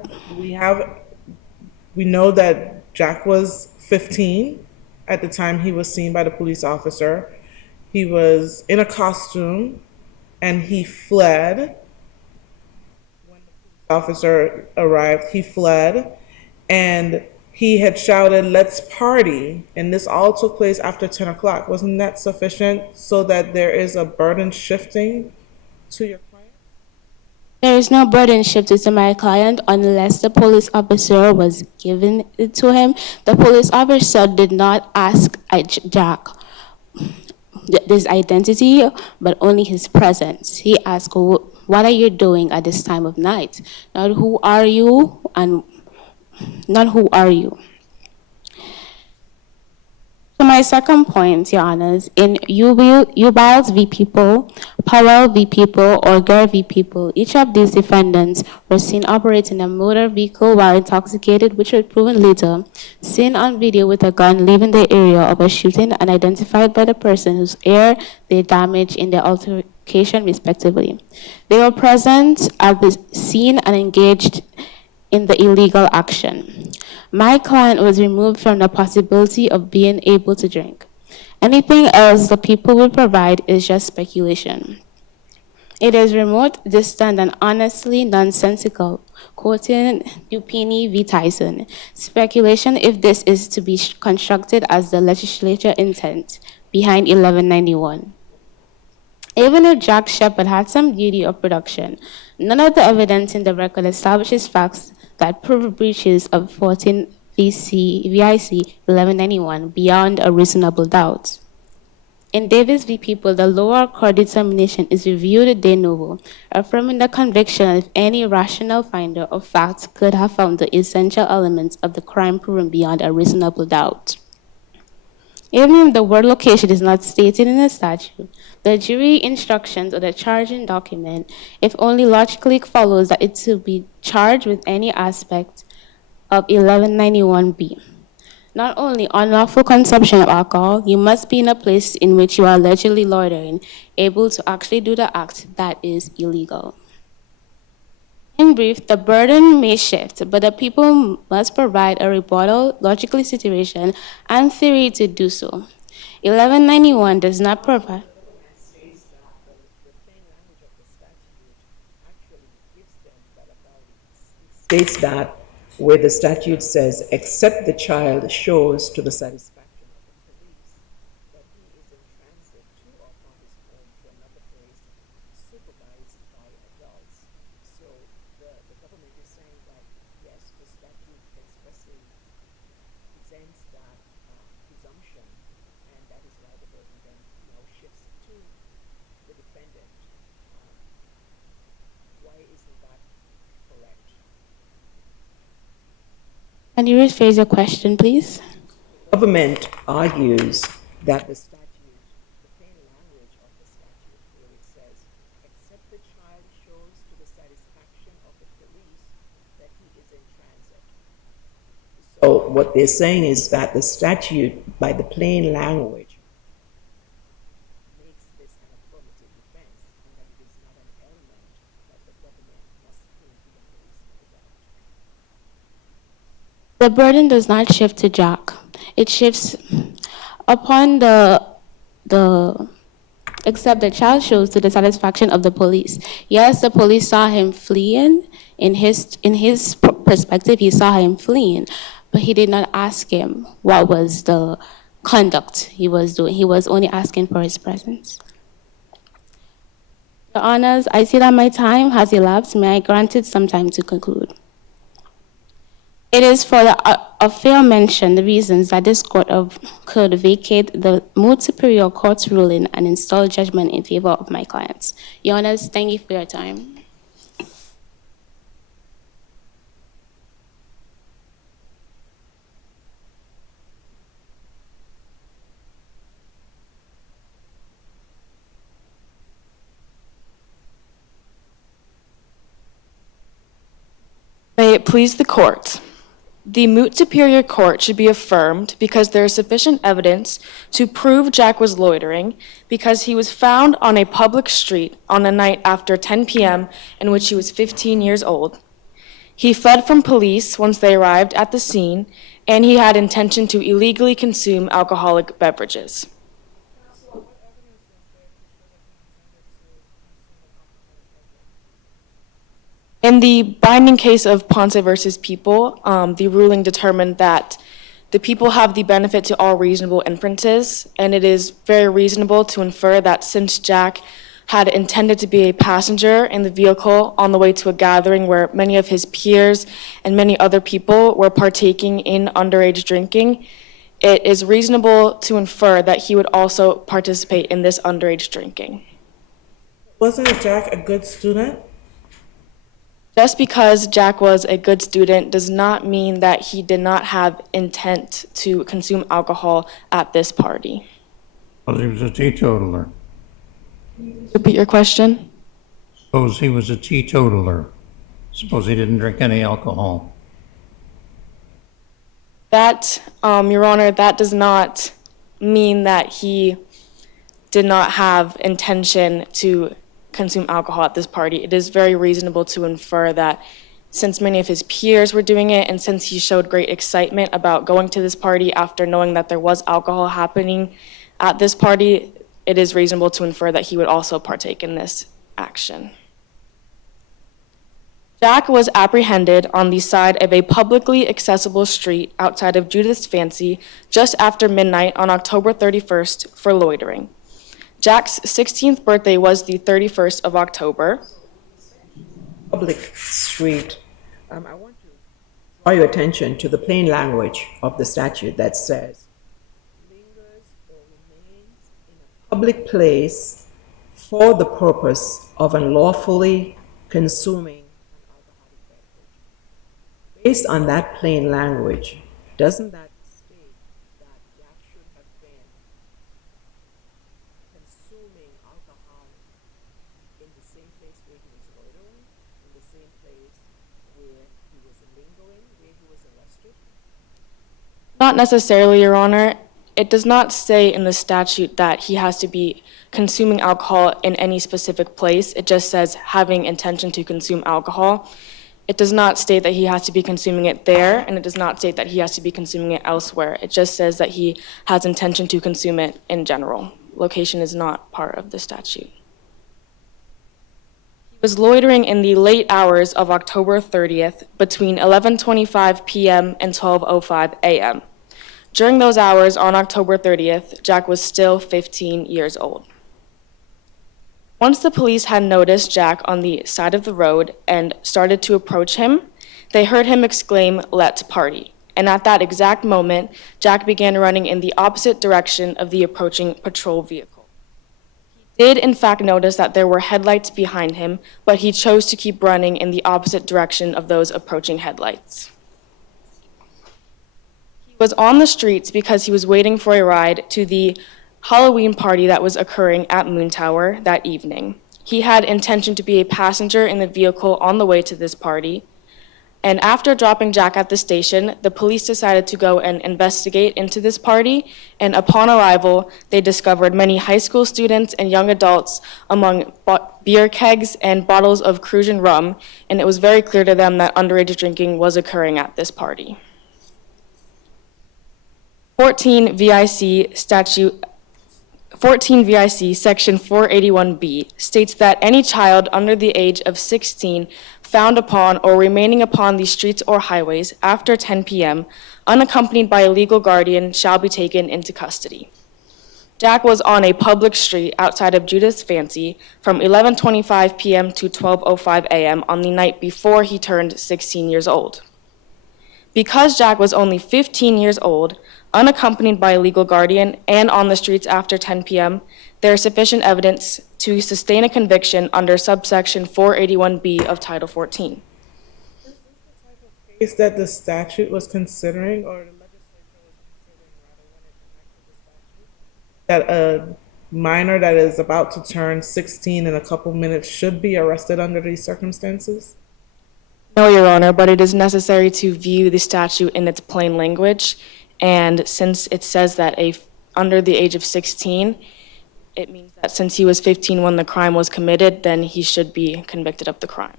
We know that Jack was 15 at the time he was seen by the police officer. He was in a costume and he fled. When the police officer arrived, he fled and he had shouted, "Let's party." And this all took place after 10 o'clock. Wasn't that sufficient so that there is a burden shifting to your client? There is no burden shifted to my client unless the police officer was given it to him. The police officer did not ask Jack his identity, but only his presence. He asked, "What are you doing at this time of night?" Not who are you, and not who are you. To my second point, Your Honors, in Ubiles v. People, Powell v. People, or Gare v. People, each of these defendants were seen operating a motor vehicle while intoxicated, which was proven later, seen on video with a gun leaving the area of a shooting and identified by the person whose ear they damaged in their altercation, respectively. They were present at the scene and engaged in the illegal action. My client was removed from the possibility of being able to drink. Anything else the people will provide is just speculation. It is remote, distant, and honestly nonsensical, quoting Dupini v. Tyson. Speculation if this is to be constructed as the legislature intent behind 1191. Even if Jack Shepard had some duty of production, none of the evidence in the record establishes facts that prove breaches of 14 VIC 1191 beyond a reasonable doubt. In Davis v. People, the lower court determination is reviewed de novo, affirming the conviction if any rational finder of fact could have found the essential elements of the crime proven beyond a reasonable doubt. Even if the word location is not stated in the statute, the jury instructions or the charging document, if only logically follows that it to be charged with any aspect of 1191B. Not only unlawful consumption of alcohol, you must be in a place in which you are allegedly loitering, able to actually do the act that is illegal. In brief, the burden may shift, but the people must provide a rebuttal, logical situation, and theory to do so. 1191 does not provide. States that where the statute says, except the child shows to the satisfaction of the police that he is in transit to or from his home to another place supervised by adults. So the government is saying that, yes, the statute expressly presents that presumption, and that is why the burden then shifts to the defendant. Why isn't that correct? Can you rephrase your question, please? The government argues that the statute, the plain language of the statute, where it says, except the child shows to the satisfaction of the police that he is in transit. So what they're saying is that the statute, by the plain language, makes this an affirmative defense, and that it is not an element that the government must prove beyond a reasonable doubt. The burden does not shift to Jack. It shifts upon except the child shows to the satisfaction of the police. Yes, the police saw him fleeing. In his perspective, he saw him fleeing, but he did not ask him what was the conduct he was doing. He was only asking for his presence. Your Honors, I see that my time has elapsed. May I grant it some time to conclude? It is for the aforementioned reasons that this court could vacate the Moot Superior Court's ruling and install judgment in favor of my clients. Your Honors, thank you for your time. May it please the court. The Moot Superior Court should be affirmed because there is sufficient evidence to prove Jack was loitering because he was found on a public street on a night after 10 p.m. in which he was 15 years old. He fled from police once they arrived at the scene, and he had intention to illegally consume alcoholic beverages. In the binding case of Ponce versus People, the ruling determined that the people have the benefit to all reasonable inferences, and it is very reasonable to infer that since Jack had intended to be a passenger in the vehicle on the way to a gathering where many of his peers and many other people were partaking in underage drinking, it is reasonable to infer that he would also participate in this underage drinking. Wasn't Jack a good student? Just because Jack was a good student does not mean that he did not have intent to consume alcohol at this party. Suppose he was a teetotaler. Repeat your question. Suppose he was a teetotaler. Suppose he didn't drink any alcohol. That, Your Honor, that does not mean that he did not have intention to consume alcohol at this party. It is very reasonable to infer that since many of his peers were doing it and since he showed great excitement about going to this party after knowing that there was alcohol happening at this party, it is reasonable to infer that he would also partake in this action. Jack was apprehended on the side of a publicly accessible street outside of Judith's Fancy just after midnight on October 31st for loitering. Jack's 16th birthday was the 31st of October. Public street. I want to draw your attention to the plain language of the statute that says, lingers or remains in a public place for the purpose of unlawfully consuming an alcoholic beverage. Based on that plain language, doesn't that state that Jack should have been consuming alcohol in the same place where he was loitering, in the same place where he was lingering, where he was arrested? Not necessarily, Your Honor. It does not say in the statute that he has to be consuming alcohol in any specific place. It just says having intention to consume alcohol. It does not state that he has to be consuming it there, and it does not state that he has to be consuming it elsewhere. It just says that he has intention to consume it in general. Location is not part of the statute. He was loitering in the late hours of October 30th between 11:25 p.m. and 12:05 a.m. During those hours on October 30th, Jack was still 15 years old. Once the police had noticed Jack on the side of the road and started to approach him, they heard him exclaim, "Let's party." And at that exact moment, Jack began running in the opposite direction of the approaching patrol vehicle. He did, in fact, notice that there were headlights behind him, but he chose to keep running in the opposite direction of those approaching headlights. He was on the streets because he was waiting for a ride to the Halloween party that was occurring at Moon Tower that evening. He had intention to be a passenger in the vehicle on the way to this party. And after dropping Jack at the station, the police decided to go and investigate into this party. And upon arrival, they discovered many high school students and young adults among beer kegs and bottles of Cruisin' rum. And it was very clear to them that underage drinking was occurring at this party. 14 VIC Section 481B states that any child under the age of 16 found upon or remaining upon the streets or highways after 10 p.m., unaccompanied by a legal guardian, shall be taken into custody. Jack was on a public street outside of Judith's Fancy from 11:25 p.m. to 12:05 a.m. on the night before he turned 16 years old. Because Jack was only 15 years old, unaccompanied by a legal guardian, and on the streets after 10 p.m., there is sufficient evidence to sustain a conviction under subsection 481B of Title 14. Is this the type of case that the statute was considering, or the legislature was considering rather when it enacted the statute? That a minor that is about to turn 16 in a couple minutes should be arrested under these circumstances? No, Your Honor, but it is necessary to view the statute in its plain language. And since it says that under the age of 16, it means that since he was 15 when the crime was committed, then he should be convicted of the crime.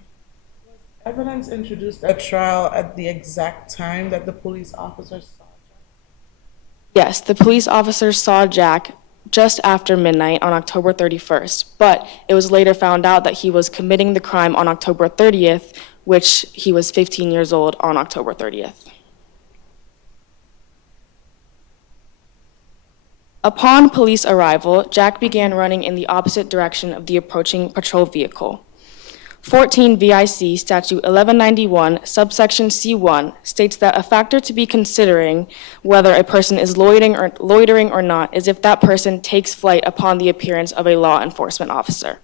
Evidence introduced at trial at the exact time that the police officer saw Jack? Yes, the police officer saw Jack just after midnight on October 31st, but it was later found out that he was committing the crime on October 30th, which he was 15 years old on October 30th. Upon police arrival, Jack began running in the opposite direction of the approaching patrol vehicle. 14 VIC Statute 1191, subsection C1, states that a factor to be considering whether a person is loitering or not is if that person takes flight upon the appearance of a law enforcement officer.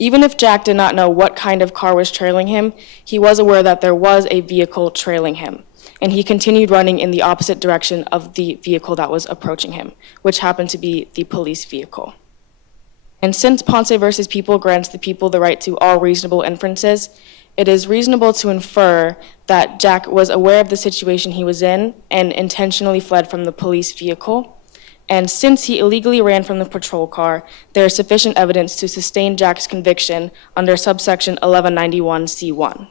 Even if Jack did not know what kind of car was trailing him, he was aware that there was a vehicle trailing him, and he continued running in the opposite direction of the vehicle that was approaching him, which happened to be the police vehicle. And since Ponce v. People grants the people the right to all reasonable inferences, it is reasonable to infer that Jack was aware of the situation he was in and intentionally fled from the police vehicle. And since he illegally ran from the patrol car, there is sufficient evidence to sustain Jack's conviction under subsection 1191C1.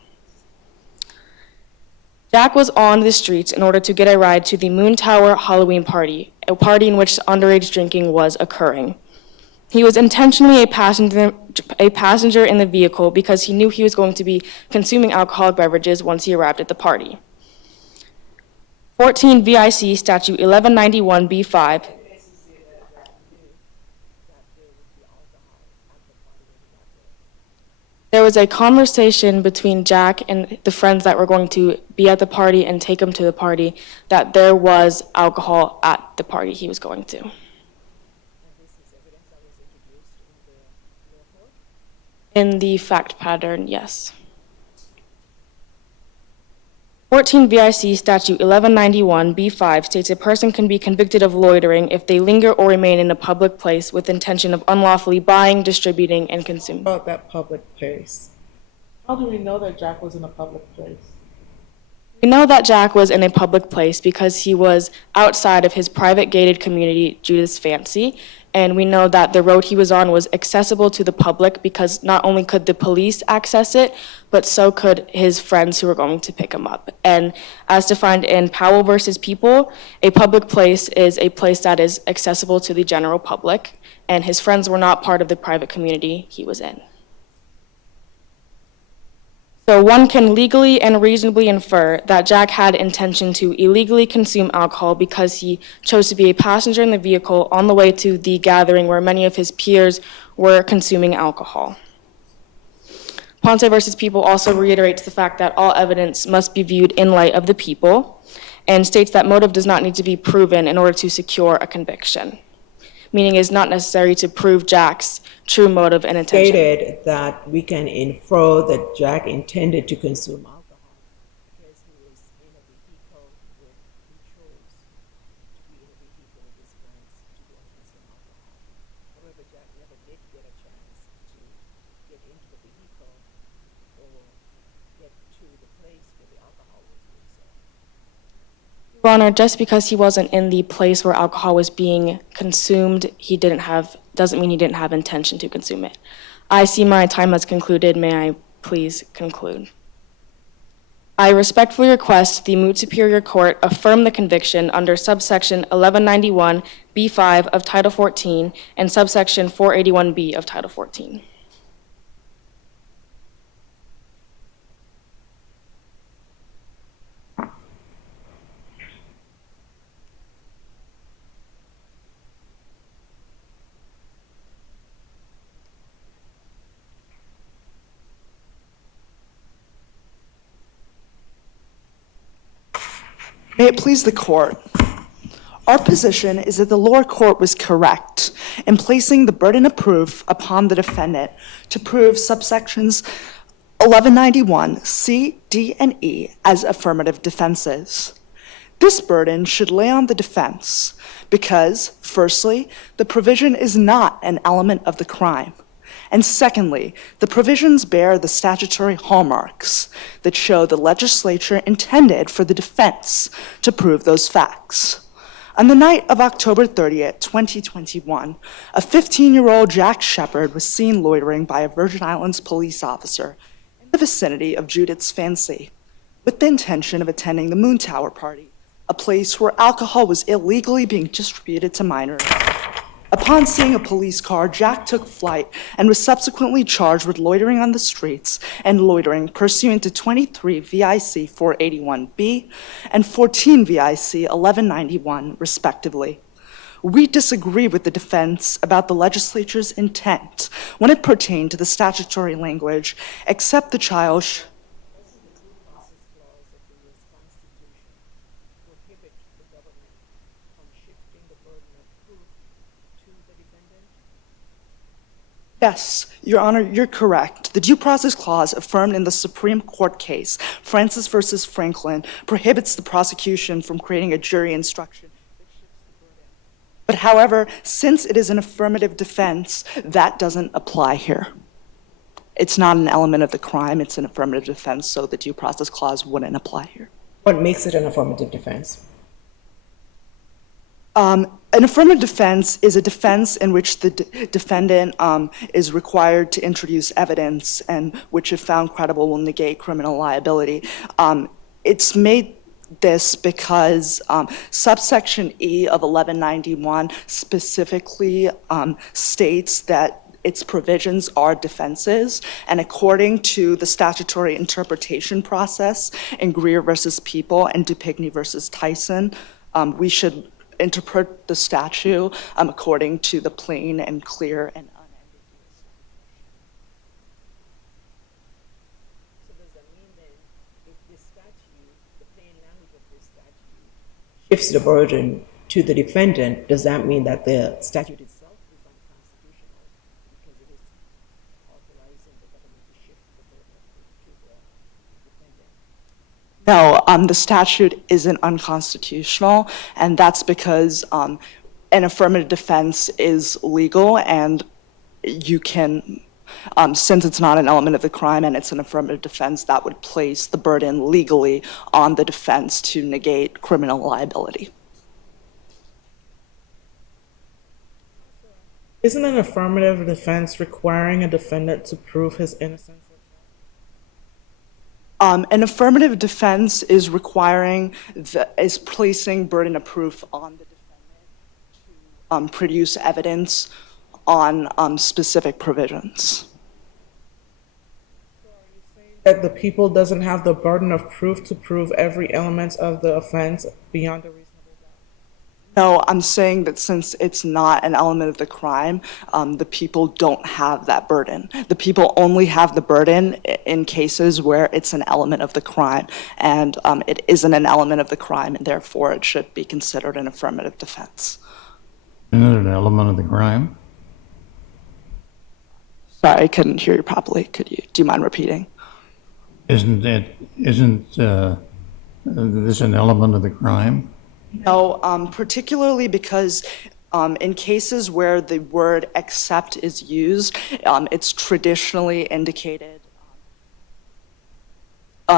Jack was on the streets in order to get a ride to the Moon Tower Halloween party, a party in which underage drinking was occurring. He was intentionally a passenger in the vehicle because he knew he was going to be consuming alcoholic beverages once he arrived at the party. 14 VIC Statute 1191B5. There was a conversation between Jack and the friends that were going to be at the party and take him to the party that there was alcohol at the party he was going to. In the fact pattern, yes. 14 VIC Statute 1191B5 states a person can be convicted of loitering if they linger or remain in a public place with intention of unlawfully buying, distributing, and consuming. About that public place. How do we know that Jack was in a public place? We know that Jack was in a public place because he was outside of his private gated community, Judith's Fancy, and we know that the road he was on was accessible to the public because not only could the police access it, but so could his friends who were going to pick him up. And as defined in Powell versus People, a public place is a place that is accessible to the general public, and his friends were not part of the private community he was in. So one can legally and reasonably infer that Jack had intention to illegally consume alcohol because he chose to be a passenger in the vehicle on the way to the gathering where many of his peers were consuming alcohol. Ponce versus People also reiterates the fact that all evidence must be viewed in light of the people and states that motive does not need to be proven in order to secure a conviction, meaning it is not necessary to prove Jack's true motive and intention. Stated that we can infer that Jack intended to consume alcohol because he was in a vehicle with controls to be in a vehicle with his friends to go and consume alcohol. However, Jack never did get a chance to get into the vehicle or get to the place where the alcohol was being sold. Your Honor, just because he wasn't in the place where alcohol was being consumed, doesn't mean he didn't have intention to consume it. I see my time has concluded. May I please conclude? I respectfully request the Moot Superior Court affirm the conviction under subsection 1191B5 of Title 14 and subsection 481B of Title 14. May it please the court. Our position is that the lower court was correct in placing the burden of proof upon the defendant to prove subsections 1191 C, D, and E as affirmative defenses. This burden should lay on the defense because, firstly, the provision is not an element of the crime, And secondly, the provisions bear the statutory hallmarks that show the legislature intended for the defense to prove those facts. On the night of October 30th, 2021, a 15-year-old Jack Shepard was seen loitering by a Virgin Islands police officer in the vicinity of Judith's Fancy with the intention of attending the Moon Tower party, a place where alcohol was illegally being distributed to minors. Upon seeing a police car, Jack took flight and was subsequently charged with loitering on the streets and loitering pursuant to 23 VIC 481B and 14 VIC 1191, respectively. We disagree with the defense about the legislature's intent when it pertained to the statutory language, except the child Yes, Your Honor, you're correct. The Due Process Clause affirmed in the Supreme Court case, Francis versus Franklin, prohibits the prosecution from creating a jury instruction. But however, since it is an affirmative defense, that doesn't apply here. It's not an element of the crime, it's an affirmative defense, so the Due Process Clause wouldn't apply here. What makes it an affirmative defense? An affirmative defense is a defense in which the defendant is required to introduce evidence and which, if found credible, will negate criminal liability. It's made this because subsection E of 1191 specifically states that its provisions are defenses, and according to the statutory interpretation process in Greer versus People and Dupigney versus Tyson, we should interpret the statute according to the plain and clear and unambiguous. So does that mean then, if this statute, the plain language of this statute, shifts the burden to the defendant, does that mean that the statute itself is unconstitutional because it is authorizing the government to shift the burden to the defendant? No, the statute isn't unconstitutional, and that's because an affirmative defense is legal, and you can, since it's not an element of the crime and it's an affirmative defense, that would place the burden legally on the defense to negate criminal liability. Isn't an affirmative defense requiring a defendant to prove his innocence? An affirmative defense is is placing burden of proof on the defendant to produce evidence on specific provisions. That the people doesn't have the burden of proof to prove every element of the offense beyond a reasonable doubt? No, I'm saying that since it's not an element of the crime, the people don't have that burden. The people only have the burden in cases where it's an element of the crime, and it isn't an element of the crime, and therefore it should be considered an affirmative defense. Isn't it an element of the crime? Sorry, I couldn't hear you properly. Do you mind repeating? Isn't this an element of the crime? No, particularly because in cases where the word accept is used, it's traditionally indicated,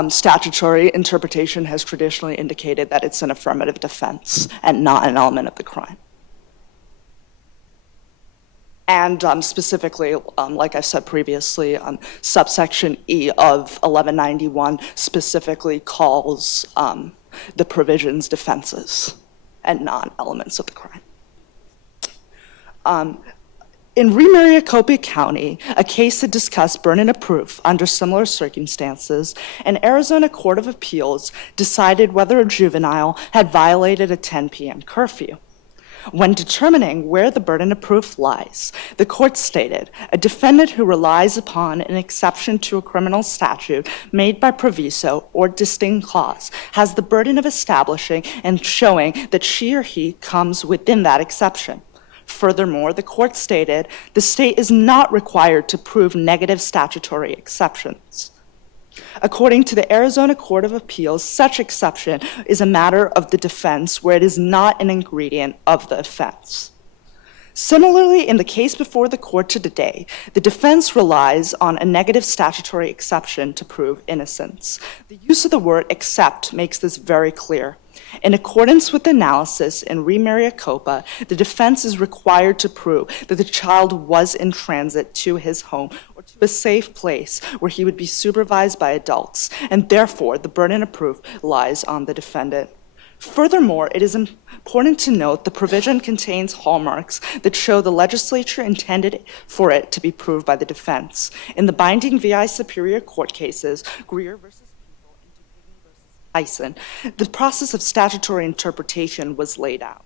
statutory interpretation has traditionally indicated that it's an affirmative defense and not an element of the crime. And specifically, like I said previously, subsection E of 1191 specifically calls the provisions defenses and non-elements of the crime. In Maricopa County, a case that discussed burden of proof under similar circumstances, an Arizona Court of Appeals decided whether a juvenile had violated a 10 p.m. curfew. When determining where the burden of proof lies, the court stated, a defendant who relies upon an exception to a criminal statute made by proviso or distinct clause has the burden of establishing and showing that she or he comes within that exception. Furthermore, the court stated, the state is not required to prove negative statutory exceptions. According to the Arizona Court of Appeals, such exception is a matter of the defense where it is not an ingredient of the offense. Similarly, in the case before the court today, the defense relies on a negative statutory exception to prove innocence. The use of the word except makes this very clear. In accordance with the analysis in Re Maricopa, the defense is required to prove that the child was in transit to his home or to a safe place where he would be supervised by adults, and therefore the burden of proof lies on the defendant. Furthermore, it is important to note the provision contains hallmarks that show the legislature intended for it to be proved by the defense. In the binding VI Superior Court cases, Greer versus Tyson, the process of statutory interpretation was laid out.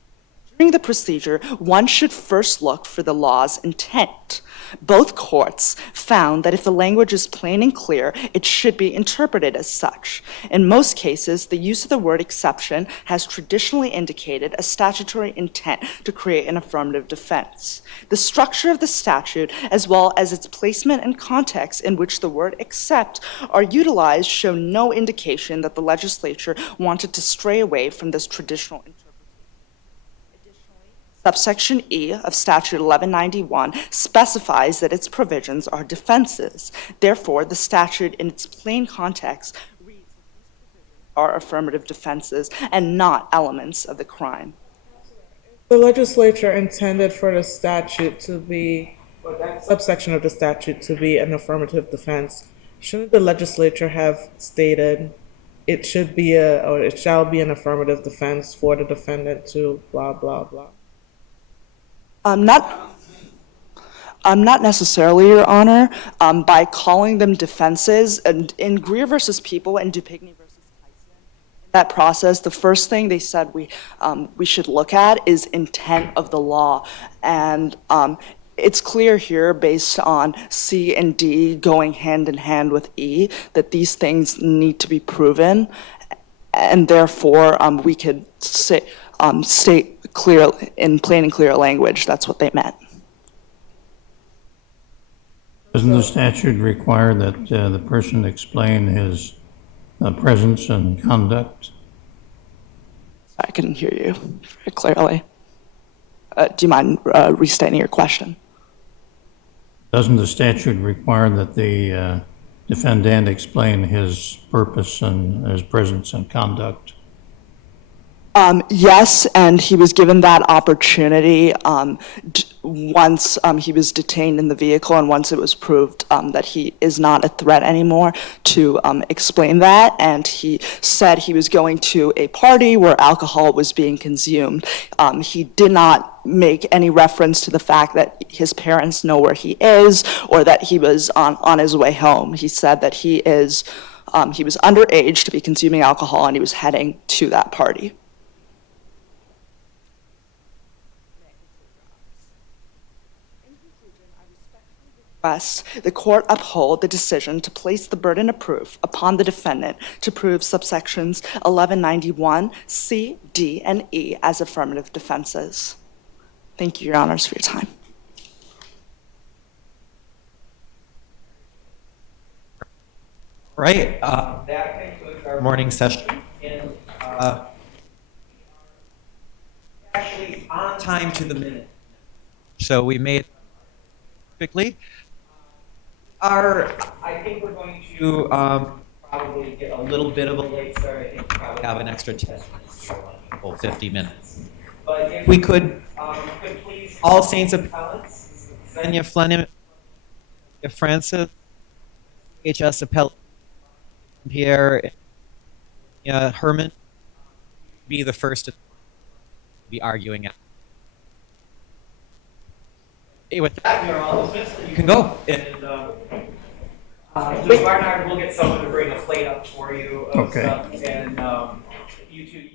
During the procedure, one should first look for the law's intent. Both courts found that if the language is plain and clear, it should be interpreted as such. In most cases, the use of the word exception has traditionally indicated a statutory intent to create an affirmative defense. The structure of the statute, as well as its placement and context in which the word except are utilized, show no indication that the legislature wanted to stray away from this traditional interpretation. Subsection E of Statute 1191 specifies that its provisions are defenses. Therefore, the statute in its plain context reads that these provisions are affirmative defenses and not elements of the crime. The legislature intended for the statute to be, or that subsection of the statute to be an affirmative defense. Shouldn't the legislature have stated it should be or it shall be an affirmative defense for the defendant to blah, blah, blah? Not necessarily, Your Honor. By calling them defenses, and in Greer versus People and Dupigny versus Tyson, in that process, the first thing they said we should look at is intent of the law. And it's clear here, based on C and D going hand in hand with E, that these things need to be proven, and therefore we could say, state clear in plain and clear language that's what they meant. Doesn't the statute require that the person explain his presence and conduct? I couldn't hear you very clearly. Do you mind restating your question? Doesn't the statute require that the defendant explain his purpose and his presence and conduct? Yes, and he was given that opportunity once he was detained in the vehicle and once it was proved that he is not a threat anymore to explain that. And he said he was going to a party where alcohol was being consumed. He did not make any reference to the fact that his parents know where he is or that he was on his way home. He said that he was underage to be consuming alcohol and he was heading to that party. The court uphold the decision to place the burden of proof upon the defendant to prove subsections 1191, C, D, and E as affirmative defenses. Thank you, Your Honors, for your time. Right. That concludes our morning session. And actually on time to the minute. So we made it perfectly. I think we're going to probably get a little bit of a late start. I think we probably have an extra 10 minutes, or 50 minutes. But if we could please, All Saints appellants, Xenia Fleming, Francis, HS appellant, Pierre, Herman, be the first to be arguing it. With that, you're all dismissed. You can go. And just Barnard will get someone to bring a plate up for you of stuff, and you two.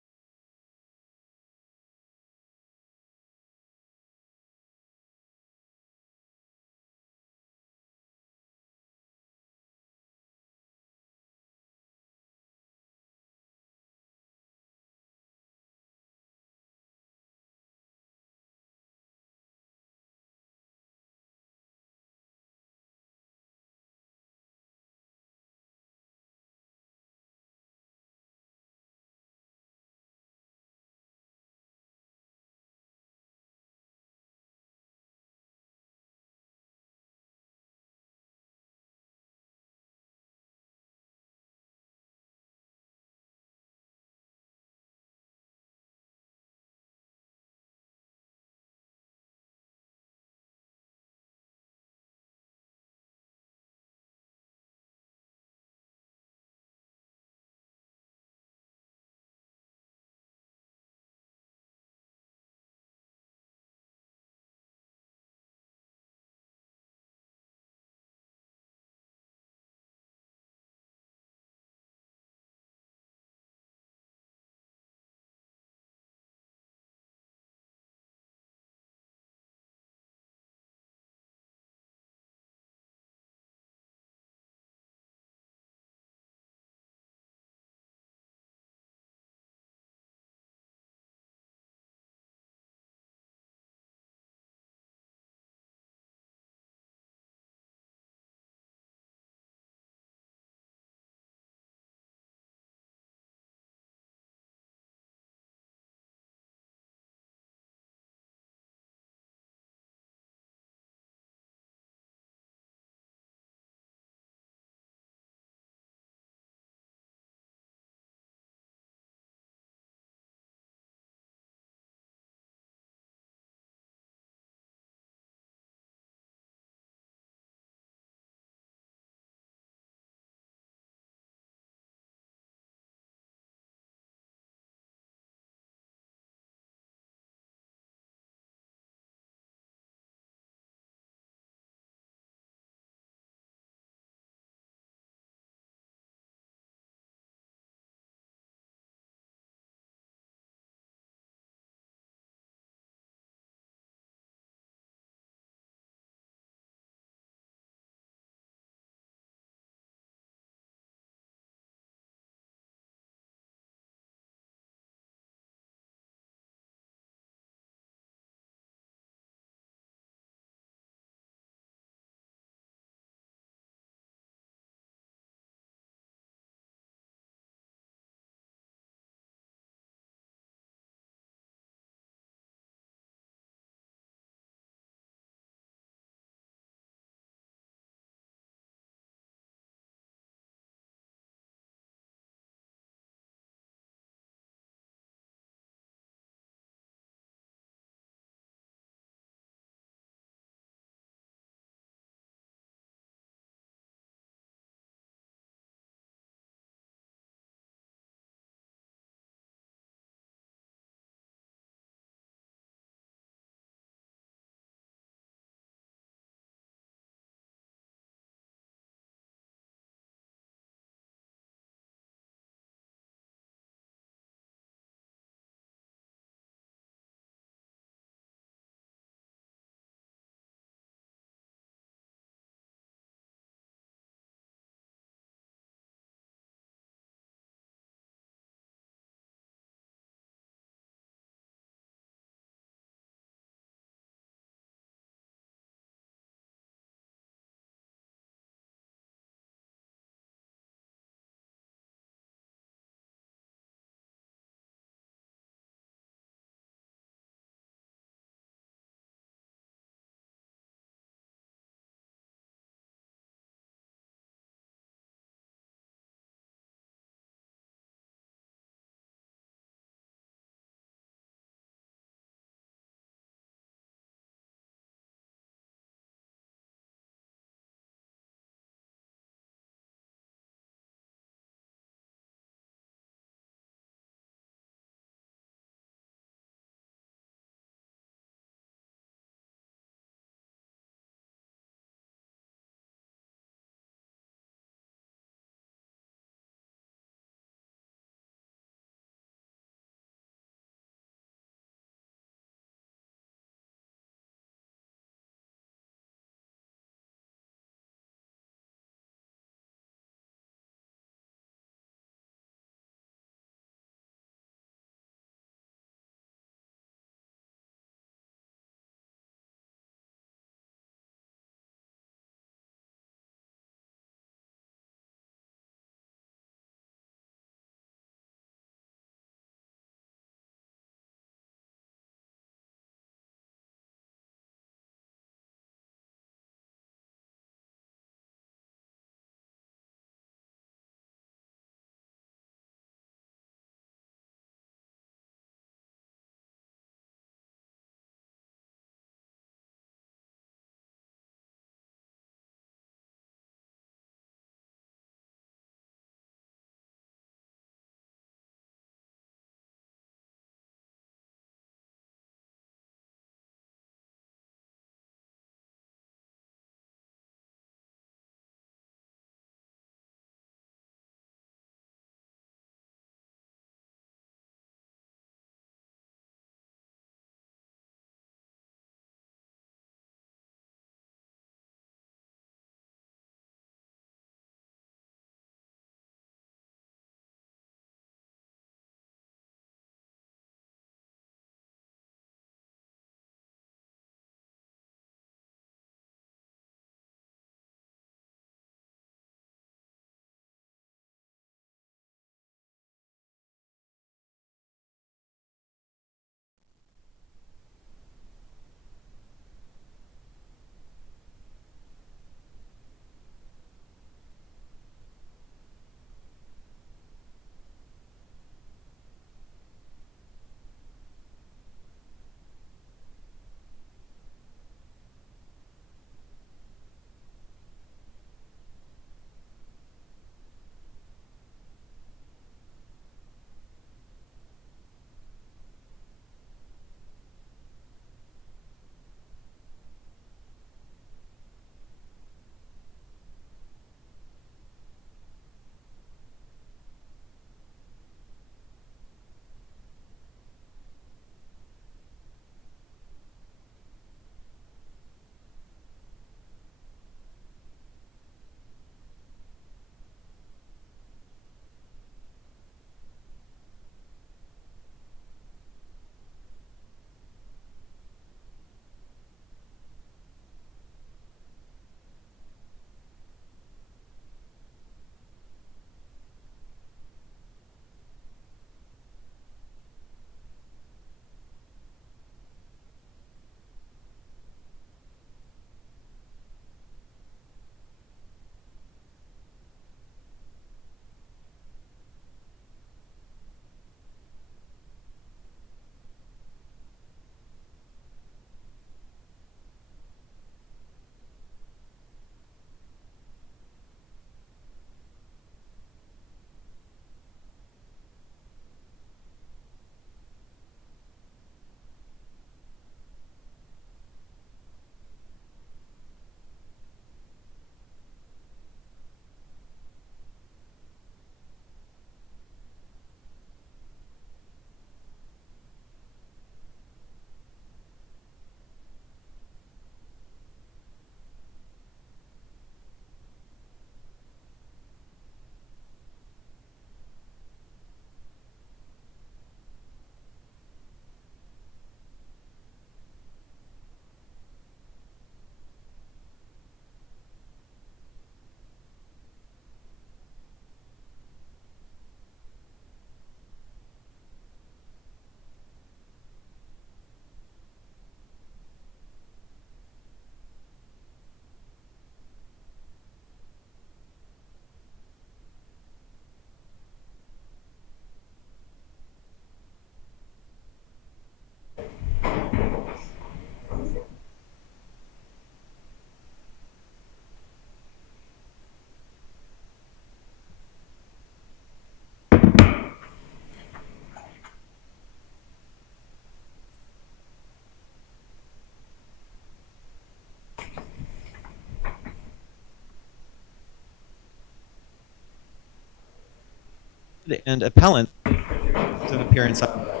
and appellant to appearance on the record.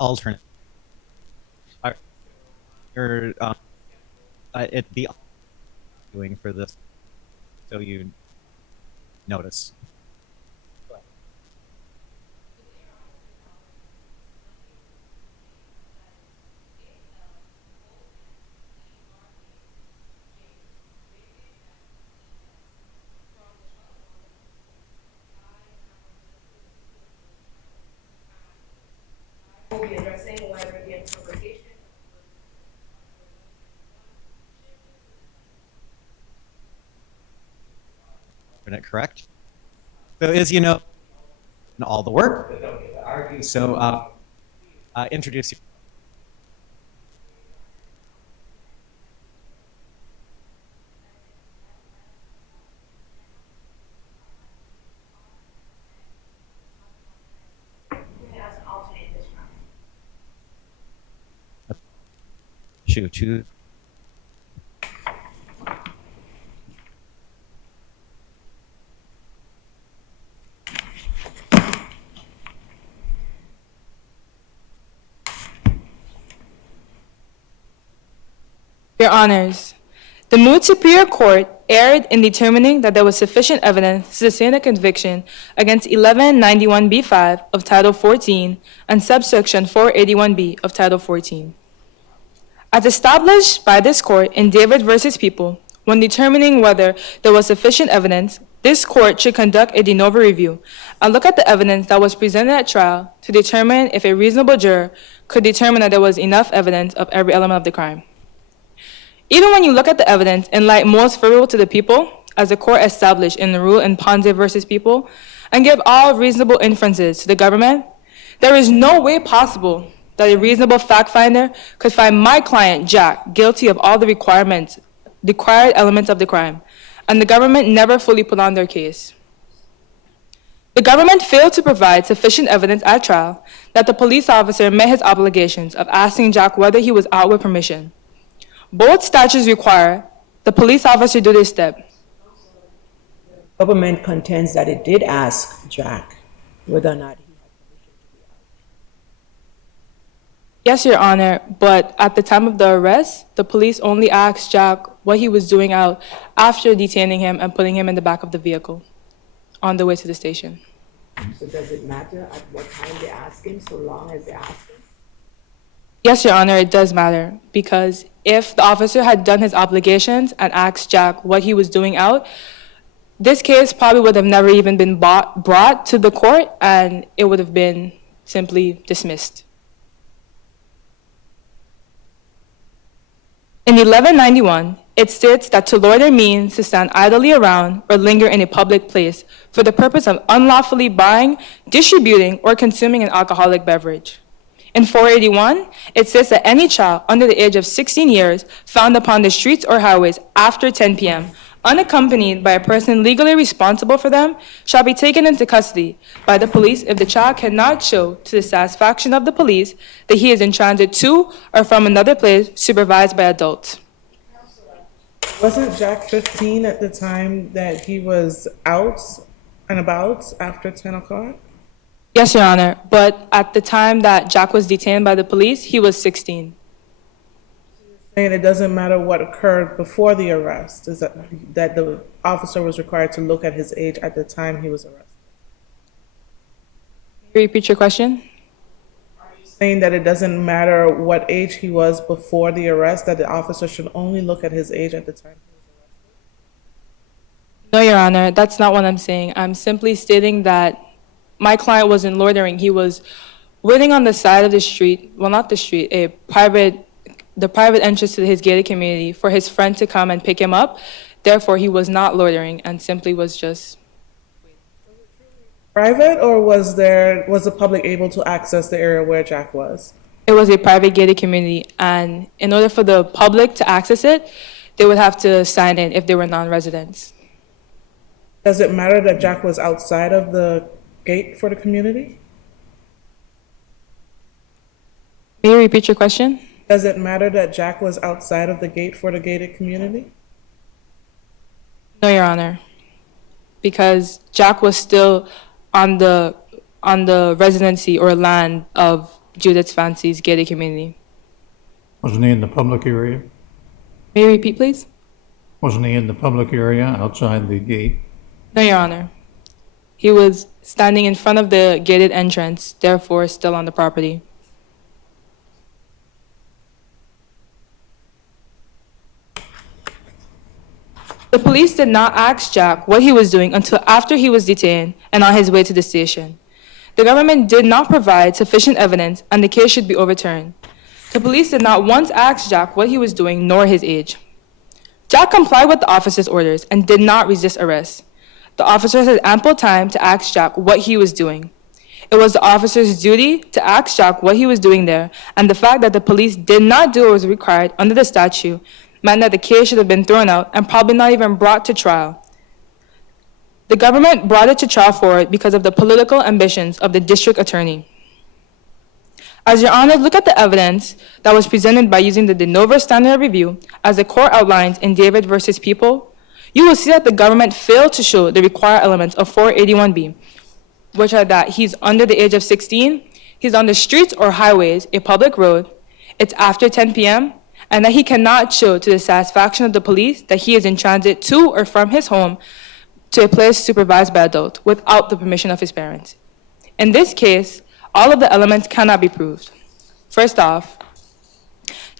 Alternate. All right. You're at the doing for this, so you notice. Will be addressing whether the interpretation. Correct? So as you know, in all the work, but don't get to argue. So introduce you. As an alternate this round. Choose. Your Honors, the Moot Superior Court erred in determining that there was sufficient evidence to sustain a conviction against 1191b5 of Title 14 and subsection 481b of Title 14. As established by this court in David v. People, when determining whether there was sufficient evidence, this court should conduct a de novo review and look at the evidence that was presented at trial to determine if a reasonable juror could determine that there was enough evidence of every element of the crime. Even when you look at the evidence in light most favorable to the people, as the court established in the rule in Ponce v. People, and give all reasonable inferences to the government, there is no way possible that a reasonable fact finder could find my client, Jack, guilty of all the required elements of the crime, and the government never fully put on their case. The government failed to provide sufficient evidence at trial that the police officer met his obligations of asking Jack whether he was out with permission. Both statutes require the police officer do this step. Government contends that it did ask Jack whether or not he had permission to be out. Yes, Your Honor, but at the time of the arrest, the police only asked Jack what he was doing out after detaining him and putting him in the back of the vehicle on the way to the station. So does it matter at what time they ask him, so long as they ask him? Yes, Your Honor, it does matter, because if the officer had done his obligations and asked Jack what he was doing out, this case probably would have never even been brought to the court, and it would have been simply dismissed. In 1191, it states that to loiter means to stand idly around or linger in a public place for the purpose of unlawfully buying, distributing, or consuming an alcoholic beverage. In 481, it says that any child under the age of 16 years found upon the streets or highways after 10 p.m., unaccompanied by a person legally responsible for them, shall be taken into custody by the police if the child cannot show to the satisfaction of the police that he is in transit to or from another place supervised by adults. Wasn't Jack 15 at the time that he was out and about after 10 o'clock? Yes, Your Honor, but at the time that Jack was detained by the police, he was 16. Saying it doesn't matter what occurred before the arrest, is that the officer was required to look at his age at the time he was arrested? Can you repeat your question? Saying that it doesn't matter what age he was before the arrest, that the officer should only look at his age at the time he was arrested? No, Your Honor, that's not what I'm saying. I'm simply stating that my client wasn't loitering. He was waiting on the side of the street, well, not the street, the private entrance to his gated community for his friend to come and pick him up. Therefore, he was not loitering and simply was just Private, or was the public able to access the area where Jack was? It was a private gated community, and in order for the public to access it, they would have to sign in if they were non-residents. Does it matter that Jack was outside of the gate for the community? May you repeat your question? Does it matter that Jack was outside of the gate for the gated community? No, Your Honor, because Jack was still on the residency or land of Judith Fancy's gated community. Wasn't he in the public area? May you repeat, please? Wasn't he in the public area outside the gate? No, Your Honor. He was standing in front of the gated entrance, therefore still on the property. The police did not ask Jack what he was doing until after he was detained and on his way to the station. The government did not provide sufficient evidence and the case should be overturned. The police did not once ask Jack what he was doing nor his age. Jack complied with the officer's orders and did not resist arrest. The officers had ample time to ask Jack what he was doing. It was the officer's duty to ask Jack what he was doing there, and the fact that the police did not do what was required under the statute meant that the case should have been thrown out and probably not even brought to trial. The government brought it to trial for it because of the political ambitions of the district attorney. As Your Honor, look at the evidence that was presented by using the de novo standard of review, as the court outlines in David versus People, you will see that the government failed to show the required elements of 481B, which are that he's under the age of 16, he's on the streets or highways, a public road, it's after 10 p.m., and that he cannot show to the satisfaction of the police that he is in transit to or from his home to a place supervised by adult without the permission of his parents. In this case, all of the elements cannot be proved. First off,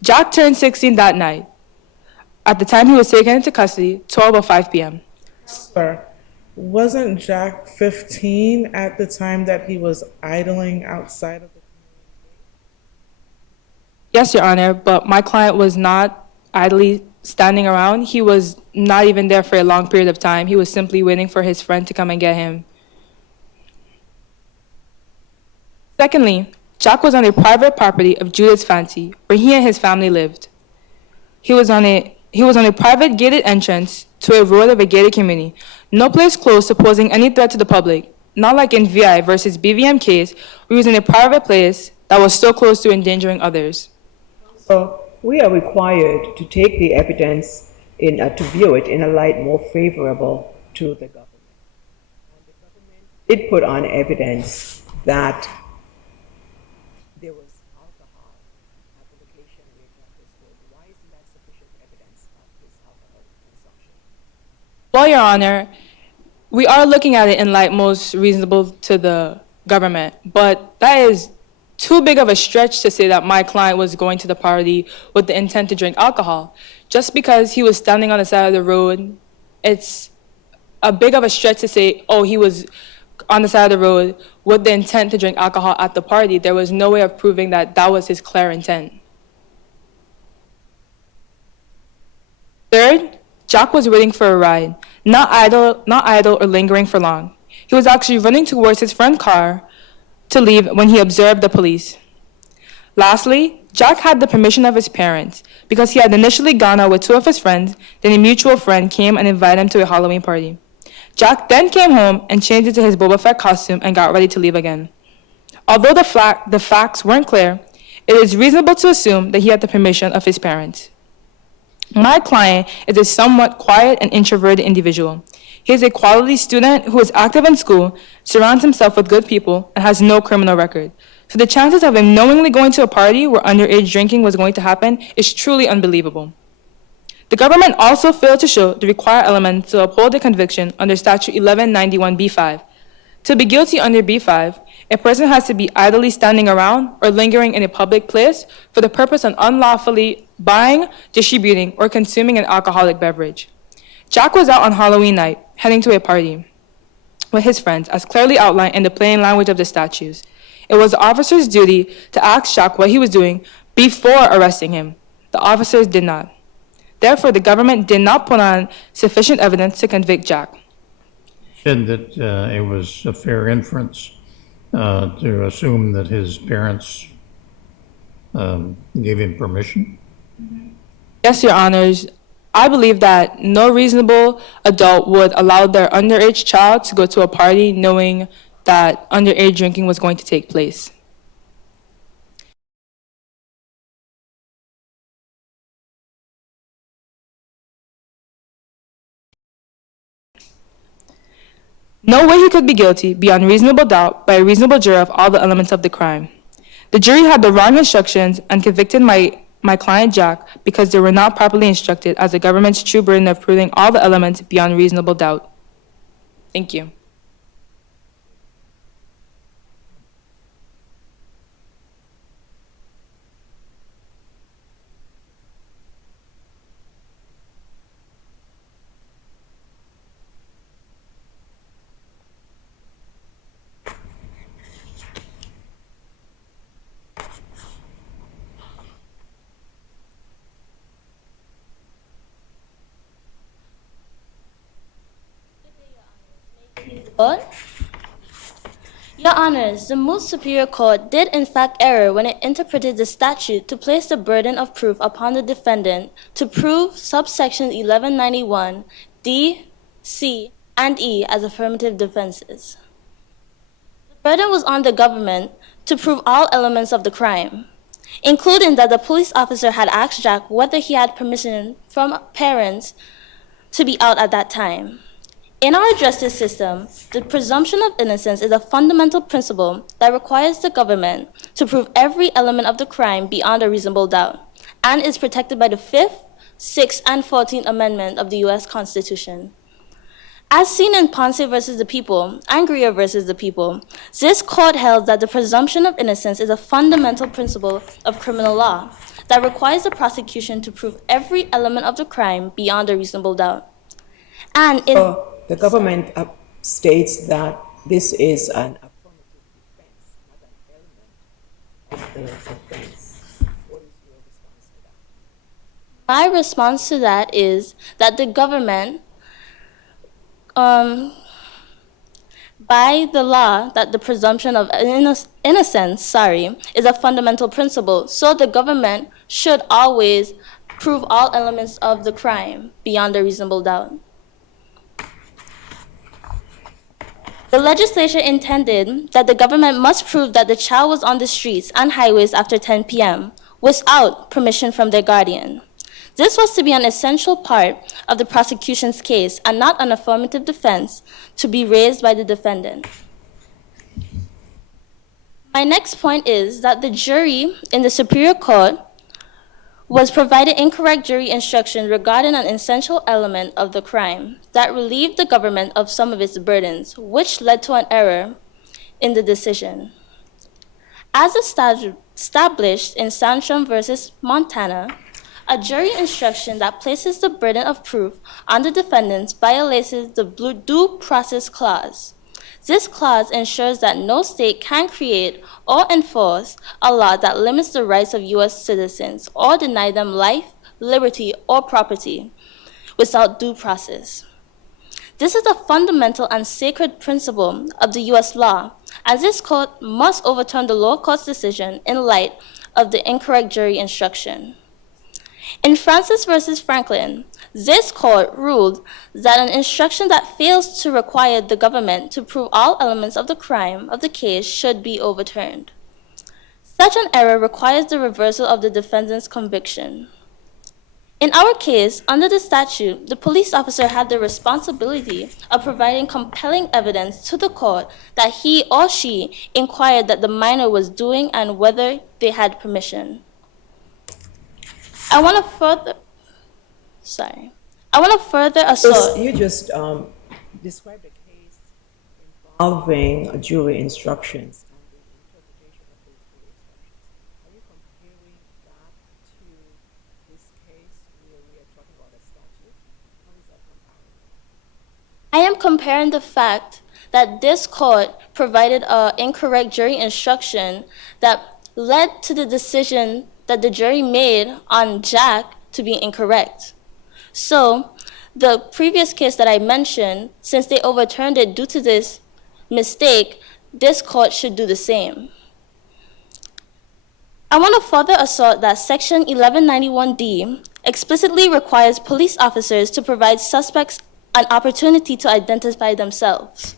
Jack turned 16 that night. At the time he was taken into custody, 12:05 p.m. Sir, wasn't Jack 15 at the time that he was idling outside of the Yes, Your Honor, but my client was not idly standing around. He was not even there for a long period of time. He was simply waiting for his friend to come and get him. Secondly, Jack was on a private property of Judith Fancy, where he and his family lived. He was on a private gated entrance to a road of a gated community, no place close to posing any threat to the public, not like in VI versus BVM case, where he was in a private place that was so close to endangering others. So we are required to take the evidence to view it in a light more favorable to the government. And the government did put on evidence that there was alcohol at the location where Jack was killed. Why isn't that sufficient evidence of his alcohol consumption? Well, Your Honor, we are looking at it in light most reasonable to the government, but that is too big of a stretch to say that my client was going to the party with the intent to drink alcohol. Just because he was standing on the side of the road, it's a big of a stretch to say, oh, he was on the side of the road with the intent to drink alcohol at the party. There was no way of proving that that was his clear intent. Third, Jack was waiting for a ride, not idle or lingering for long. He was actually running towards his friend's car to leave when he observed the police. Lastly, Jack had the permission of his parents because he had initially gone out with two of his friends, then a mutual friend came and invited him to a Halloween party. Jack then came home and changed into his Boba Fett costume and got ready to leave again. Although the facts weren't clear, it is reasonable to assume that he had the permission of his parents. My client is a somewhat quiet and introverted individual. He is a quality student who is active in school, surrounds himself with good people, and has no criminal record. So the chances of him knowingly going to a party where underage drinking was going to happen is truly unbelievable. The government also failed to show the required elements to uphold the conviction under Statute 1191b5. To be guilty under B5, a person has to be idly standing around or lingering in a public place for the purpose of unlawfully buying, distributing, or consuming an alcoholic beverage. Jack was out on Halloween night, heading to a party with his friends, as clearly outlined in the plain language of the statutes. It was the officer's duty to ask Jack what he was doing before arresting him. The officers did not. Therefore, the government did not put on sufficient evidence to convict Jack. Said that it was a fair inference to assume that his parents gave him permission. Yes, Your Honors. I believe that no reasonable adult would allow their underage child to go to a party knowing that underage drinking was going to take place. No way he could be guilty beyond reasonable doubt by a reasonable jury of all the elements of the crime. The jury had the wrong instructions and convicted my client Jack because they were not properly instructed as the government's true burden of proving all the elements beyond reasonable doubt. Thank you. Court? Your Honors, the Moot Superior Court did in fact err when it interpreted the statute to place the burden of proof upon the defendant to prove subsection 1191 D, C, and E as affirmative defenses. The burden was on the government to prove all elements of the crime, including that the police officer had asked Jack whether he had permission from parents to be out at that time. In our justice system, the presumption of innocence is a fundamental principle that requires the government to prove every element of the crime beyond a reasonable doubt, and is protected by the 5th, 6th, and 14th Amendment of the U.S. Constitution. As seen in Ponce versus the People and Greer versus the People, this court held that the presumption of innocence is a fundamental principle of criminal law that requires the prosecution to prove every element of the crime beyond a reasonable doubt. And in The government states that this is an affirmative defense, not an element of the offense. What is your response to that? My response to that is that the government, by the law, that the presumption of innocence, is a fundamental principle. So the government should always prove all elements of the crime beyond a reasonable doubt. The legislature intended that the government must prove that the child was on the streets and highways after 10 p.m. without permission from their guardian. This was to be an essential part of the prosecution's case and not an affirmative defense to be raised by the defendant. My next point is that the jury in the Superior Court was provided incorrect jury instruction regarding an essential element of the crime that relieved the government of some of its burdens, which led to an error in the decision. As established in Sandstrom versus Montana, a jury instruction that places the burden of proof on the defendants violates the Due Process Clause. This clause ensures that no state can create or enforce a law that limits the rights of U.S. citizens or deny them life, liberty, or property without due process. This is a fundamental and sacred principle of the U.S. law, as this court must overturn the lower court's decision in light of the incorrect jury instruction. In Francis versus Franklin, this court ruled that an instruction that fails to require the government to prove all elements of the crime of the case should be overturned. Such an error requires the reversal of the defendant's conviction. In our case, under the statute, the police officer had the responsibility of providing compelling evidence to the court that he or she inquired that the minor was doing and whether they had permission. I want to further assert. You just described a case involving jury instructions and the interpretation of those jury instructions. Are you comparing that to this case where we are talking about a statute? How is that comparable? I am comparing the fact that this court provided an incorrect jury instruction that led to the decision that the jury made on Jack to be incorrect. So, the previous case that I mentioned, since they overturned it due to this mistake, this court should do the same. I want to further assert that Section 1191D explicitly requires police officers to provide suspects an opportunity to identify themselves.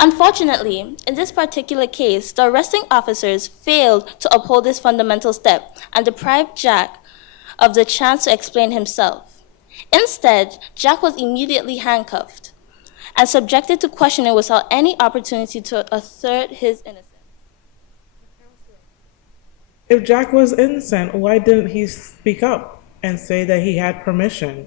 Unfortunately, in this particular case, the arresting officers failed to uphold this fundamental step and deprived Jack of the chance to explain himself. Instead, Jack was immediately handcuffed and subjected to questioning without any opportunity to assert his innocence. If Jack was innocent, why didn't he speak up and say that he had permission?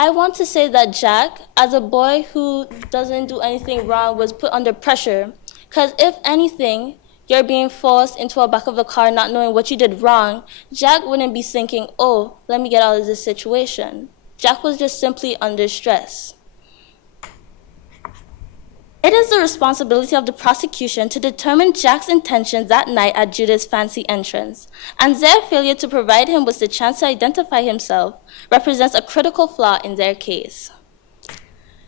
I want to say that Jack, as a boy who doesn't do anything wrong, was put under pressure. Because if anything, you're being forced into a back of the car not knowing what you did wrong, Jack wouldn't be thinking, oh, let me get out of this situation. Jack was just simply under stress. It is the responsibility of the prosecution to determine Jack's intentions that night at Judith's fancy entrance, and their failure to provide him with the chance to identify himself represents a critical flaw in their case.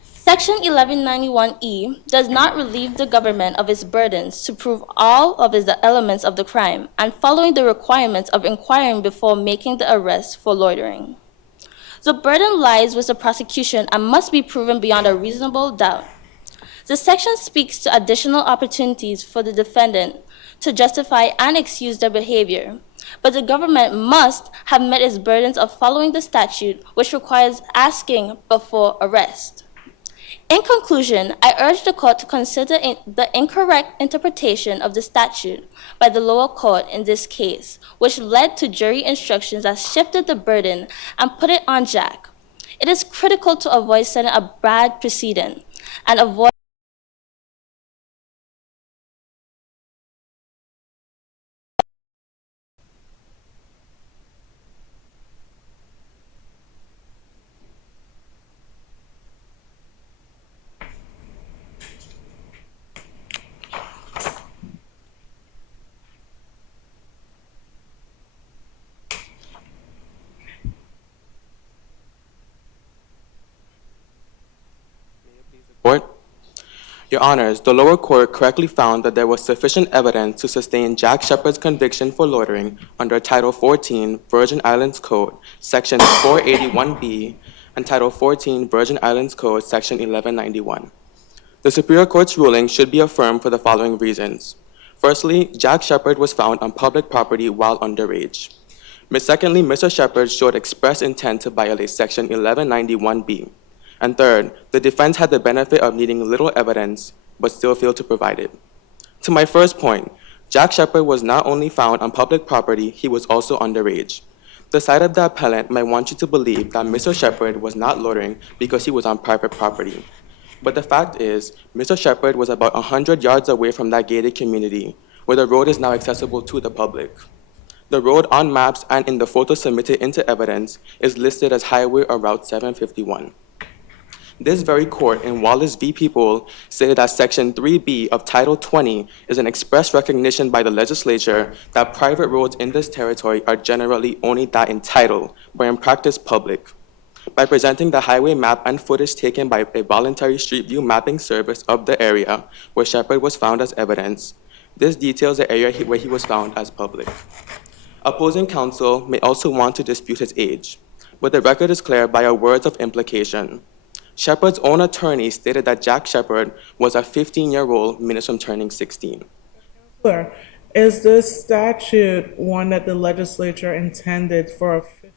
Section 1191E does not relieve the government of its burdens to prove all of the elements of the crime and following the requirements of inquiring before making the arrest for loitering. The burden lies with the prosecution and must be proven beyond a reasonable doubt. The section speaks to additional opportunities for the defendant to justify and excuse their behavior, but the government must have met its burdens of following the statute, which requires asking before arrest. In conclusion, I urge the court to consider the incorrect interpretation of the statute by the lower court in this case, which led to jury instructions that shifted the burden and put it on Jack. It is critical to avoid setting a bad precedent and avoid Court. Your Honors, the lower court correctly found that there was sufficient evidence to sustain Jack Shepard's conviction for loitering under Title 14 Virgin Islands Code, Section 481B, and Title 14 Virgin Islands Code, Section 1191. The Superior Court's ruling should be affirmed for the following reasons. Firstly, Jack Shepard was found on public property while underage. Secondly, Mr. Shepard showed express intent to violate Section 1191B. And third, the defense had the benefit of needing little evidence, but still failed to provide it. To my first point, Jack Shepard was not only found on public property, he was also underage. The side of the appellant might want you to believe that Mr. Shepard was not loitering because he was on private property. But the fact is, Mr. Shepard was about 100 yards away from that gated community, where the road is now accessible to the public. The road on maps and in the photo submitted into evidence is listed as Highway or Route 751. This very court in Wallace v. People stated that Section 3B of Title 20 is an express recognition by the legislature that private roads in this territory are generally only that in title, but in practice public. By presenting the highway map and footage taken by a voluntary street view mapping service of the area where Shepard was found as evidence, This details the area where he was found as public. Opposing counsel may also want to dispute his age, but the record is clear by our words of implication. Shepard's own attorney stated that Jack Shepard was a 15-year-old minutes from turning 16. Sure. Is this statute one that the legislature intended for a 15-year-old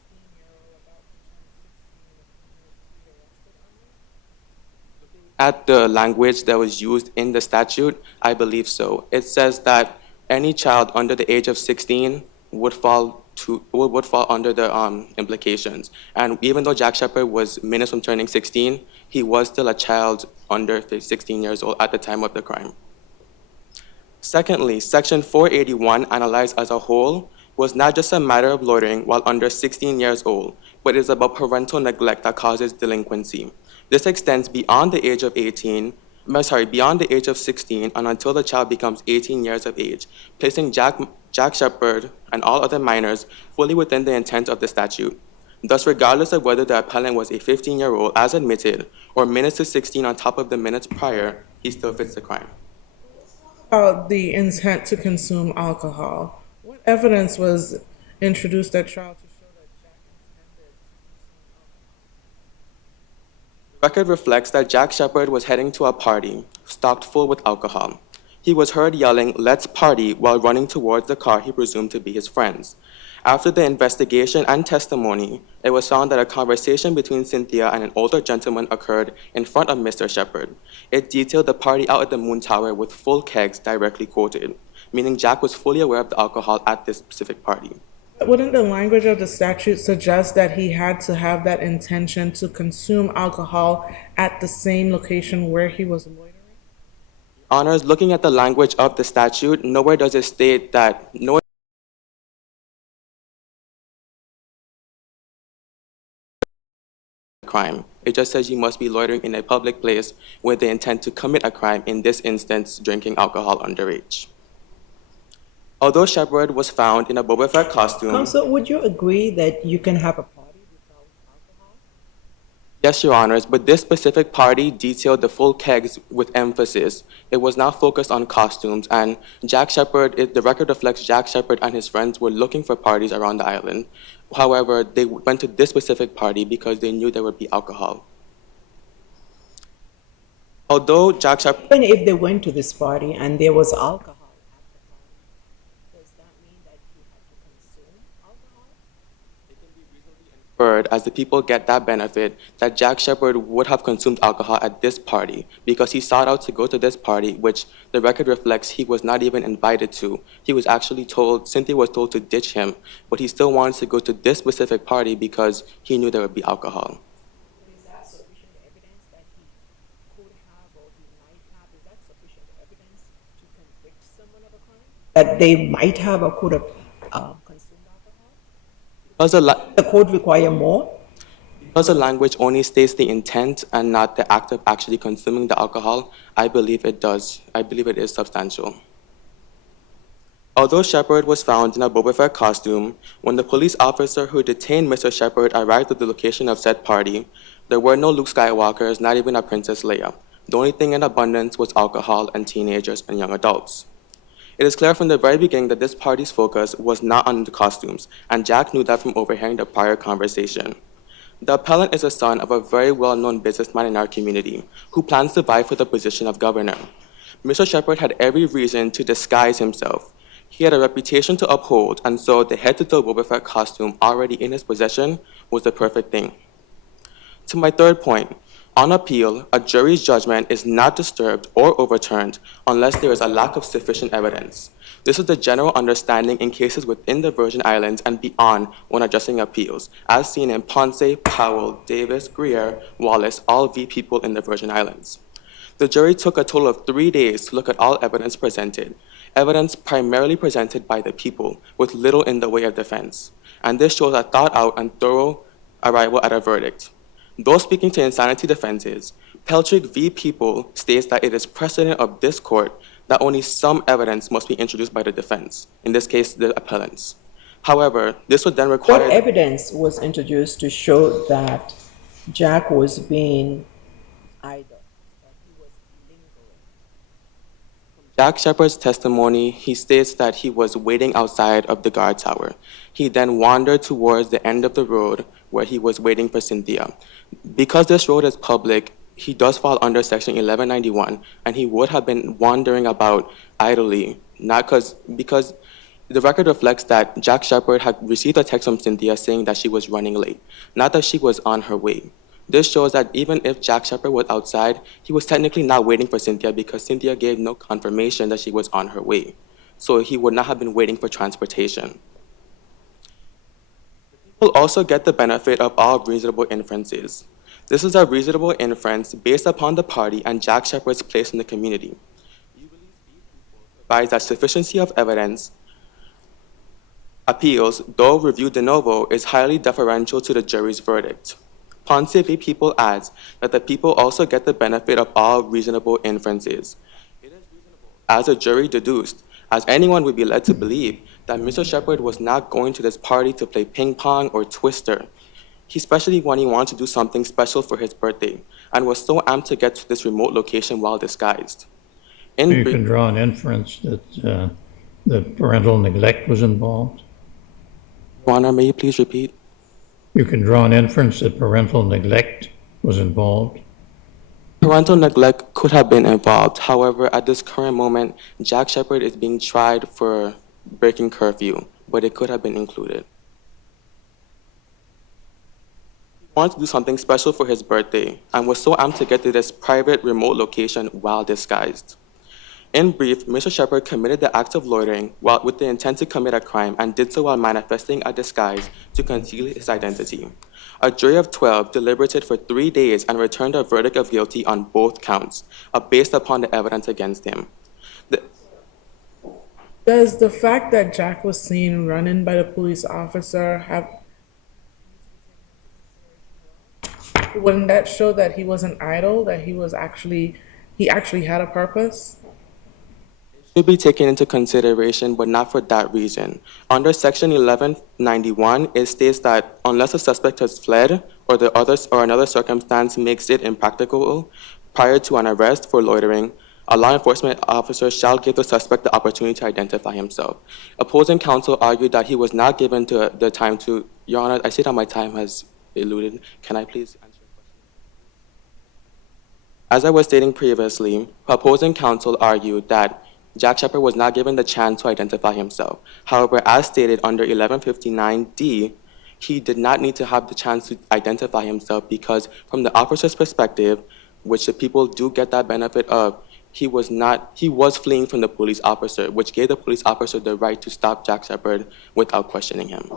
At the language that was used in the statute, I believe so. It says that any child under the age of 16 would fall under the implications. And even though Jack Shepard was minutes from turning 16, he was still a child under 16 years old at the time of the crime. Secondly, Section 481, analyzed as a whole, was not just a matter of loitering while under 16 years old, but is about parental neglect that causes delinquency. This extends beyond the age of beyond the age of 16 and until the child becomes 18 years of age, placing Jack Shepard and all other minors fully within the intent of the statute. Thus, regardless of whether the appellant was a 15-year-old, as admitted, or minutes to 16 on top of the minutes prior, he still fits the crime. about the intent to consume alcohol? What evidence was introduced at trial to show that Jack intended to consume alcohol? The record reflects that Jack Shepard was heading to a party, stocked full with alcohol. He was heard yelling, "Let's party," while running towards the car he presumed to be his friend's. After the investigation and testimony, it was found that a conversation between Cynthia and an older gentleman occurred in front of Mr. Shepard. It detailed the party out at the Moon Tower with full kegs directly quoted, meaning Jack was fully aware of the alcohol at this specific party. Wouldn't the language of the statute suggest that he had to have that intention to consume alcohol at the same location where he was loitering? Honors, looking at the language of the statute, nowhere does it state that crime. It just says you must be loitering in a public place with the intent to commit a crime, in this instance, drinking alcohol underage. Although Shepard was found in a Boba Fett costume... Counsel, would you agree that you can have a party without alcohol? Yes, Your Honors, but this specific party detailed the full kegs with emphasis. It was not focused on costumes, and Jack Shepard, the record reflects Jack Shepard and his friends were looking for parties around the island. However, they went to this specific party because they knew there would be alcohol. Although Jack Shepard... Even if they went to this party and there was alcohol, as the people get that benefit, that Jack Shepard would have consumed alcohol at this party because he sought out to go to this party, which the record reflects he was not even invited to. He was actually told, Cynthia was told to ditch him, but he still wanted to go to this specific party because he knew there would be alcohol. Is that sufficient evidence that he could have or he might have? Is that sufficient evidence to convict someone of a crime? That they might have or could have consumed alcohol? Does the code require more? Because the language only states the intent and not the act of actually consuming the alcohol, I believe it does. I believe it is substantial. Although Shepard was found in a Boba Fett costume, when the police officer who detained Mr. Shepard arrived at the location of said party, there were no Luke Skywalkers, not even a Princess Leia. The only thing in abundance was alcohol and teenagers and young adults. It is clear from the very beginning that this party's focus was not on the costumes, and Jack knew that from overhearing the prior conversation. The appellant is the son of a very well-known businessman in our community who plans to vie for the position of governor. Mr. Shepard had every reason to disguise himself. He had a reputation to uphold, and so the head-to-toe Boba Fett costume already in his possession was the perfect thing. To my third point, on appeal, a jury's judgment is not disturbed or overturned unless there is a lack of sufficient evidence. This is the general understanding in cases within the Virgin Islands and beyond when addressing appeals, as seen in Ponce, Powell, Davis, Greer, Wallace, all V people in the Virgin Islands. The jury took a total of 3 days to look at all evidence presented, evidence primarily presented by the people, with little in the way of defense. And this shows a thought-out and thorough arrival at a verdict. Though speaking to insanity defenses, Peltrick v. People states that it is precedent of this court that only some evidence must be introduced by the defense, in this case, the appellants. However, this would then require... What evidence was introduced to show that Jack was being idle, that he was lingering? Jack Shepard's testimony, he states that he was waiting outside of the guard tower. He then wandered towards the end of the road where he was waiting for Cynthia. Because this road is public, he does fall under Section 1191, and he would have been wandering about idly, because the record reflects that Jack Shepard had received a text from Cynthia saying that she was running late, not that she was on her way. This shows that even if Jack Shepard was outside, he was technically not waiting for Cynthia because Cynthia gave no confirmation that she was on her way. So he would not have been waiting for transportation. People also get the benefit of all reasonable inferences. This is a reasonable inference based upon the party and Jack Shepard's place in the community. Provides that sufficiency of evidence appeals, though reviewed de novo, is highly deferential to the jury's verdict. Ponce v. People adds that the people also get the benefit of all reasonable inferences. It is reasonable, as a jury deduced, as anyone would be led to believe, that Mr. Shepard was not going to this party to play ping pong or twister, especially when he wanted to do something special for his birthday, and was so amped to get to this remote location while disguised. You can draw an inference that parental neglect was involved. Your Honor, may you please repeat? You can draw an inference that parental neglect was involved. Parental neglect could have been involved. However, at this current moment, Jack Shepard is being tried for breaking curfew, but it could have been included. He wanted to do something special for his birthday and was so amped to get to this private remote location while disguised. In brief, Mr. Shepard committed the act of loitering with the intent to commit a crime and did so while manifesting a disguise to conceal his identity. A jury of 12 deliberated for 3 days and returned a verdict of guilty on both counts, based upon the evidence against him. Does the fact that Jack was seen running by the police officer wouldn't that show that he wasn't idle, that he actually had a purpose? Should be taken into consideration, but not for that reason. Under Section 1191, it states that unless a suspect has fled or another circumstance makes it impracticable prior to an arrest for loitering, a law enforcement officer shall give the suspect the opportunity to identify himself. Opposing counsel argued that he was not given the time to. Your Honor, I see that my time has eluded. Can I please answer your question? As I was stating previously, opposing counsel argued that Jack Shepard was not given the chance to identify himself. However, as stated under 1159D, he did not need to have the chance to identify himself because from the officer's perspective, which the people do get that benefit of, he was fleeing from the police officer, which gave the police officer the right to stop Jack Shepard without questioning him.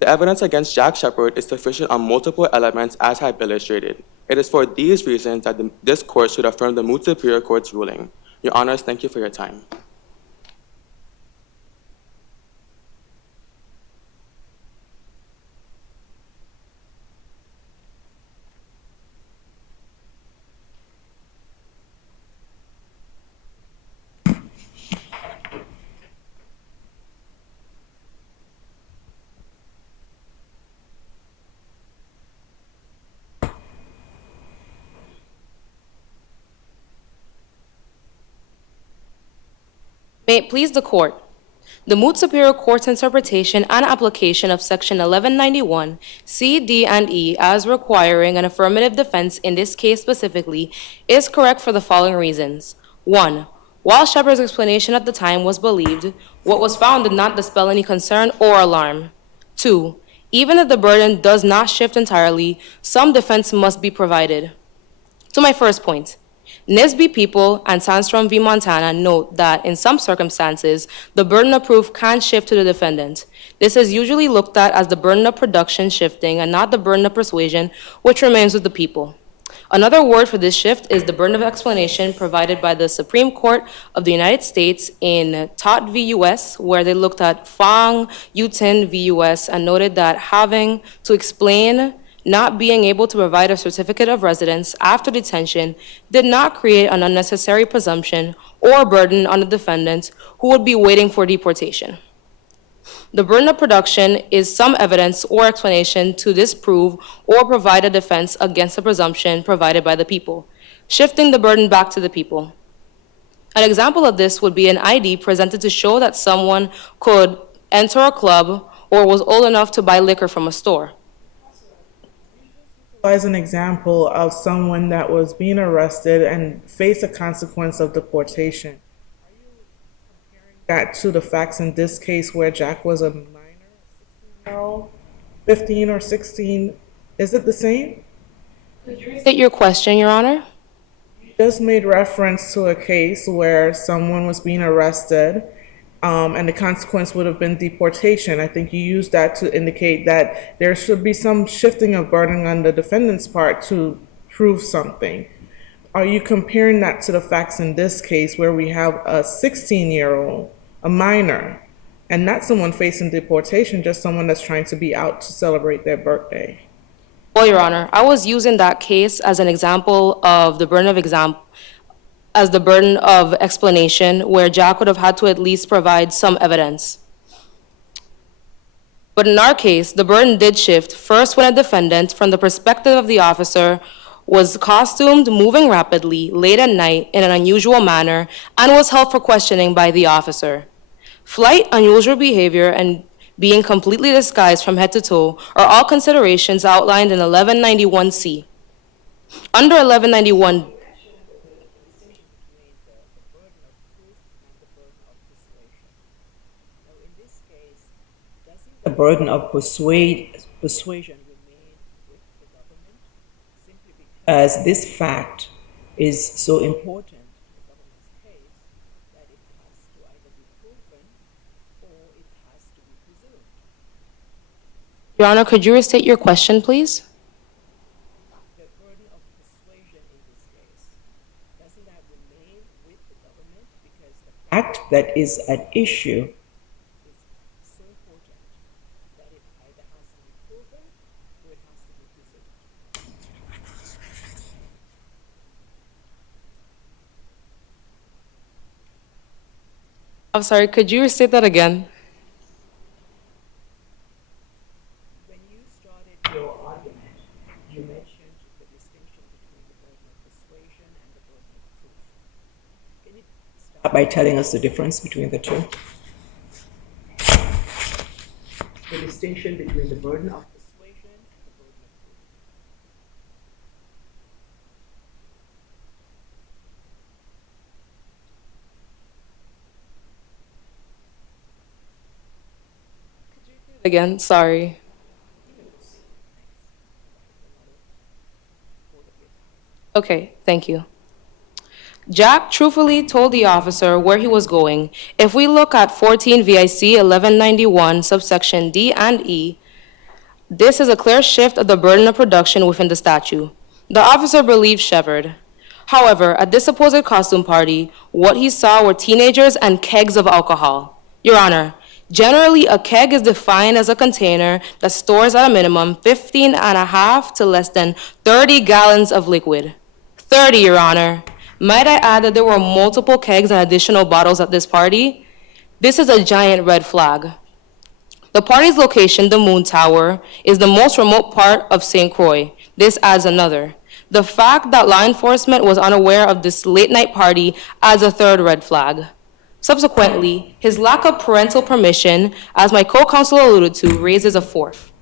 The evidence against Jack Shepard is sufficient on multiple elements as I've illustrated. It is for these reasons that this court should affirm the Moot Superior Court's ruling. Your Honors, thank you for your time. May it please the Court. The Moot Superior Court's interpretation and application of Section 1191, C, D, and E as requiring an affirmative defense in this case specifically is correct for the following reasons. 1. While Shepard's explanation at the time was believed, what was found did not dispel any concern or alarm. 2. Even if the burden does not shift entirely, some defense must be provided. To my first point, Nisby People and Sandstrom v. Montana note that in some circumstances, the burden of proof can shift to the defendant. This is usually looked at as the burden of production shifting and not the burden of persuasion, which remains with the people. Another word for this shift is the burden of explanation provided by the Supreme Court of the United States in Tott v. U.S., where they looked at Fong, Utin v. U.S., and noted that having to explain not being able to provide a certificate of residence after detention did not create an unnecessary presumption or burden on the defendant who would be waiting for deportation. The burden of production is some evidence or explanation to disprove or provide a defense against the presumption provided by the people, shifting the burden back to the people. An example of this would be an ID presented to show that someone could enter a club or was old enough to buy liquor from a store. As an example of someone that was being arrested and faced a consequence of deportation. Are you comparing that to the facts in this case where Jack was a minor, 16-year-old, 15 or 16? Is it the same? Could you restate your question, Your Honor? You just made reference to a case where someone was being arrested and the consequence would have been deportation. I think you used that to indicate that there should be some shifting of burden on the defendant's part to prove something. Are you comparing that to the facts in this case where we have a 16-year-old, a minor, and not someone facing deportation, just someone that's trying to be out to celebrate their birthday? Well, Your Honor, I was using that case as an example of the burden of explanation where Jack would have had to at least provide some evidence. But in our case, the burden did shift first when a defendant, from the perspective of the officer, was costumed, moving rapidly, late at night, in an unusual manner, and was held for questioning by the officer. Flight, unusual behavior, and being completely disguised from head to toe are all considerations outlined in 1191C. Under 1191, the burden of persuasion remain with the government simply because this fact is so important to the government's case that it has to either be proven or it has to be presumed. Your Honor, could you restate your question, please? The burden of persuasion in this case, doesn't that remain with the government because the fact that is at issue is so important that it either has to be proven or it has to be presumed? I'm sorry, could you restate that again? When you started your argument, you mentioned the distinction between the burden of persuasion and the burden of proof. Can you start by telling us the difference between the two? The distinction between the burden of persuasion and the burden of proof. Again, sorry. Okay, thank you. Jack truthfully told the officer where he was going. If we look at 14 VIC 1191 subsection D and E, this is a clear shift of the burden of production within the statute. The officer believed Shepard. However, at this supposed costume party, what he saw were teenagers and kegs of alcohol. Your Honor, generally a keg is defined as a container that stores at a minimum 15.5 to less than 30 gallons of liquid. 30, Your Honor. Might I add that there were multiple kegs and additional bottles at this party? This is a giant red flag. The party's location, the Moon Tower, is the most remote part of St. Croix. This adds another. The fact that law enforcement was unaware of this late-night party adds a third red flag. Subsequently, his lack of parental permission, as my co-counsel alluded to, raises a fourth.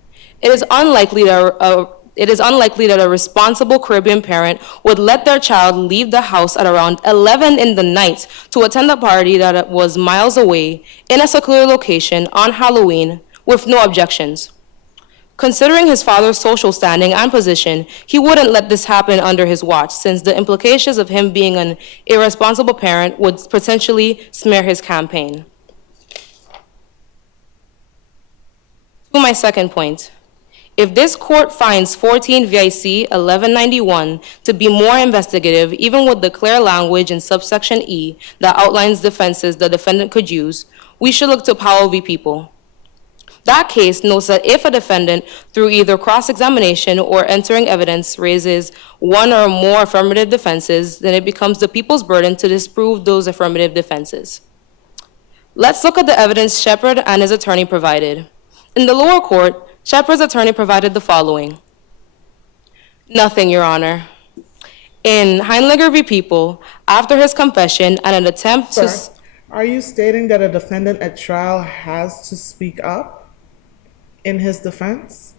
It is unlikely that a responsible Caribbean parent would let their child leave the house at around 11 in the night to attend a party that was miles away in a secluded location on Halloween with no objections. Considering his father's social standing and position, he wouldn't let this happen under his watch, since the implications of him being an irresponsible parent would potentially smear his campaign. To my second point, if this court finds 14 VIC 1191 to be more investigative, even with the clear language in subsection E that outlines defenses the defendant could use, we should look to Powell v. People. That case notes that if a defendant, through either cross-examination or entering evidence, raises one or more affirmative defenses, then it becomes the people's burden to disprove those affirmative defenses. Let's look at the evidence Shepard and his attorney provided. In the lower court, Shepard's attorney provided the following. Nothing, Your Honor. In Heinleger v. People, after his confession and an attempt to... Sir, are you stating that a defendant at trial has to speak up in his defense?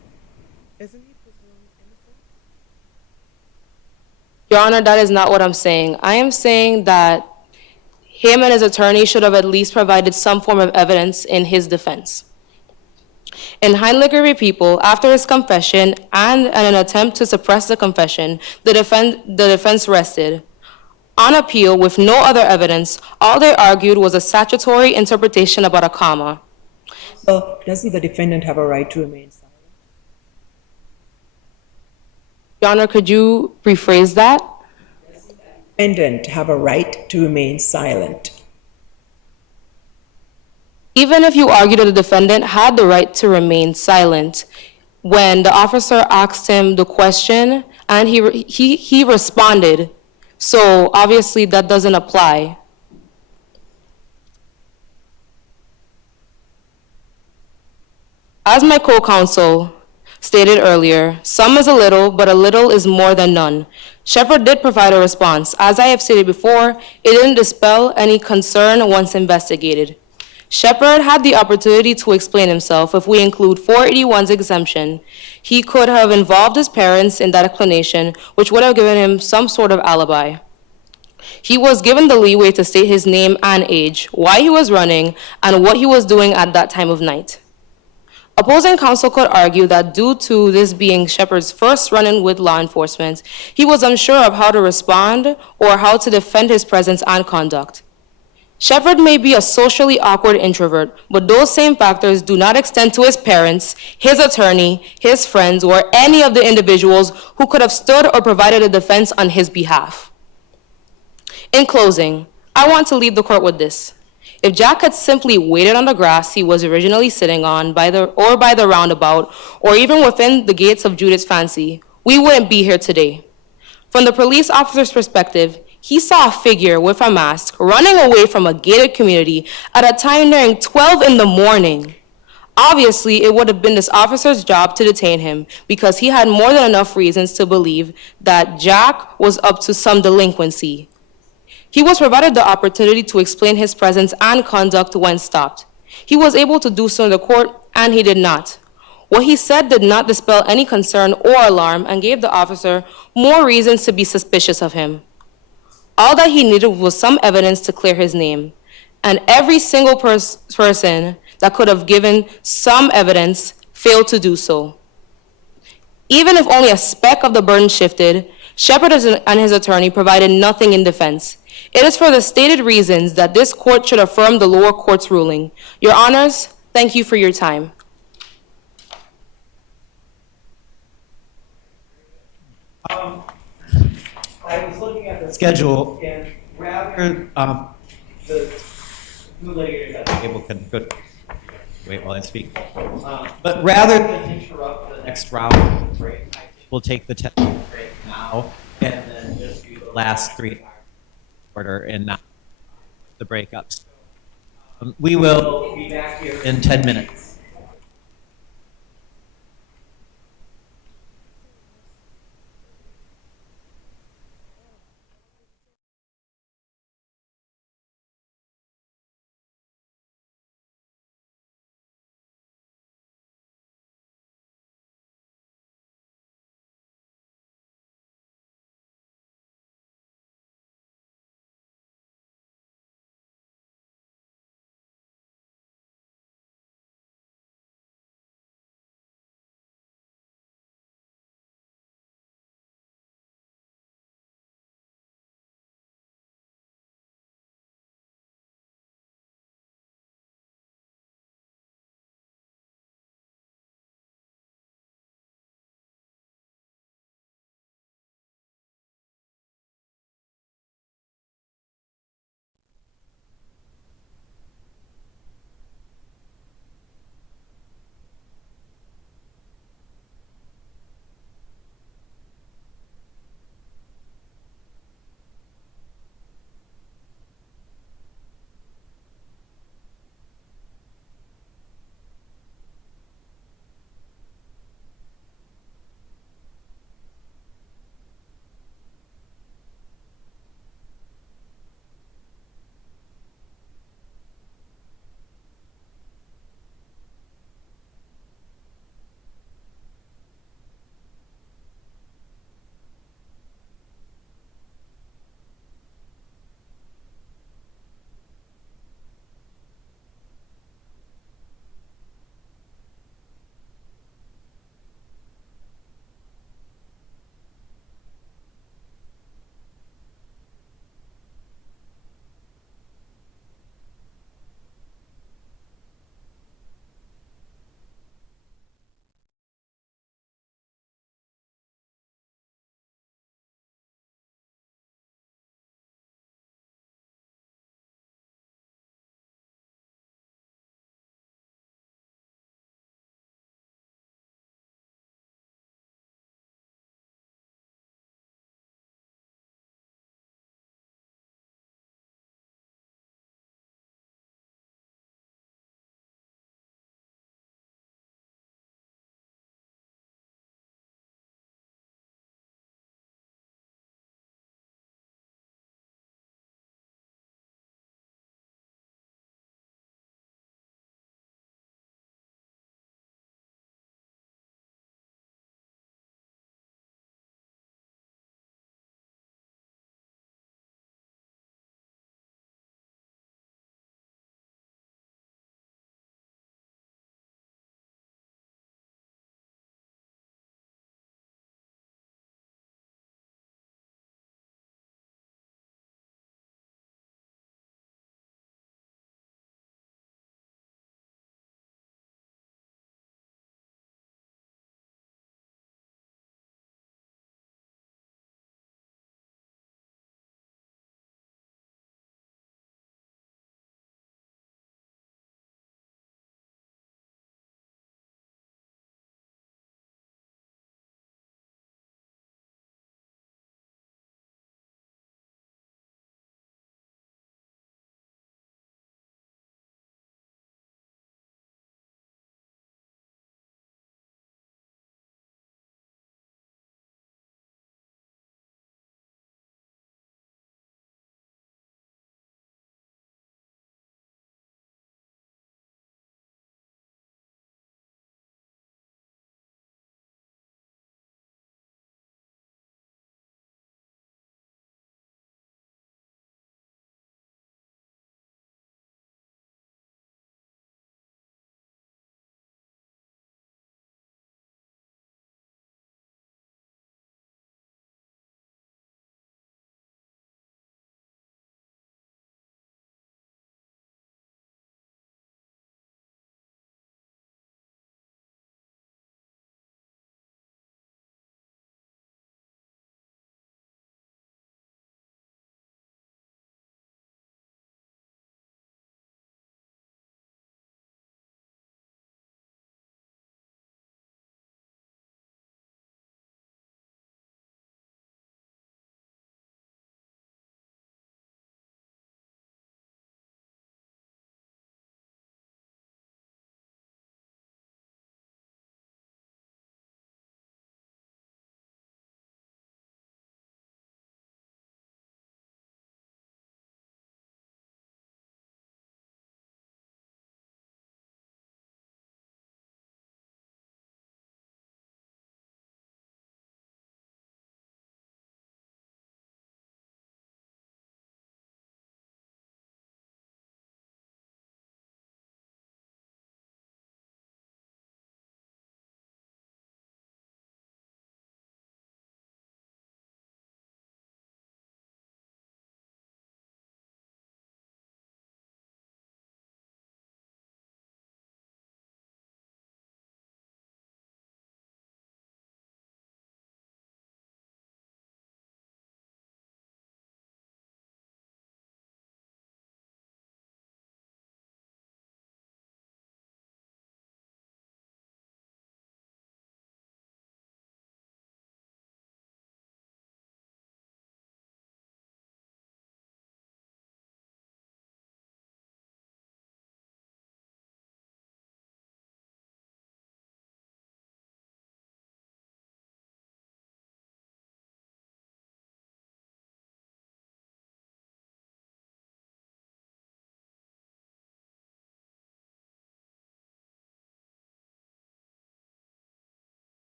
Your Honor, that is not what I'm saying. I am saying that him and his attorney should have at least provided some form of evidence in his defense. In Heinleger v. People, after his confession and an attempt to suppress the confession, the defense rested. On appeal, with no other evidence, all they argued was a statutory interpretation about a comma. So doesn't the defendant have a right to remain silent? Your Honor, could you rephrase that? Defendant have a right to remain silent. Even if you argue that the defendant had the right to remain silent, when the officer asked him the question and he responded, so obviously that doesn't apply. As my co-counsel stated earlier, some is a little, but a little is more than none. Shepard did provide a response. As I have stated before, it didn't dispel any concern once investigated. Shepard had the opportunity to explain himself. If we include 481's exemption, he could have involved his parents in that explanation, which would have given him some sort of alibi. He was given the leeway to state his name and age, why he was running, and what he was doing at that time of night. Opposing counsel could argue that due to this being Shepard's first run-in with law enforcement, he was unsure of how to respond or how to defend his presence and conduct. Shepard may be a socially awkward introvert, but those same factors do not extend to his parents, his attorney, his friends, or any of the individuals who could have stood or provided a defense on his behalf. In closing, I want to leave the court with this. If Jack had simply waited on the grass he was originally sitting on by the roundabout, or even within the gates of Judith's Fancy, we wouldn't be here today. From the police officer's perspective, he saw a figure with a mask running away from a gated community at a time nearing 12 in the morning. Obviously, it would have been this officer's job to detain him because he had more than enough reasons to believe that Jack was up to some delinquency. He was provided the opportunity to explain his presence and conduct when stopped. He was able to do so in the court, and he did not. What he said did not dispel any concern or alarm and gave the officer more reasons to be suspicious of him. All that he needed was some evidence to clear his name, and every single person that could have given some evidence failed to do so. Even if only a speck of the burden shifted, Shepard and his attorney provided nothing in defense. It is for the stated reasons that this court should affirm the lower court's ruling. Your Honors, thank you for your time. I was looking at the schedule, and rather the two ladies at the table can wait while I speak. But rather than interrupt the next round of the break, we'll take the 10-minute break now, and then just do the last 3 order and not the breakups. We will be back here in 10 minutes.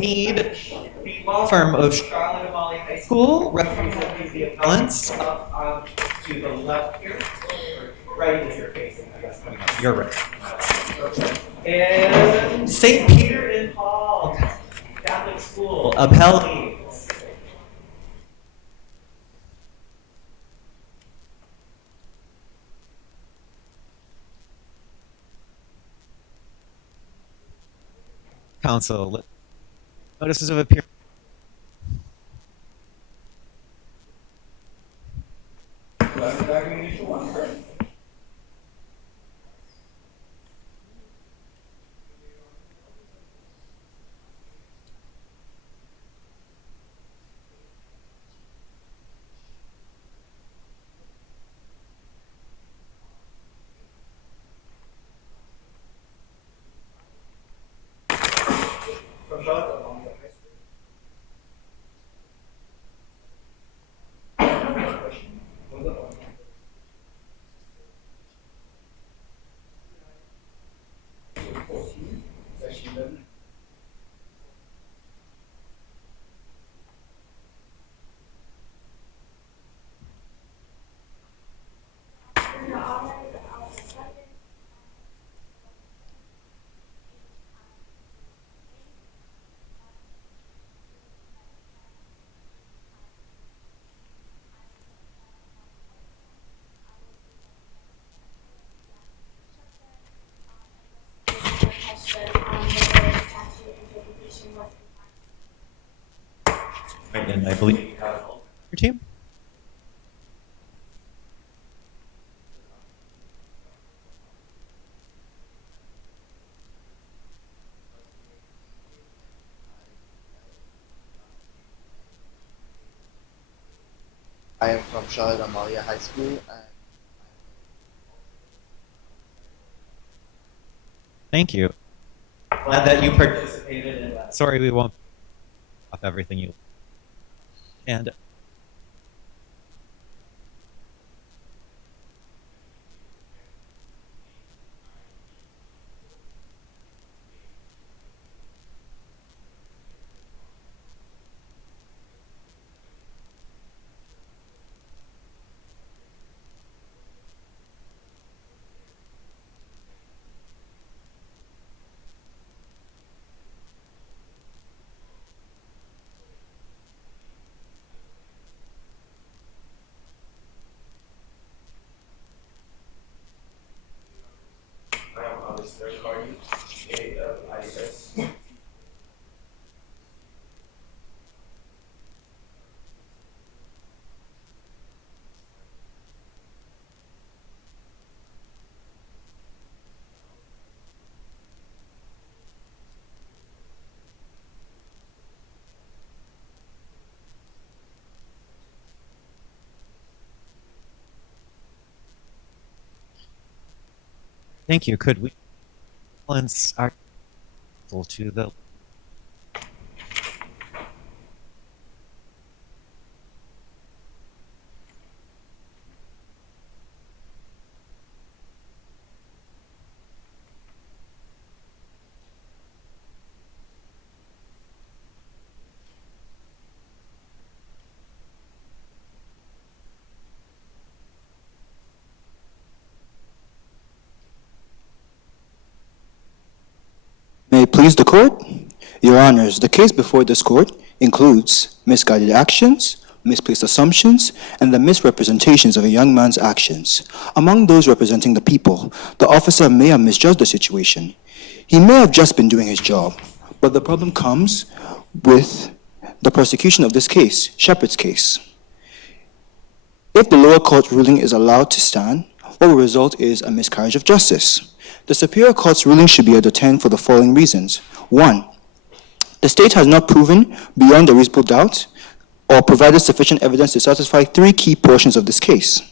need the law firm of Charlotte Amalie High School, representing the appellants up to the left here. Right as you're facing, I guess. You're right. And St. Peter and Paul Catholic School, appellees. Council, notices of appearance. Right, and I believe you have your team. I am from Charlotte Amalie High School, and Thank you. Glad that you participated in that. Sorry we won't off everything you and third party, state of ISIS. thank you. Could we balance our to the May it please the court? Your honors, the case before this court includes misguided actions, misplaced assumptions, and the misrepresentations of a young man's actions. Among those representing the people, the officer may have misjudged the situation. He may have just been doing his job, but the problem comes with the prosecution of this case, Shepard's case. If the lower court ruling is allowed to stand, what will result is a miscarriage of justice. The Superior Court's ruling should be overturned for the following reasons. 1. The state has not proven beyond a reasonable doubt or provided sufficient evidence to satisfy three key portions of this case.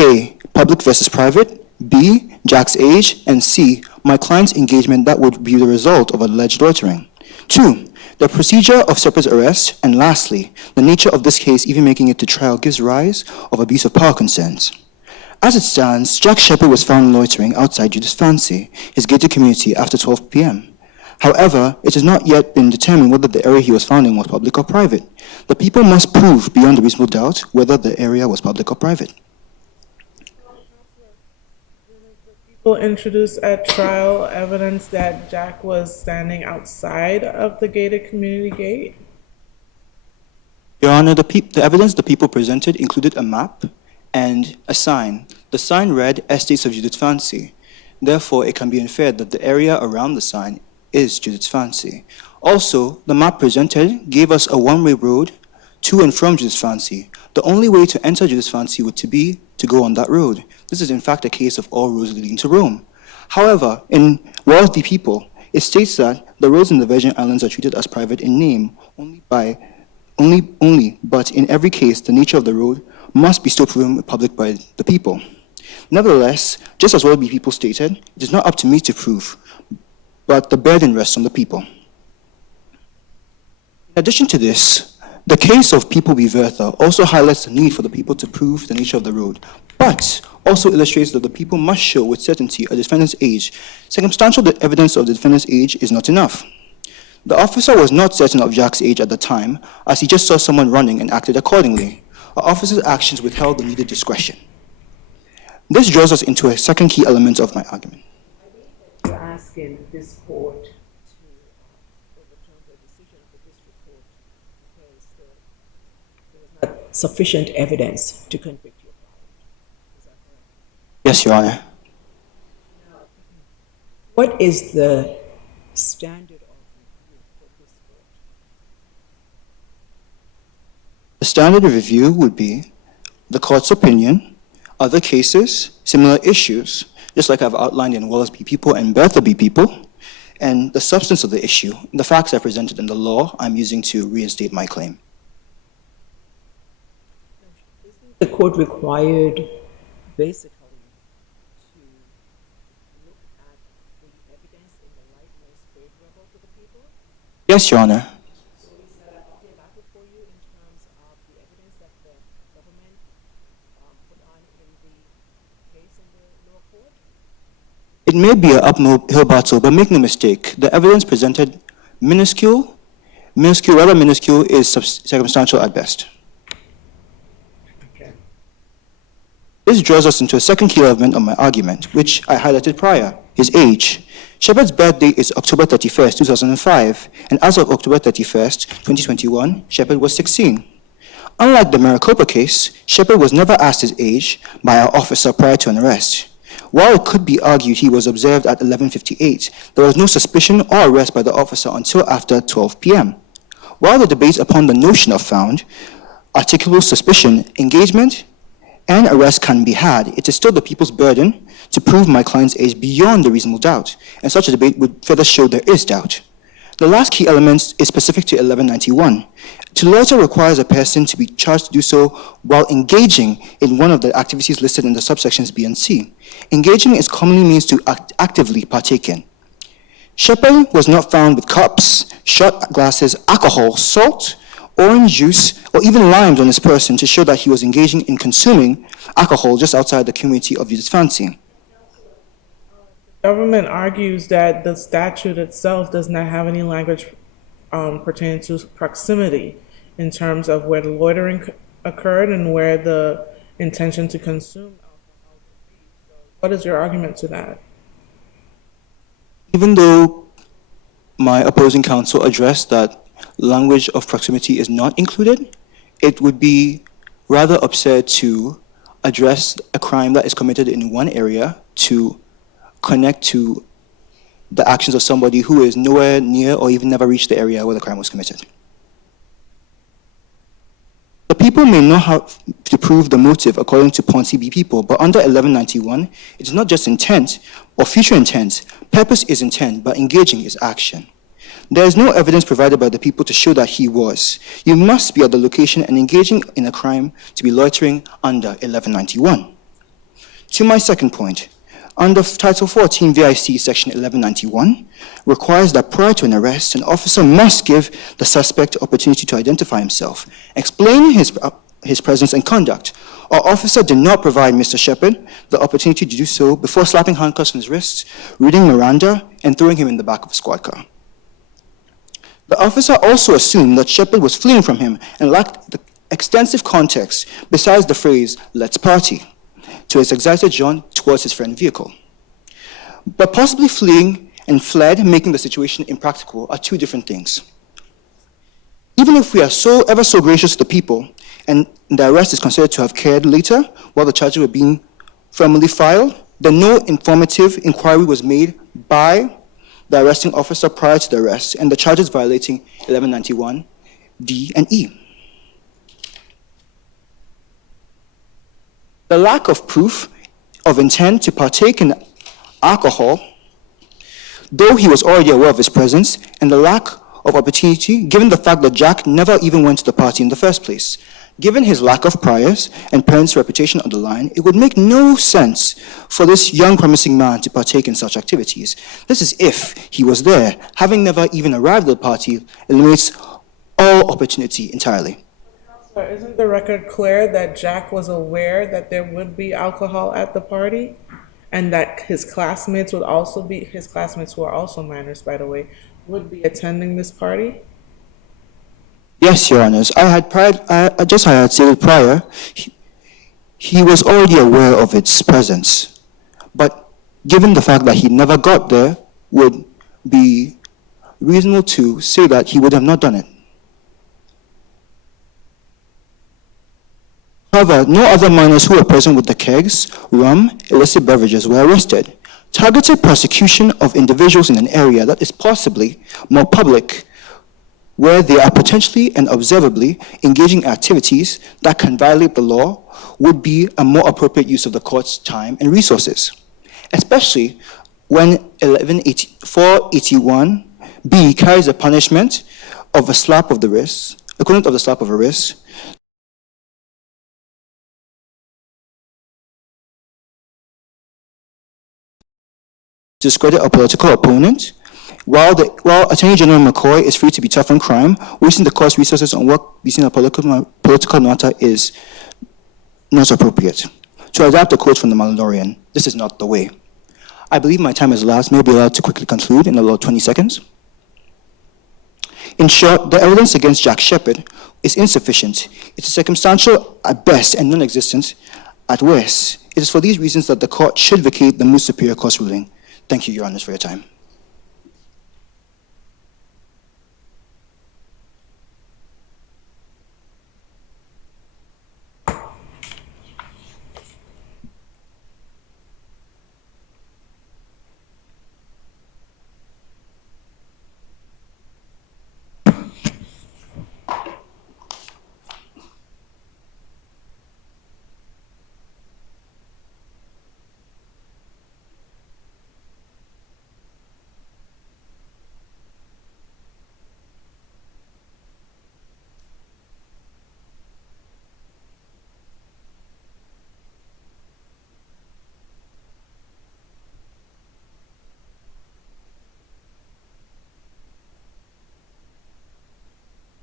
A. Public versus private. B. Jack's age. And C. My client's engagement that would be the result of alleged loitering. 2. The procedure of Shepard's arrest. And lastly, the nature of this case even making it to trial gives rise of abuse of power concerns. As it stands, Jack Shepard was found loitering outside Judith's Fancy, his gated community, after 12 p.m. However, it has not yet been determined whether the area he was found in was public or private. The people must prove beyond a reasonable doubt whether the area was public or private. People introduced at trial evidence that Jack was standing outside of the gated community gate. Your Honor, the evidence the people presented included a map and a sign. The sign read Estates of Judith Fancy. Therefore, it can be inferred that the area around the sign is Judith's Fancy. Also, the map presented gave us a one-way road to and from Judith's Fancy. The only way to enter Judith's Fancy would be to go on that road. This is in fact a case of all roads leading to Rome. However, in Wells v. People, it states that the roads in the Virgin Islands are treated as private in name but in every case, the nature of the road must be still proven public by the people. Nevertheless, just as Wells v. People stated, it is not up to me to prove, but the burden rests on the people. In addition to this, the case of People v. Vertha also highlights the need for the people to prove the nature of the road, but also illustrates that the people must show with certainty a defendant's age. Circumstantial evidence of the defendant's age is not enough. The officer was not certain of Jack's age at the time, as he just saw someone running and acted accordingly. Our officer's actions withheld the needed discretion. This draws us into a second key element of my argument. You're asking this court to overturn the decision of the district court because there was not sufficient evidence to convict your client. Is that correct? Yes, Your Honor. What is the standard of review for this court? The standard of review would be the court's opinion, other cases, similar issues, just like I've outlined in Wallace v. People and Bertha v. People, and the substance of the issue, the facts I presented in the law I'm using to reinstate my claim. The court required basically to look at the evidence in the light most favorable to the people? Yes, Your Honor. So is that okay battle for you in terms of the evidence that the government put on in the case in the lower court? It may be an uphill battle, but make no mistake, the evidence presented rather minuscule, is circumstantial at best. Okay. This draws us into a second key element of my argument, which I highlighted prior, his age. Shepard's birthday is October 31st, 2005, and as of October 31st, 2021, Shepard was 16. Unlike the Maricopa case, Shepard was never asked his age by our officer prior to an arrest. While it could be argued he was observed at 11:58, there was no suspicion or arrest by the officer until after 12 p.m. While the debate upon the notion of found, articulable suspicion, engagement, and arrest can be had, it is still the people's burden to prove my client's age beyond a reasonable doubt, and such a debate would further show there is doubt. The last key element is specific to 1191. To loiter requires a person to be charged to do so while engaging in one of the activities listed in the subsections B and C. Engaging is commonly means to actively partake in. Shepard was not found with cups, shot glasses, alcohol, salt, orange juice, or even limes on his person to show that he was engaging in consuming alcohol just outside the community of Judith's Fancy. The government argues that the statute itself does not have any language pertaining to proximity in terms of where the loitering occurred and where the intention to consume alcohol would be. So what is your argument to that? Even though my opposing counsel addressed that language of proximity is not included, it would be rather absurd to address a crime that is committed in one area to connect to the actions of somebody who is nowhere near or even never reached the area where the crime was committed. The people may not have to prove the motive according to Ponce v. People, but under 1191, it is not just intent or future intent. Purpose is intent, but engaging is action. There is no evidence provided by the people to show that he was. You must be at the location and engaging in a crime to be loitering under 1191. To my second point, under Title 14 VIC Section 1191 requires that prior to an arrest, an officer must give the suspect opportunity to identify himself, explain his presence and conduct. Our officer did not provide Mr. Shepard the opportunity to do so before slapping handcuffs on his wrists, reading Miranda, and throwing him in the back of a squad car. The officer also assumed that Shepard was fleeing from him and lacked the extensive context besides the phrase, "let's party," to his excited jaunt towards his friend's vehicle. But possibly fleeing and fled, making the situation impractical, are two different things. Even if we are ever so gracious to the people, and the arrest is considered to have occurred later, while the charges were being formally filed, then no informative inquiry was made by the arresting officer prior to the arrest, and the charges violating 1191 D and E. The lack of proof of intent to partake in alcohol, though he was already aware of his presence, and the lack of opportunity, given the fact that Jack never even went to the party in the first place. Given his lack of priors and parents' reputation on the line, it would make no sense for this young promising man to partake in such activities. This is if he was there. Having never even arrived at the party eliminates all opportunity entirely. But isn't the record clear that Jack was aware that there would be alcohol at the party? And that his classmates who are also minors, by the way, would be attending this party? Yes, Your Honors. I had stated prior, he was already aware of its presence. But given the fact that he never got there, would be reasonable to say that he would have not done it. However, no other minors who were present with the kegs, rum, illicit beverages were arrested. Targeted prosecution of individuals in an area that is possibly more public, where they are potentially and observably engaging activities that can violate the law, would be a more appropriate use of the court's time and resources, especially when 481B carries a punishment of a slap of the wrist, equivalent of the slap of a wrist, to discredit a political opponent, while Attorney General McCoy is free to be tough on crime, wasting the court's resources on what we see in a political matter is not appropriate. To adapt a quote from the Mandalorian, this is not the way. I believe my time has elapsed. May I be allowed to quickly conclude in about 20 seconds? In short, the evidence against Jack Shepard is insufficient. It is circumstantial at best and non-existent at worst. It is for these reasons that the court should vacate the Moot Superior Court's ruling. Thank you, Your Honors, for your time.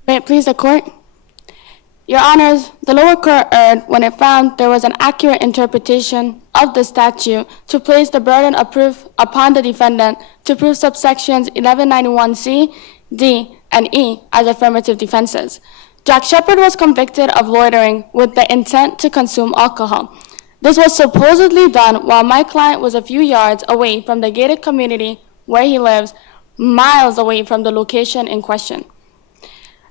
May it please the court? Your Honors, the lower court erred when it found there was an accurate interpretation of the statute to place the burden of proof upon the defendant to prove subsections 1191C, D, and E as affirmative defenses. Jack Shepard was convicted of loitering with the intent to consume alcohol. This was supposedly done while my client was a few yards away from the gated community where he lives, miles away from the location in question.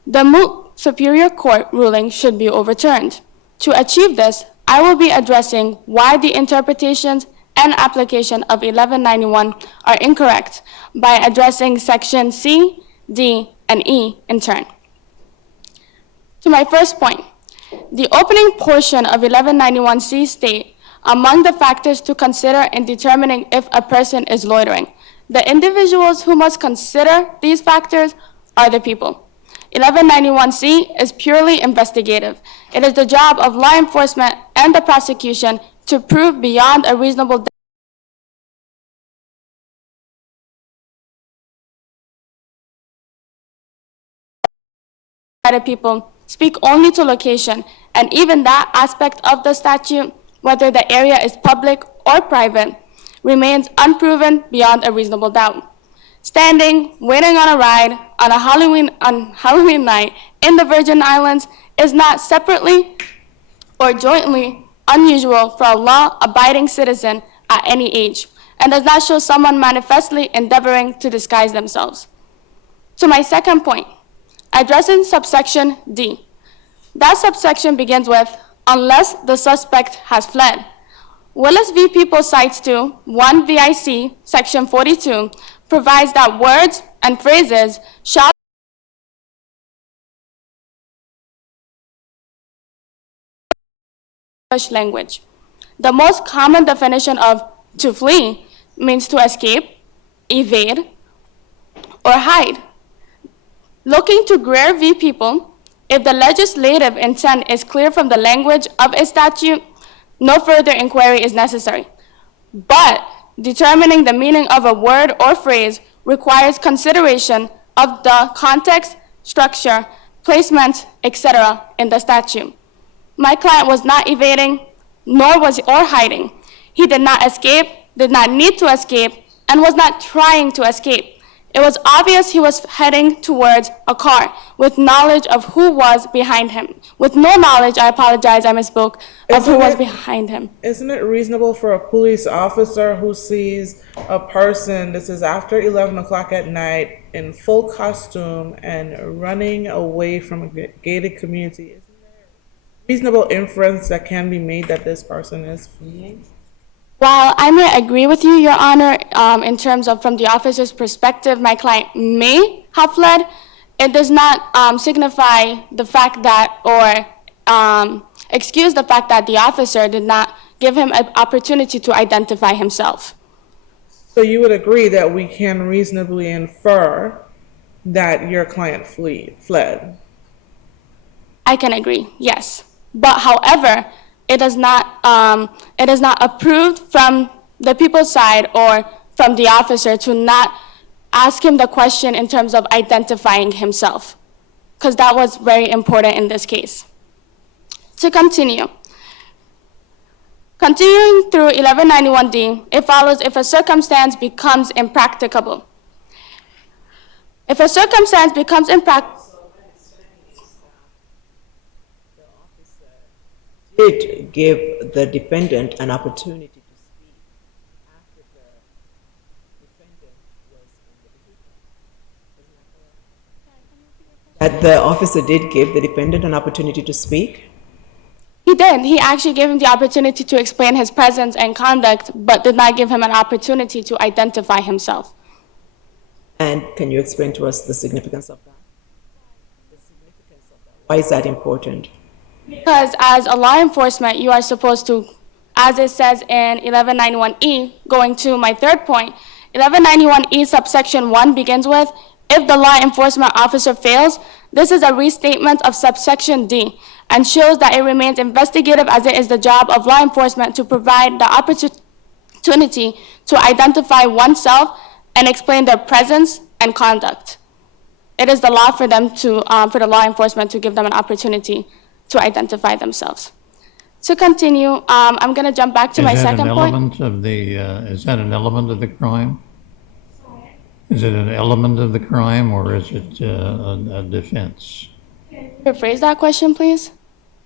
The Moot Superior Court ruling should be overturned. To achieve this, I will be addressing why the interpretations and application of 1191 are incorrect by addressing section C, D, and E in turn. To my first point, the opening portion of 1191C state, among the factors to consider in determining if a person is loitering, the individuals who must consider these factors are the people. 1191C is purely investigative. It is the job of law enforcement and the prosecution to prove beyond a reasonable doubt that people speak only to location, and even that aspect of the statute, whether the area is public or private, remains unproven beyond a reasonable doubt. Standing, waiting on a ride, on Halloween night in the Virgin Islands is not separately or jointly unusual for a law-abiding citizen at any age, and does not show someone manifestly endeavoring to disguise themselves. To my second point, addressing subsection D. That subsection begins with, unless the suspect has fled. Willis v. People cites to 1 VIC, section 42, provides that words and phrases shall English language. The most common definition of to flee means to escape, evade, or hide. Looking to Greer v. People, if the legislative intent is clear from the language of a statute, no further inquiry is necessary. But determining the meaning of a word or phrase requires consideration of the context, structure, placement, etc. in the statute. My client was not evading, nor was or hiding. He did not escape, did not need to escape, and was not trying to escape. It was obvious he was heading towards a car with knowledge of who was behind him. With no knowledge, I apologize, I misspoke, of who was behind him. Isn't it reasonable for a police officer who sees a person, this is after 11 o'clock at night, in full costume and running away from a gated community, isn't there a reasonable inference that can be made that this person is fleeing? While I may agree with you, Your Honor, in terms of from the officer's perspective, my client may have fled, it does not signify the fact that, or excuse the fact that the officer did not give him an opportunity to identify himself. So you would agree that we can reasonably infer that your client fled? I can agree, yes. But however, it is not approved from the people's side or from the officer to not ask him the question in terms of identifying himself, because that was very important in this case. To continue. Continuing through 1191D, it follows if a circumstance becomes impracticable. If a circumstance becomes impracticable, Did give the defendant an opportunity to speak after the defendant was in the vehicle. That the officer did give the defendant an opportunity to speak? he did. He actually gave him the opportunity to explain his presence and conduct, but did not give him an opportunity to identify himself. And can you explain to us the significance of that? Why is that important? Because as a law enforcement, you are supposed to, as it says in 1191E, going to my third point, 1191E subsection 1 begins with, if the law enforcement officer fails, this is a restatement of subsection D and shows that it remains investigative as it is the job of law enforcement to provide the opportunity to identify oneself and explain their presence and conduct. It is the law for them to, for the law enforcement to give them an opportunity to identify themselves. To continue, I'm going to jump back to my second point. Is that an element of the crime? Is it an element of the crime or is it a defense? Rephrase that question, please.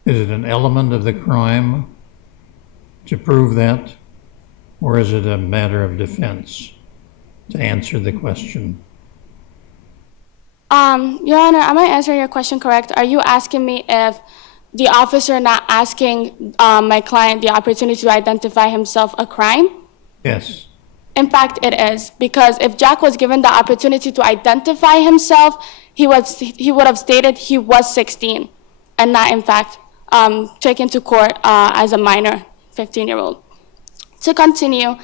Is it an element of the crime to prove that, or is it a matter of defense to answer the question? Your Honor, am I answering your question correct? Are you asking me if the officer not asking my client the opportunity to identify himself a crime? Yes. In fact, it is, because if Jack was given the opportunity to identify himself, he would have stated he was 16 and not, in fact, taken to court as a minor 15-year-old. To continue,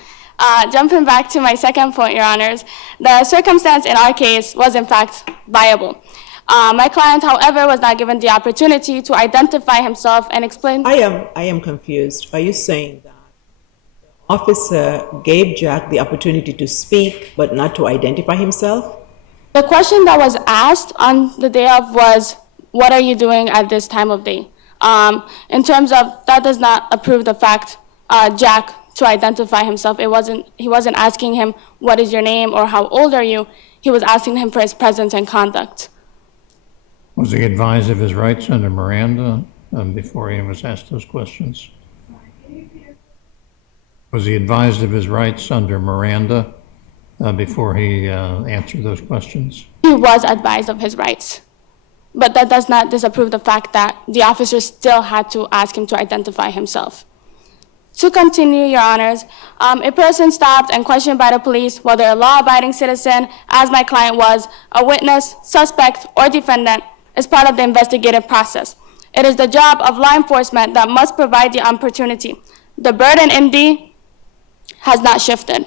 jumping back to my second point, Your Honors, the circumstance in our case was, in fact, viable. My client, however, was not given the opportunity to identify himself and explain. I am confused. Are you saying that the officer gave Jack the opportunity to speak but not to identify himself? The question that was asked on the day of was, what are you doing at this time of day? In terms of, that does not approve the fact, Jack, to identify himself. He wasn't asking him, what is your name or how old are you? he was asking him for his presence and conduct. Was he advised of his rights under Miranda before he was asked those questions? Was he advised of his rights under Miranda before he answered those questions? He was advised of his rights, but that does not disapprove the fact that the officer still had to ask him to identify himself. To continue, Your Honors, a person stopped and questioned by the police, whether a law-abiding citizen, as my client was, a witness, suspect, or defendant, is part of the investigative process. It is the job of law enforcement that must provide the opportunity. The burden in D has not shifted.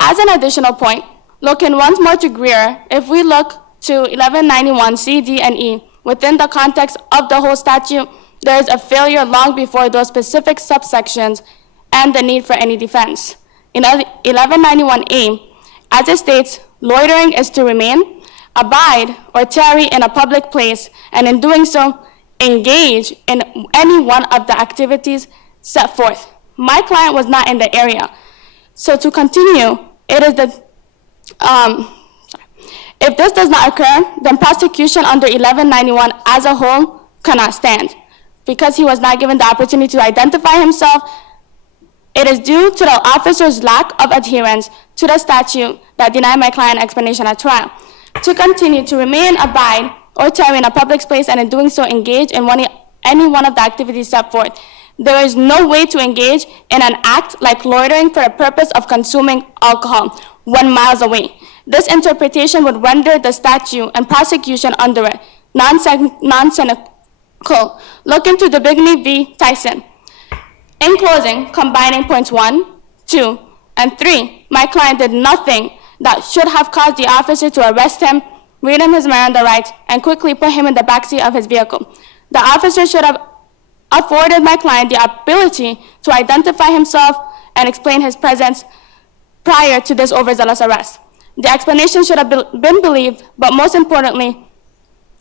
As an additional point, looking once more to Greer, if we look to 1191 C, D, and E, within the context of the whole statute, there is a failure long before those specific subsections and the need for any defense. In 1191A, as it states, loitering is to remain, abide, or tarry in a public place, and in doing so, engage in any one of the activities set forth. My client was not in the area. So to continue, it is the, if this does not occur, then prosecution under 1191 as a whole cannot stand. Because he was not given the opportunity to identify himself, it is due to the officer's lack of adherence to the statute that denied my client explanation at trial. To continue to remain, abide, or tarry in a public space, and in doing so engage in any one of the activities set forth. There is no way to engage in an act like loitering for the purpose of consuming alcohol 1 mile away. This interpretation would render the statute and prosecution under it nonsensical. Look into the Bigney v. Tyson. In closing, combining points 1, 2, and 3, my client did nothing that should have caused the officer to arrest him, read him his Miranda rights, and quickly put him in the backseat of his vehicle. The officer should have afforded my client the ability to identify himself and explain his presence prior to this overzealous arrest. The explanation should have been believed, but most importantly,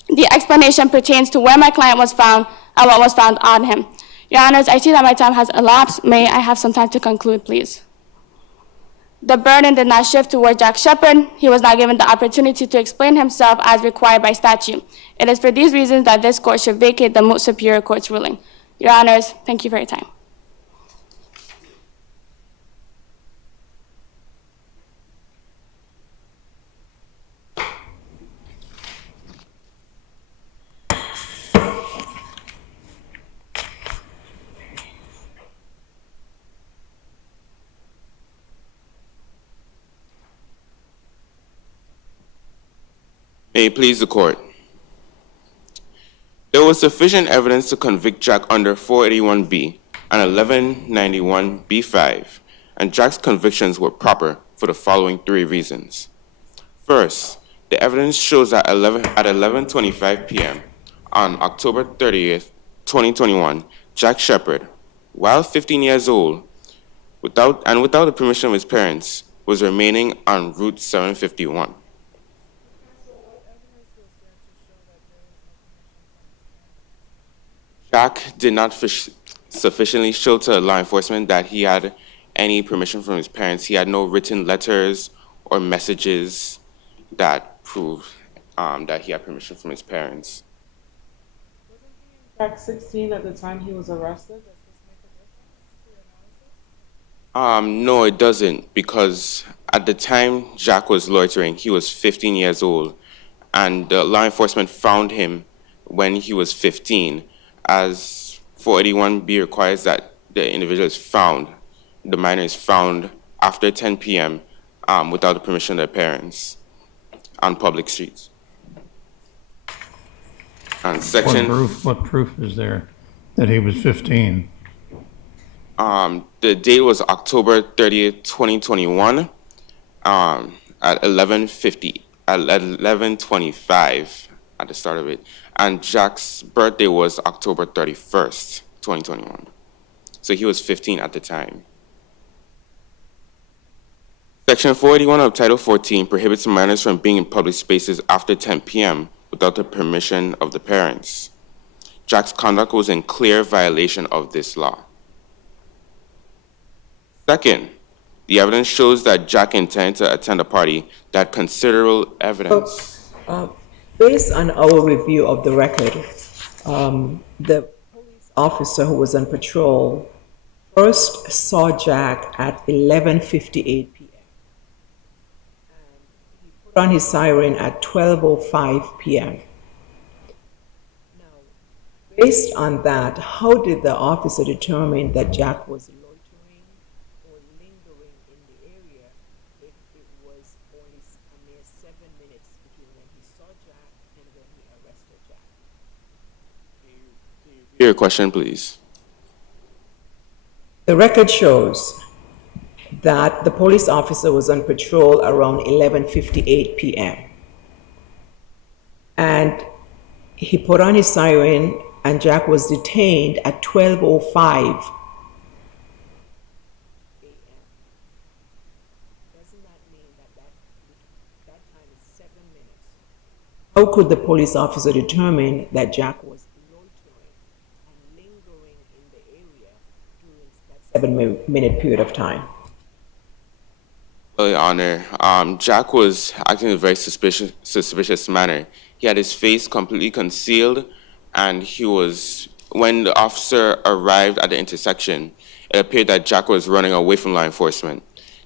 the explanation pertains to where my client was found and what was found on him. Your Honors, I see that my time has elapsed. May I have some time to conclude, please? The burden did not shift toward Jack Shepard. He was not given the opportunity to explain himself as required by statute. It is for these reasons that this court should vacate the Moot Superior Court's ruling. Your Honors, thank you for your time. May it please the court. There was sufficient evidence to convict Jack under 481B and 1191B5, and Jack's convictions were proper for the following 3 reasons. First, the evidence shows that at 11:25 p.m. on October 30th, 2021, Jack Shepard, while 15 years old, without the permission of his parents, was remaining on Route 751. Jack did not sufficiently show to law enforcement that he had any permission from his parents. He had no written letters or messages that proved that he had permission from his parents. Jack 16 at the time he was arrested? No, it doesn't, because at the time Jack was loitering, he was 15 years old, and law enforcement found him when he was 15. As 481B requires that the individual is found, the minor is found after 10 p.m. Without the permission of their parents on public streets. And section... What proof is there that he was 15? The date was October 30th, 2021, at 11:25 at the start of it. And Jack's birthday was October 31st, 2021. So he was 15 at the time. Section 481 of Title 14 prohibits minors from being in public spaces after 10 p.m. without the permission of the parents. Jack's conduct was in clear violation of this law. Second, The evidence shows that Jack intended to attend a party that had considerable evidence. Based on our review of the record, the police officer who was on patrol first saw Jack at 11:58 p.m. He put on his siren at 12:05 p.m. Based on that, how did the officer determine that Jack was loitering or lingering in the area if it was only a mere 7 minutes between when he saw Jack and when he arrested Jack? Your question, please. The record shows that the police officer was on patrol around 11:58 p.m. and he put on his siren and Jack was detained at 12:05 a.m. Doesn't that mean that time is 7 minutes? How could the police officer determine that Jack was loitering and lingering in the area during that 7-minute period of time? Well, Your Honor, Jack was acting in a very suspicious manner. He had his face completely concealed, and when the officer arrived at the intersection, it appeared that Jack was running away from law enforcement.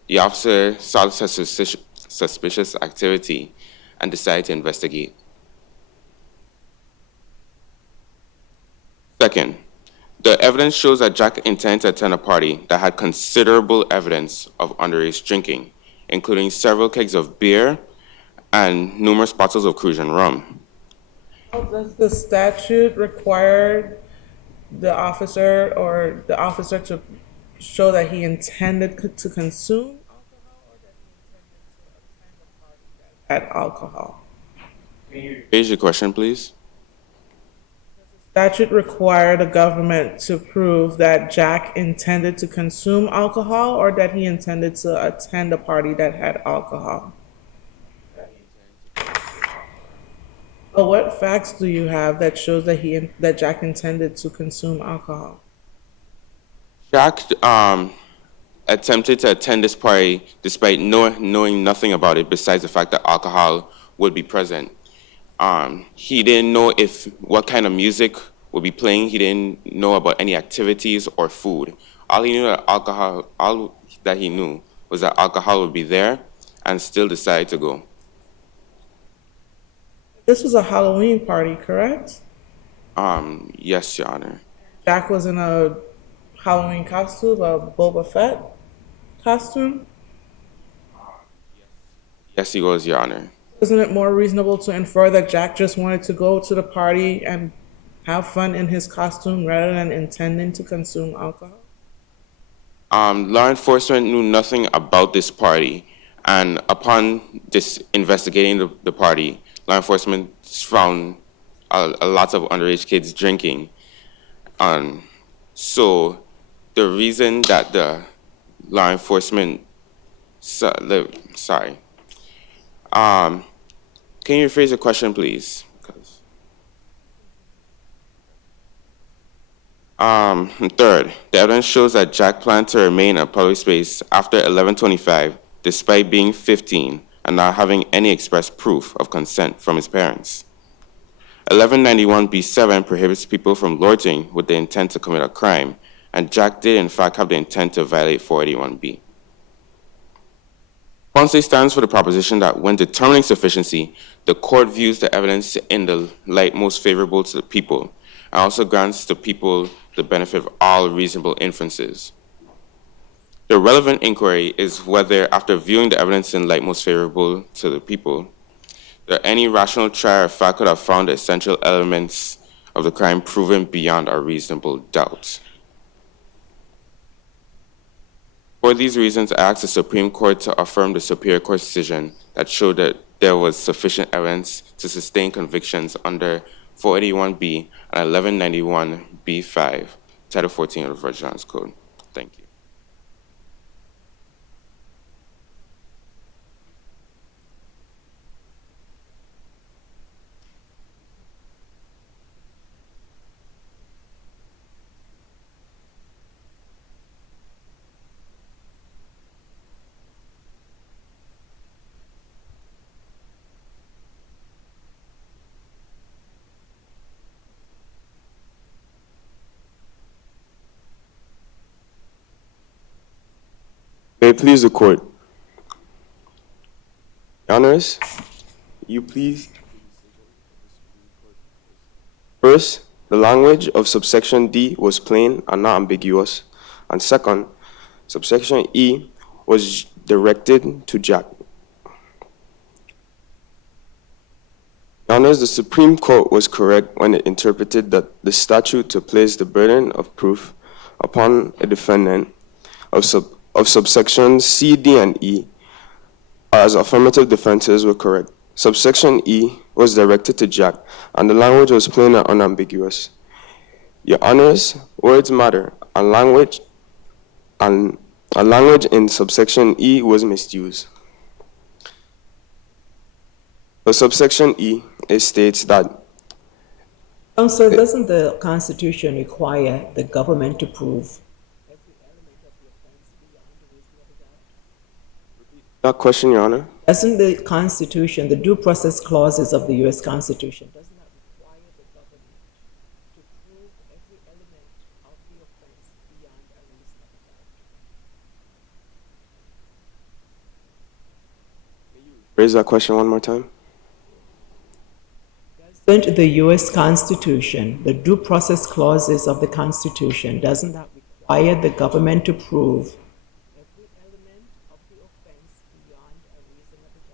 The officer saw suspicious activity and decided to investigate. Second, the evidence shows that Jack intended to attend a party that had considerable evidence of underage drinking, including several kegs of beer and numerous bottles of Crucian rum. Does the statute require the officer to show that he intended to consume alcohol or that he intended to attend a party that had alcohol? Raise your question, please. Statute require the government to prove that Jack intended to consume alcohol or that he intended to attend a party that had alcohol? Well, what facts do you have that shows that Jack intended to consume alcohol? Jack attempted to attend this party despite knowing nothing about it besides the fact that alcohol would be present. He didn't know what kind of music would be playing. He didn't know about any activities or food. All that he knew was that alcohol would be there, and still decided to go. This was a Halloween party, correct? Yes, Your Honor. Jack was in a Halloween costume, a Boba Fett costume? Yes, he was, Your Honor. Isn't it more reasonable to infer that Jack just wanted to go to the party and have fun in his costume rather than intending to consume alcohol? Law enforcement knew nothing about this party, and upon investigating the party, law enforcement found a lot of underage kids drinking. So the reason that the law enforcement, sorry. Can you rephrase your question, please? Third, the evidence shows that Jack planned to remain in a public space after 11:25, despite being 15 and not having any express proof of consent from his parents. 1191b7 prohibits people from loitering with the intent to commit a crime, and Jack did in fact have the intent to violate 481b. Ponce stands for the proposition that when determining sufficiency, the court views the evidence in the light most favorable to the people, and also grants the people the benefit of all reasonable inferences. The relevant inquiry is whether, after viewing the evidence in light most favorable to the people, that any rational trier of fact could have found the essential elements of the crime proven beyond a reasonable doubt. For these reasons, I ask the Supreme Court to affirm the Superior Court's decision that showed that there was sufficient evidence to sustain convictions under 481B and 1191B5, Title 14 of the Virgin Islands Code. Thank you. May it please the court. Your Honors, you please. First, the language of subsection D was plain and not ambiguous. And second, subsection E was directed to Jack. Your Honors, the Supreme Court was correct when it interpreted that the statute to place the burden of proof upon a defendant of subsections C, D, and E as affirmative defenses were correct. Subsection E was directed to Jack, and the language was plain and unambiguous. Your Honors, words matter, and language in subsection E was misused. For subsection E, it states that. So doesn't the Constitution require the government to prove? That question, Your Honor? Doesn't the Constitution, the due process clauses of the U.S. Constitution, doesn't that require the government to prove every element of the offense beyond a reasonable doubt? Raise that question one more time. Doesn't the U.S. Constitution, the due process clauses of the Constitution, doesn't that require the government to prove every element of the offense beyond a reasonable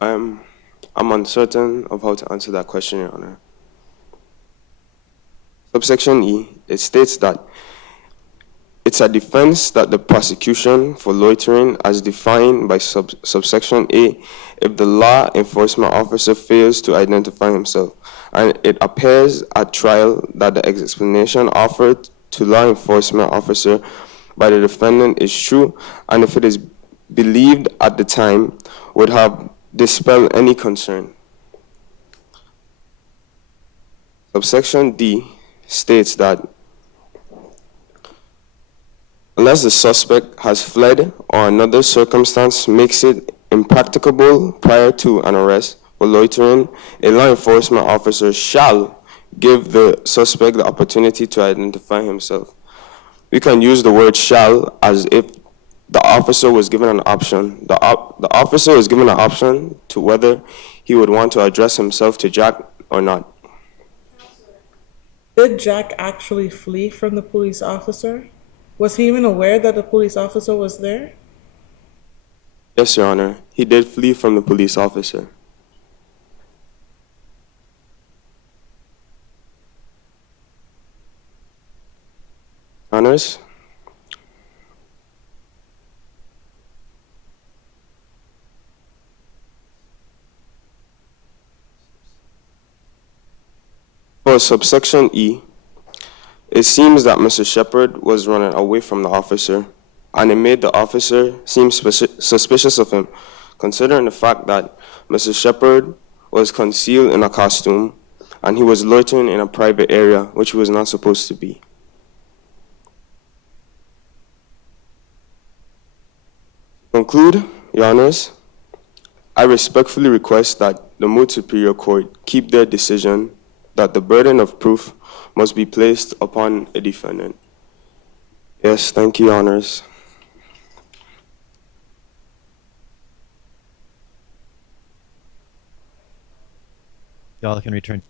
doubt? I'm uncertain of how to answer that question, Your Honor. Subsection E, it states that it's a defense that the prosecution for loitering as defined by subsection A if the law enforcement officer fails to identify himself, and it appears at trial that the explanation offered to law enforcement officer by the defendant is true, and if it is believed at the time, would have dispelled any concern. Subsection D states that unless the suspect has fled or another circumstance makes it impracticable prior to an arrest for loitering, a law enforcement officer shall give the suspect the opportunity to identify himself. We can use the word shall as if the officer was given an option. The officer was given an option to whether he would want to address himself to Jack or not. Did Jack actually flee from the police officer? Was he even aware that the police officer was there? Yes, Your Honor. He did flee from the police officer. Honors? For subsection E, it seems that Mr. Shepard was running away from the officer, and it made the officer seem suspicious of him, considering the fact that Mr. Shepard was concealed in a costume and he was loitering in a private area, which he was not supposed to be. To conclude, Your Honors, I respectfully request that the Moot Superior Court keep their decision that the burden of proof must be placed upon a defendant. Yes, thank you, Your Honors. Y'all can return.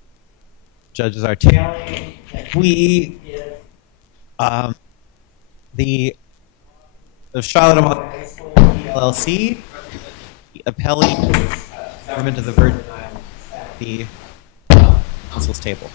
Judges are tailing. We, the Charlotte High School LLC, the appellee, government of the Virgin Islands, at the council's table.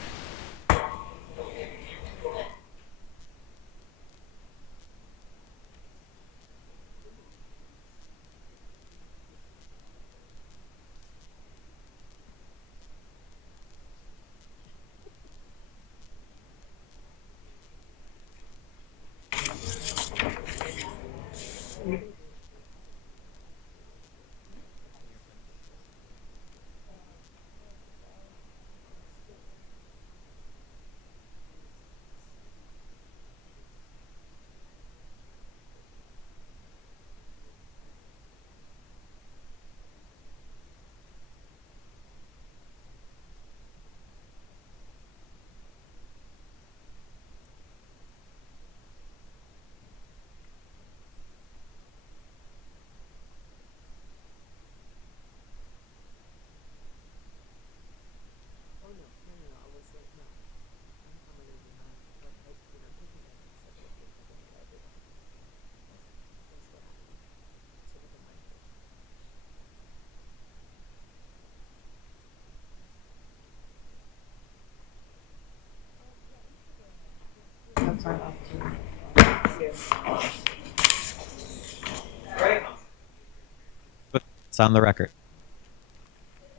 It's on the record.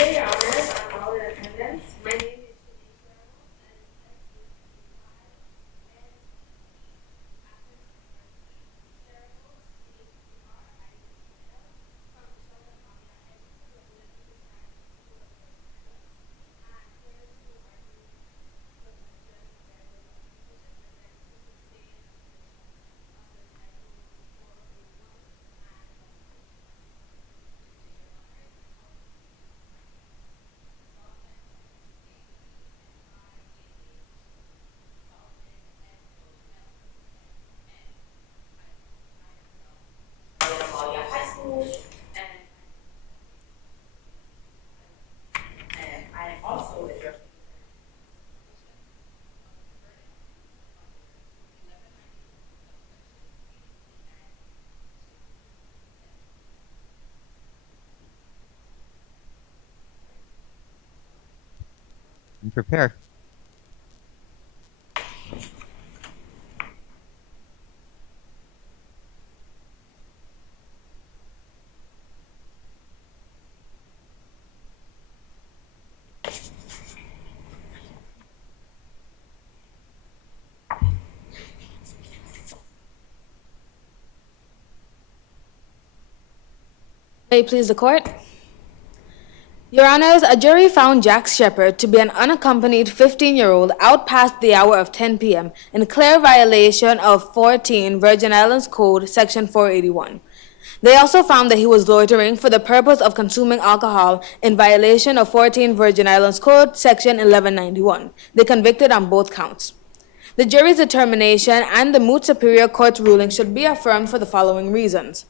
Hey, Honors, and all in attendance. My name is High School, and I am also addressing. And prepare. May it please the court? Your Honors, a jury found Jack Shepard to be an unaccompanied 15-year-old out past the hour of 10 p.m. in clear violation of 14 Virgin Islands Code, Section 481. They also found that he was loitering for the purpose of consuming alcohol in violation of 14 Virgin Islands Code, Section 1191. They convicted on both counts. The jury's determination and the Moot Superior Court's ruling should be affirmed for the following reasons.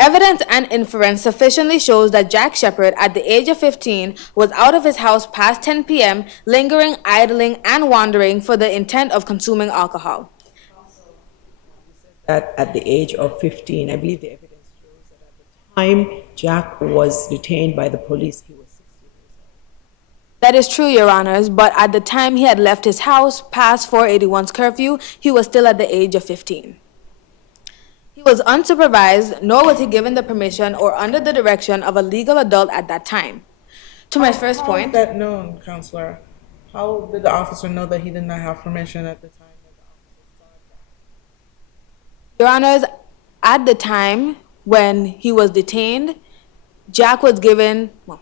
Evidence and inference sufficiently shows that Jack Shepard, at the age of 15, was out of his house past 10 p.m., lingering, idling, and wandering for the intent of consuming alcohol. That at the age of 15, I believe the evidence shows that at the time Jack was detained by the police, he was 16 years old. That is true, Your Honors, but at the time he had left his house past 481's curfew, he was still at the age of 15. He was unsupervised, nor was he given the permission or under the direction of a legal adult at that time. To my first point... How is that known, Counselor? How did the officer know that he did not have permission at the time that the officer saw Jack? Your Honors, at the time when he was detained, Jack was given... Well,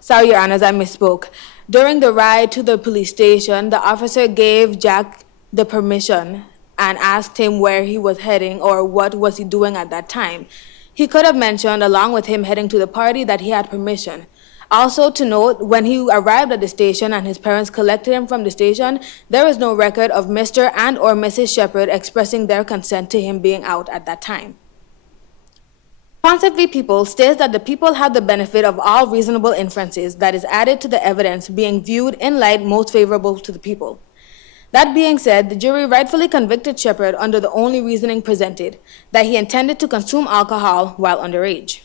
sorry, Your Honors, I misspoke. During the ride to the police station, the officer gave Jack the permission and asked him where he was heading or what was he doing at that time. He could have mentioned, along with him heading to the party, that he had permission. Also to note, when he arrived at the station and his parents collected him from the station, there is no record of Mr. and or Mrs. Shepard expressing their consent to him being out at that time. Concept v. People states that the people have the benefit of all reasonable inferences that is added to the evidence being viewed in light most favorable to the people. That being said, the jury rightfully convicted Shepard under the only reasoning presented, that he intended to consume alcohol while underage.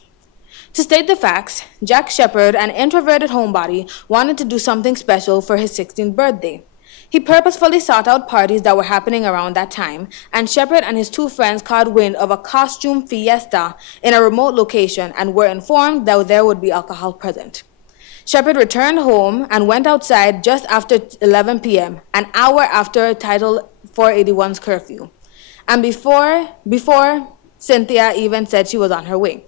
To state the facts, Jack Shepard, an introverted homebody, wanted to do something special for his 16th birthday. He purposefully sought out parties that were happening around that time, and Shepard and his two friends caught wind of a costume fiesta in a remote location and were informed that there would be alcohol present. Shepard returned home and went outside just after 11 p.m., an hour after Title 481's curfew, and before Cynthia even said she was on her way.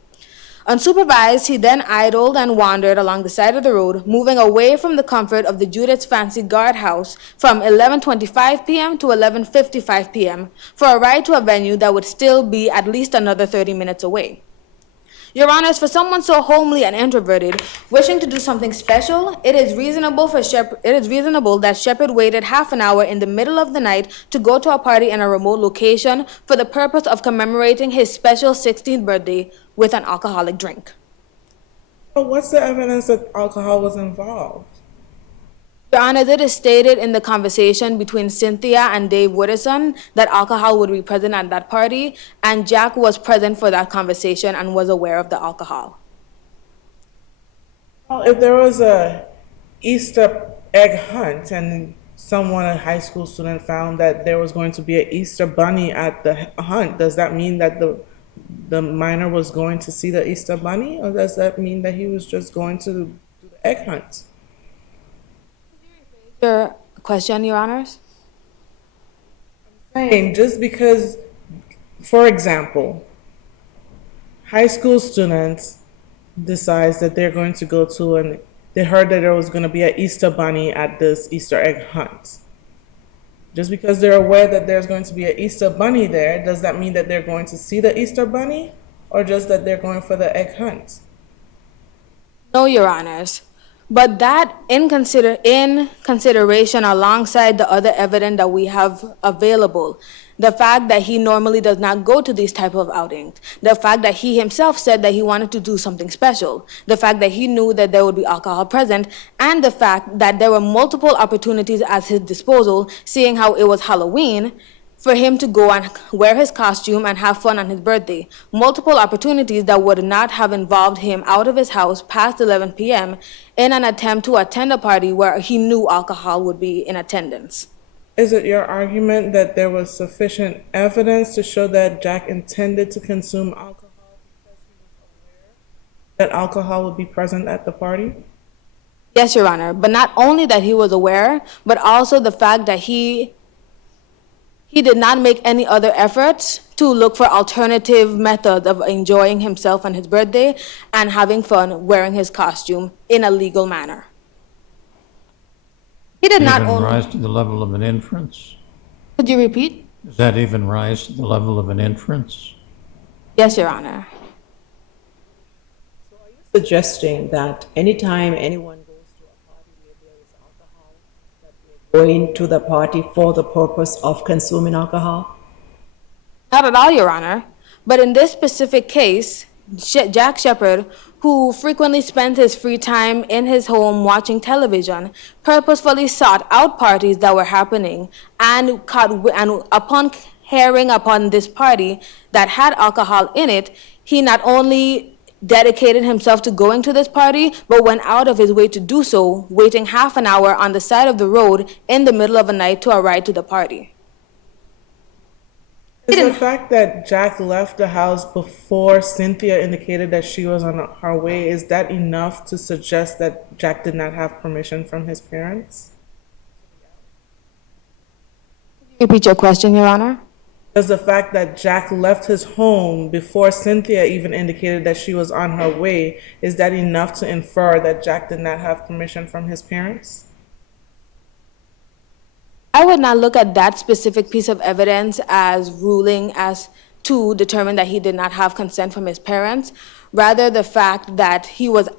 Unsupervised, he then idled and wandered along the side of the road, moving away from the comfort of the Judith's Fancy Guardhouse from 11:25 p.m. to 11:55 p.m. for a ride to a venue that would still be at least another 30 minutes away. Your Honors, for someone so homely and introverted, wishing to do something special, it is reasonable that Shepard waited half an hour in the middle of the night to go to a party in a remote location for the purpose of commemorating his special 16th birthday with an alcoholic drink. But what's the evidence that alcohol was involved? Your Honor, it is stated in the conversation between Cynthia and Dave Wooderson that alcohol would be present at that party, and Jack was present for that conversation and was aware of the alcohol. Well, if there was a Easter egg hunt and someone, a high school student, found that there was going to be an Easter bunny at the hunt, does that mean that the minor was going to see the Easter bunny, or does that mean that he was just going to do the egg hunt? Your question, Your Honors? Saying just because, for example, high school students decides that they're going to go to and they heard that there was going to be an Easter bunny at this Easter egg hunt. Just because they're aware that there's going to be an Easter bunny there, does that mean that they're going to see the Easter bunny, or just that they're going for the egg hunt? No, Your Honors. But that in consideration alongside the other evidence that we have available, the fact that he normally does not go to these type of outings, the fact that he himself said that he wanted to do something special, the fact that he knew that there would be alcohol present, and the fact that there were multiple opportunities at his disposal, seeing how it was Halloween, for him to go and wear his costume and have fun on his birthday. Multiple opportunities that would not have involved him out of his house past 11 p.m. in an attempt to attend a party where he knew alcohol would be in attendance. Is it your argument that there was sufficient evidence to show that Jack intended to consume alcohol because he was aware that alcohol would be present at the party? Yes, Your Honor, but not only that he was aware, but also the fact that he did not make any other efforts to look for alternative methods of enjoying himself on his birthday and having fun wearing his costume in a legal manner. He did not Even only rise to the level of an inference? Could you repeat? Does that even rise to the level of an inference? Yes, Your Honor. Suggesting that anytime anyone goes to a party where there is alcohol, that we're going to the party for the purpose of consuming alcohol? Not at all, Your Honor. But in this specific case, Jack Shepard, who frequently spent his free time in his home watching television, purposefully sought out parties that were happening, and upon hearing upon this party that had alcohol in it, he not only dedicated himself to going to this party, but went out of his way to do so, waiting half an hour on the side of the road in the middle of the night to arrive to the party. Is the fact that Jack left the house before Cynthia indicated that she was on her way, is that enough to suggest that Jack did not have permission from his parents? Repeat your question, Your Honor. Does the fact that Jack left his home before Cynthia even indicated that she was on her way, is that enough to infer that Jack did not have permission from his parents? I would not look at that specific piece of evidence as ruling as to determine that he did not have consent from his parents. Rather, the fact that he was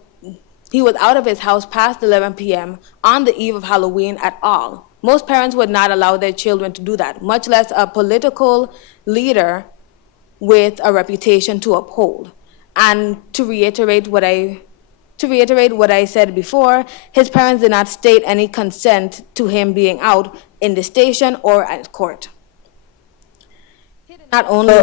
out of his house past 11 p.m. on the eve of Halloween at all. Most parents would not allow their children to do that, much less a political leader with a reputation to uphold. And to reiterate what I said before, his parents did not state any consent to him being out in the station or at court. He did not only.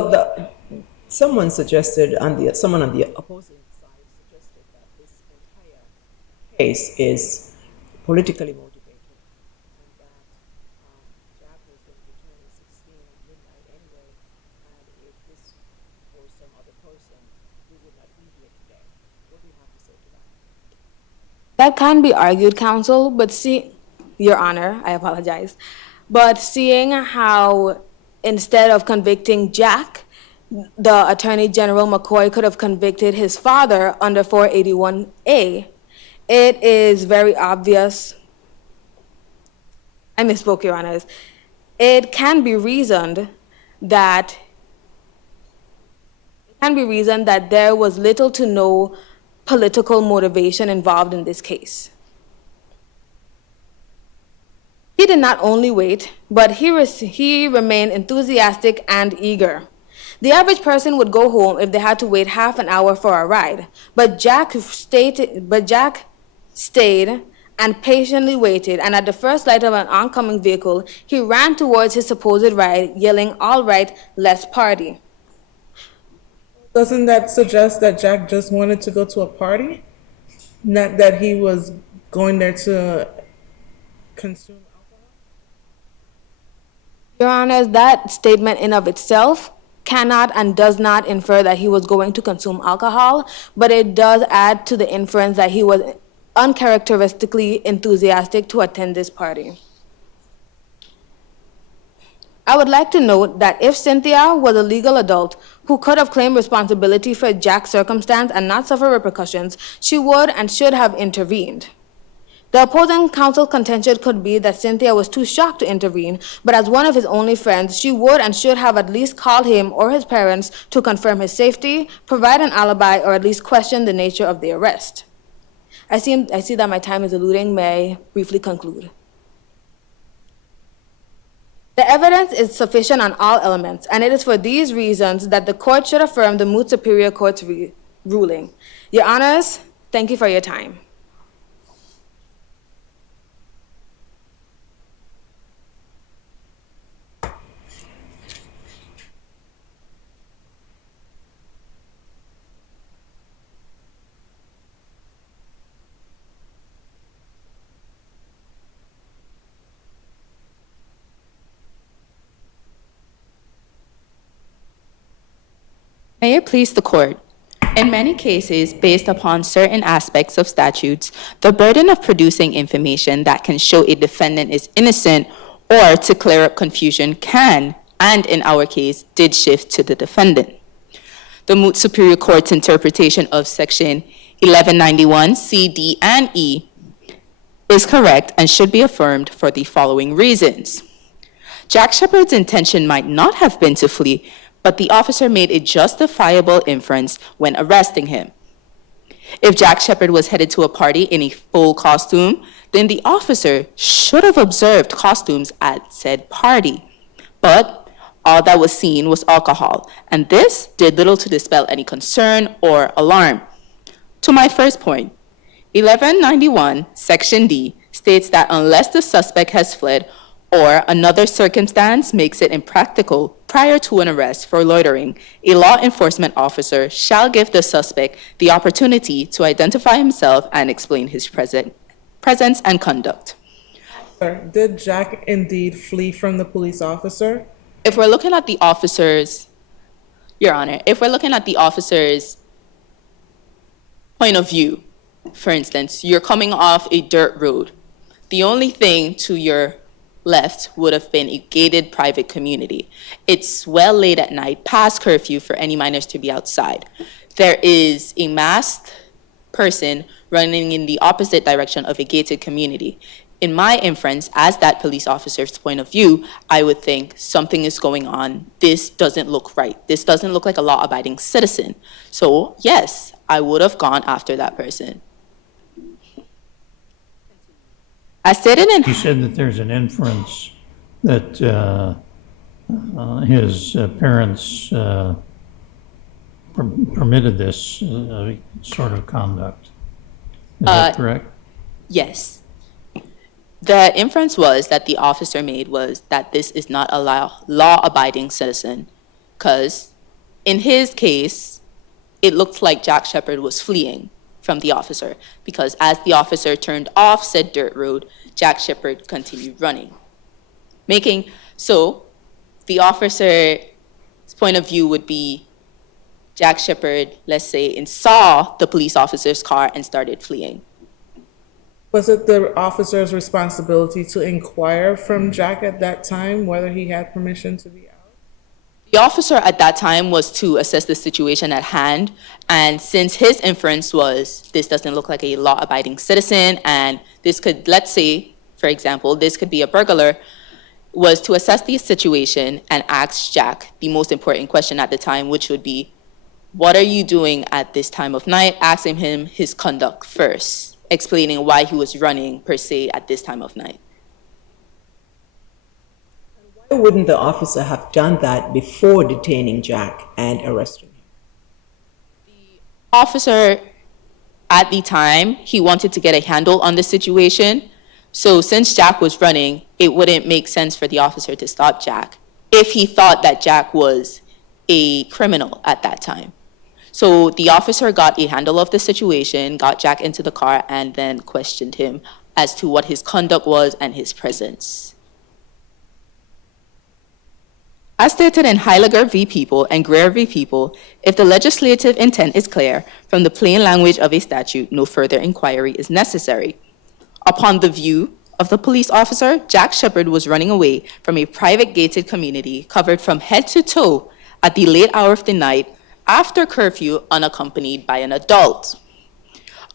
Someone on the opposing side suggested that this entire case is politically motivated, and that Jack was going to be turning 16 at midnight anyway, and if this were some other person, we would not be here today. What do you have to say to that? That can be argued, counsel, but Your Honor, I apologize. But seeing how instead of convicting Jack, the Attorney General McCoy could have convicted his father under 481A, it is very obvious. I misspoke, Your Honors. It can be reasoned that there was little to no political motivation involved in this case. He did not only wait, but he remained enthusiastic and eager. The average person would go home if they had to wait half an hour for a ride, but Jack stayed and patiently waited, and at the first light of an oncoming vehicle, he ran towards his supposed ride, yelling, "All right, let's party." Doesn't that suggest that Jack just wanted to go to a party? Not that he was going there to consume alcohol? Your Honor, that statement in of itself cannot and does not infer that he was going to consume alcohol, but it does add to the inference that he was uncharacteristically enthusiastic to attend this party. I would like to note that if Cynthia was a legal adult who could have claimed responsibility for Jack's circumstance and not suffer repercussions, she would and should have intervened. The opposing counsel contention could be that Cynthia was too shocked to intervene, but as one of his only friends, she would and should have at least called him or his parents to confirm his safety, provide an alibi, or at least question the nature of the arrest. I see that my time is eluding. May I briefly conclude? The evidence is sufficient on all elements, and it is for these reasons that the court should affirm the Moot Superior Court's ruling. Your Honors, thank you for your time. May it please the court. In many cases, based upon certain aspects of statutes, the burden of producing information that can show a defendant is innocent or to clear up confusion can, and in our case, did shift to the defendant. The Moot Superior Court's interpretation of Section 1191 C, D, and E is correct and should be affirmed for the following reasons. Jack Shepard's intention might not have been to flee, but the officer made a justifiable inference when arresting him. If Jack Shepard was headed to a party in a full costume, then the officer should have observed costumes at said party. But all that was seen was alcohol, and this did little to dispel any concern or alarm. To my first point, 1191 Section D states that unless the suspect has fled or another circumstance makes it impractical prior to an arrest for loitering, a law enforcement officer shall give the suspect the opportunity to identify himself and explain his presence and conduct. Sir, did Jack indeed flee from the police officer? If we're looking at the officer's, Your Honor, if we're looking at the officer's point of view, for instance, you're coming off a dirt road. The only thing to your left would have been a gated private community. It's well late at night, past curfew for any minors to be outside. There is a masked person running in the opposite direction of a gated community. In my inference, as that police officer's point of view, I would think something is going on. This doesn't look right. This doesn't look like a law-abiding citizen. So yes, I would have gone after that person. I stated in... You said that there's an inference that his parents permitted this sort of conduct. Is that correct? Yes. The inference was that the officer made was that this is not a law-abiding citizen, because in his case, it looked like Jack Shepard was fleeing from the officer, because as the officer turned off said dirt road, Jack Shepard continued running. So the officer's point of view would be Jack Shepard, let's say, and saw the police officer's car and started fleeing. Was it the officer's responsibility to inquire from Jack at that time whether he had permission to be out? The officer at that time was to assess the situation at hand, and since his inference was this doesn't look like a law-abiding citizen, and this could, let's say, for example, this could be a burglar, was to assess the situation and ask Jack the most important question at the time, which would be, what are you doing at this time of night? Asking him his conduct first, explaining why he was running per se at this time of night. Why wouldn't the officer have done that before detaining Jack and arresting him? The officer, at the time, he wanted to get a handle on the situation. So since Jack was running, it wouldn't make sense for the officer to stop Jack if he thought that Jack was a criminal at that time. So the officer got a handle of the situation, got Jack into the car, and then questioned him as to what his conduct was and his presence. As stated in Heiliger v. People and Greer v. People, if the legislative intent is clear from the plain language of a statute, no further inquiry is necessary. Upon the view of the police officer, Jack Shepard was running away from a private gated community covered from head to toe at the late hour of the night after curfew unaccompanied by an adult.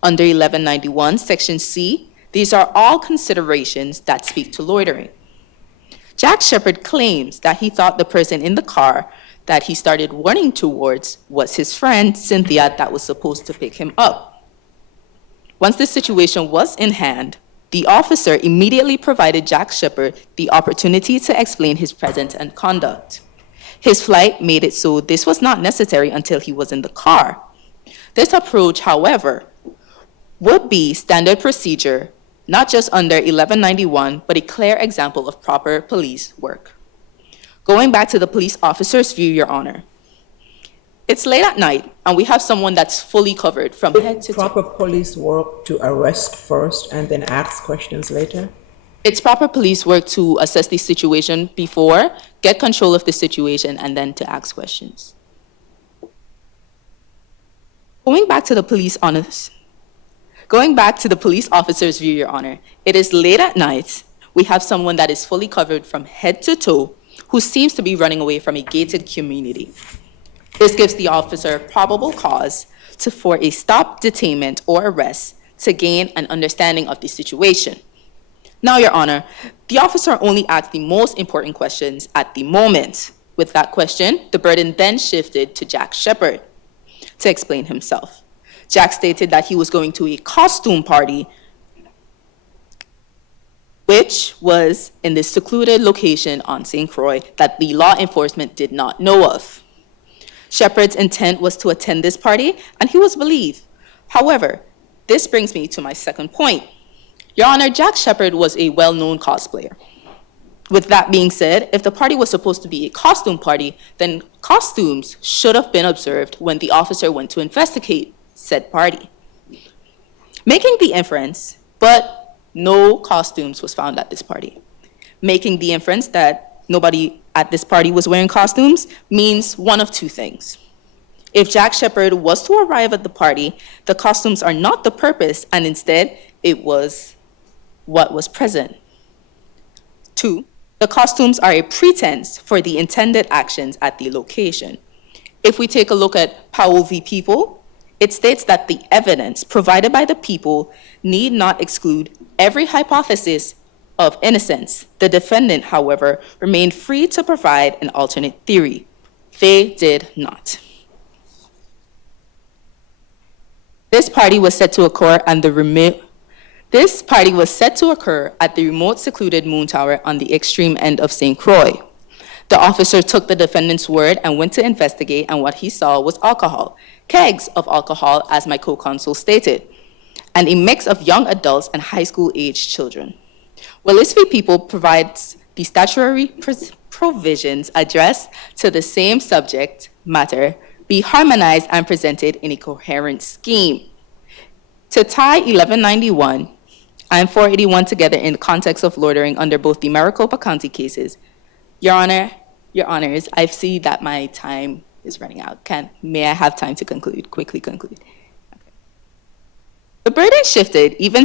Under 1191, Section C, these are all considerations that speak to loitering. Jack Shepard claims that he thought the person in the car that he started running towards was his friend, Cynthia, that was supposed to pick him up. Once the situation was in hand, the officer immediately provided Jack Shepard the opportunity to explain his presence and conduct. His flight made it so this was not necessary until he was in the car. This approach, however, would be standard procedure, not just under 1191, but a clear example of proper police work. Going back to the police officer's view, Your Honor, it's late at night, and we have someone that's fully covered from head to toe. Proper police work to arrest first and then ask questions later? It's proper police work to assess the situation before, get control of the situation, and then to ask questions. Going back to the police officer's view, Your Honor, it is late at night. We have someone that is fully covered from head to toe who seems to be running away from a gated community. This gives the officer probable cause for a stop, detainment, or arrest to gain an understanding of the situation. Now, Your Honor, the officer only asked the most important questions at the moment. With that question, the burden then shifted to Jack Shepard to explain himself. Jack stated that he was going to a costume party, which was in this secluded location on St. Croix that the law enforcement did not know of. Shepard's intent was to attend this party, and he was believed. However, this brings me to my second point. Your Honor, Jack Shepard was a well-known cosplayer. With that being said, if the party was supposed to be a costume party, then costumes should have been observed when the officer went to investigate said party. Making the inference, but no costumes was found at this party. Making the inference that nobody at this party was wearing costumes means one of two things. If Jack Shepard was to arrive at the party, the costumes are not the purpose, and instead it was what was present. Two, the costumes are a pretense for the intended actions at the location. If we take a look at Powell v. People, it states that the evidence provided by the people need not exclude every hypothesis of innocence. The defendant, however, remained free to provide an alternate theory. They did not. This party was set to occur at the remote secluded Moon Tower on the extreme end of St. Croix. The officer took the defendant's word and went to investigate, and what he saw was alcohol, kegs of alcohol, as my co-counsel stated, and a mix of young adults and high school-aged children. Willis v. People provides the statutory provisions addressed to the same subject matter be harmonized and presented in a coherent scheme. To tie 1191 and 481 together in the context of loitering under both the Maricopa County cases, Your Honor, Your Honors, I see that my time is running out. May I have time to quickly conclude? Okay. The burden shifted even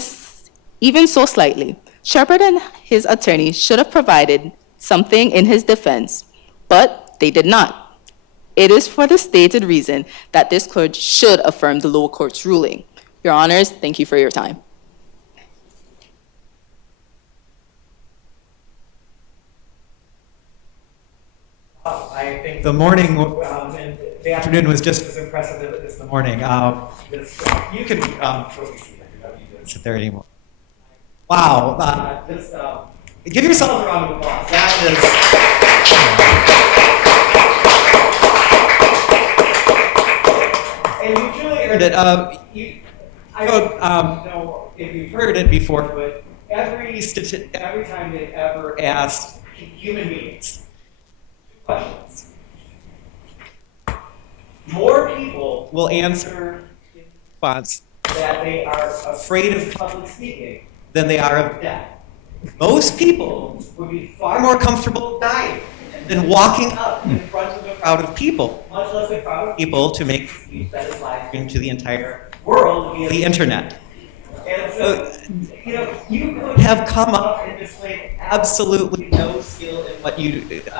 so slightly. Shepard and his attorney should have provided something in his defense, but they did not. It is for the stated reason that this court should affirm the lower court's ruling. Your Honors, thank you for your time. I think the morning and the afternoon was just as impressive as the morning. You can sit there anymore. Wow! Give yourself a round of applause. That is, and you truly earned it. I don't know if you've heard it before, but every time they ever asked human beings questions, more people will answer in response that they are afraid of public speaking than they are of death. Most people would be far more comfortable dying then walking up in front of a crowd of people, much less a crowd of people, to make a speech that is live streamed to the entire world via the internet. And so, you could have come up and displayed absolutely no skill in what you did,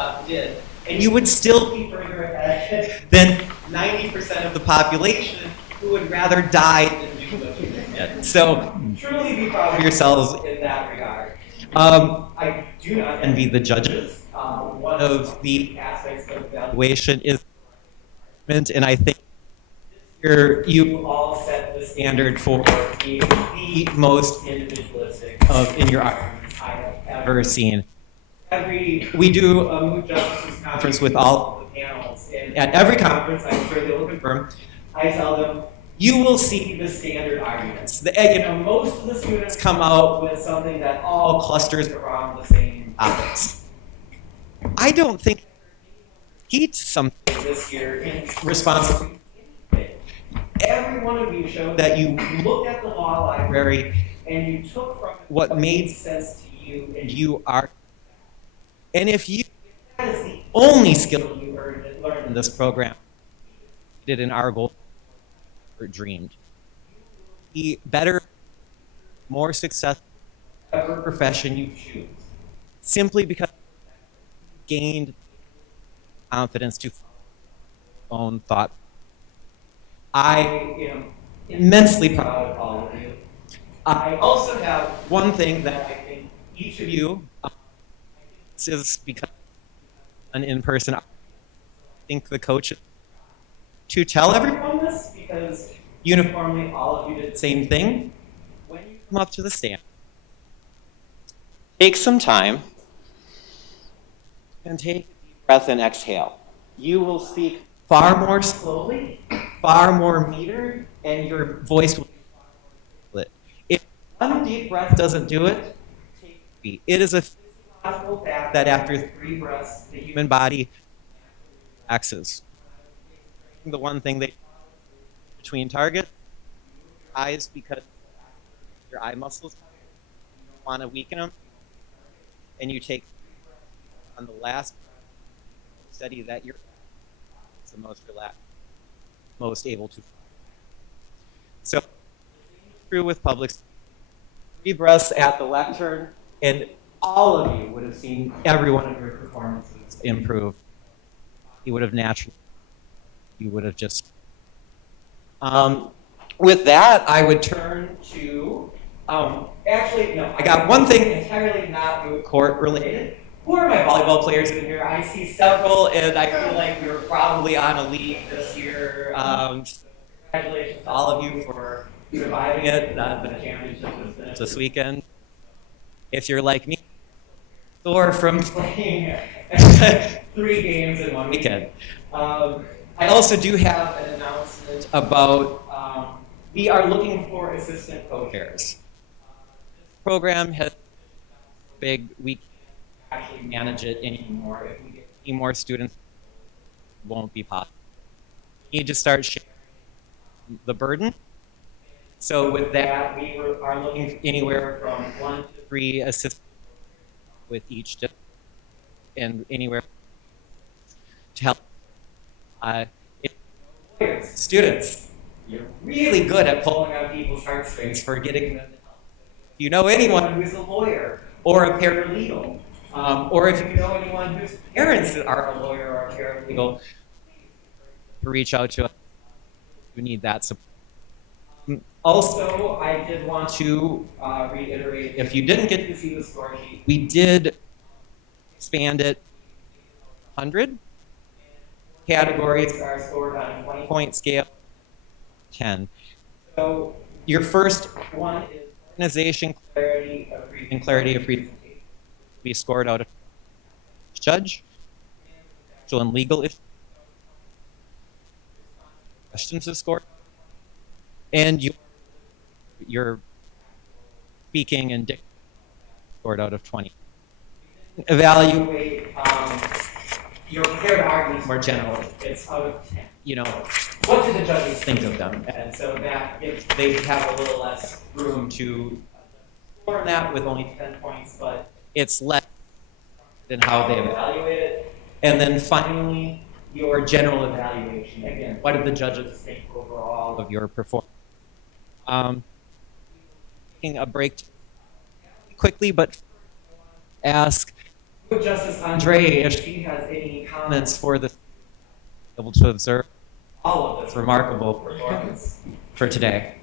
and you would still be further ahead than 90% of the population who would rather die than do what you did. So, truly be proud of yourselves in that regard. I do not envy the judges. One of the aspects of evaluation is, and I think you all set the standard for the most individualistic in your arguments I have ever seen. We do a Moot Justices Conference with all of the panels, and at every conference, I'm sure they will confirm, I tell them, you will see the standard arguments. Most of the students come out with something that all clusters around the same topics. I don't think teach something this year in response to anything. Every one of you showed that you looked at the law library and you took from it what made sense to you, and you are. And if that is the only skill you learned in this program, did in our goal or dreamed, be better, more successful, whatever profession you choose, simply because you gained confidence to own thought. I am immensely proud of all of you. I also have one thing that I think each of you, this is because an in-person, I think the coach to tell everyone this, because uniformly all of you did the same thing. When you come up to the stand, take some time and take a deep breath and exhale. You will speak far more slowly, far more metered, and your voice will be far more lit. If one deep breath doesn't do it, take 3. It is a physiological fact that after 3 breaths, the human body relaxes. The one thing they between target eyes, because your eye muscles, you don't want to weaken them, and you take on the last study that you're the most relaxed, most able to. So, true with public. 3 breaths at the lectern, and all of you would have seen every one of your performances improve. You would have naturally. You would have just. With that, I would turn to. Actually, no. I got one thing entirely not moot court related. Who are my volleyball players in here? I see several, and I feel like we were probably on a lead this year. Congratulations to all of you for surviving it. The championship was finished this weekend. If you're like me, sore from playing 3 games in one weekend. I also do have an announcement about we are looking for assistant co-chairs. This program has big. We can't actually manage it anymore. If we get any more students, it won't be possible. We need to start sharing the burden. So with that, we are looking anywhere from 1 to 3 assistants with each district, and anywhere to help. Students, you're really good at pulling on people's heartstrings for getting them to help. If you know anyone who's a lawyer or a paralegal, or if you know anyone whose parents are a lawyer or a paralegal, to reach out to us. You need that support. Also, I did want to reiterate, if you didn't get to see the score sheet, we did expand it 100. Categories are scored on a 20-point scale, 10. So your first one is organization, clarity of presentation. Be scored out of judge, actual and legal issues, questions is scored, and your speaking and dictation scored out of 20. Evaluate your prepared arguments more generally. It's out of 10. What do the judges think of them? And so that they have a little less room to score on that with only 10 points, but it's less than how they evaluate it. And then finally, your general evaluation. Again, what did the judges think overall of your performance? Taking a break quickly, but ask Justice Andre if she has any comments for the able to observe all of this remarkable performance for today.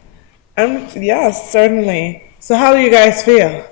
Yes, certainly. So how do you guys feel?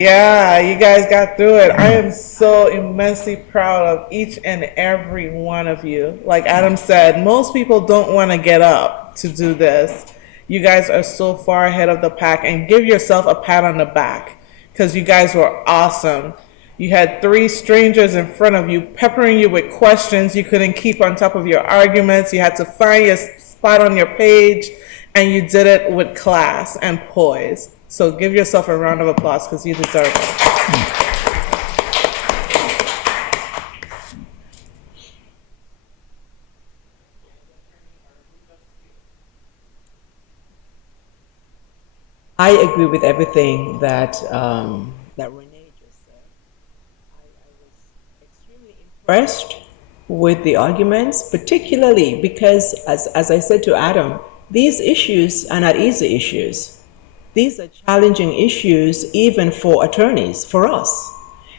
Yeah, you guys got through it. I am so immensely proud of each and every one of you. Like Adam said, most people don't want to get up to do this. You guys are so far ahead of the pack, and give yourself a pat on the back because you guys were awesome. You had three strangers in front of you peppering you with questions. You couldn't keep on top of your arguments. You had to find your spot on your page, and you did it with class and poise. So give yourself a round of applause because you deserve it. I agree with everything that Renee just said. I was extremely impressed with the arguments, particularly because, as I said to Adam, these issues are not easy issues. These are challenging issues even for attorneys, for us.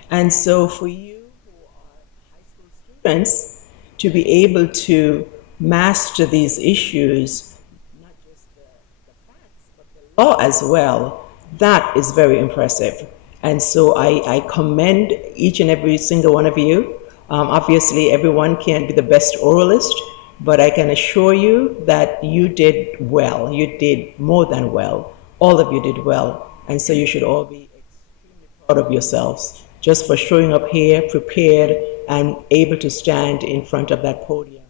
And so for you who are high school students to be able to master these issues, not just the facts, but the law as well, that is very impressive. And so I commend each and every single one of you. Obviously, everyone can't be the best oralist, but I can assure you that you did well. You did more than well. All of you did well. And so you should all be extremely proud of yourselves just for showing up here prepared and able to stand in front of that podium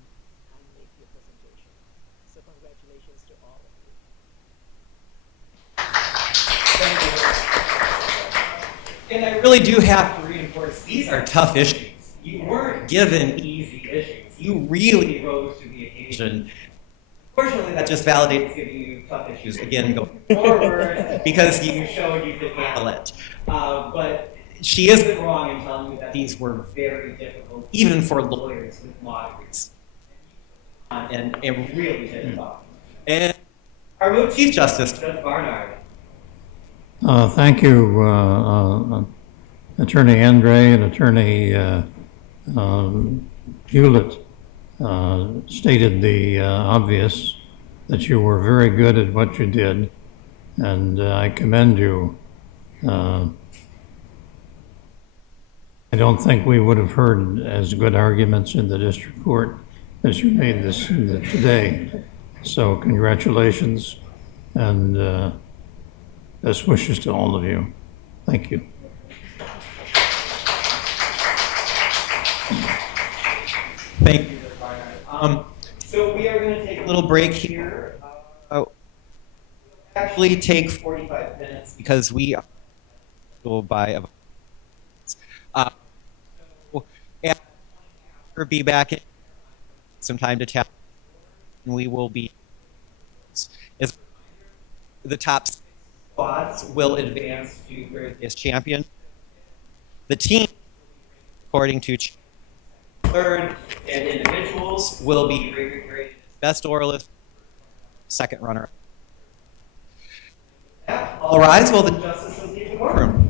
and make your presentation. So congratulations to all of you. And I really do have to reinforce, these are tough issues. You weren't given easy issues. You really rose to the occasion. Fortunately, that just validates giving you tough issues again going forward because you showed you could handle it. But she isn't wrong in telling you that these were very difficult, even for lawyers with law degrees. And it really hit it off. And our Moot Chief Justice, Judge Barnard. Thank you, Attorney Andre and Attorney Hewlett stated the obvious, that you were very good at what you did, and I commend you. I don't think we would have heard as good arguments in the district court as you made this today. So congratulations, and best wishes to all of you. Thank you. Thank you, Judge Barnard. So we are going to take a little break here. Actually take 45 minutes because we will buy and we'll be back in some time to tap, and we will be as the top spots will advance to Thursday's champion. The team, according to third, and individuals will be rated as best oralist, second runner. All rise while the justices leave the courtroom.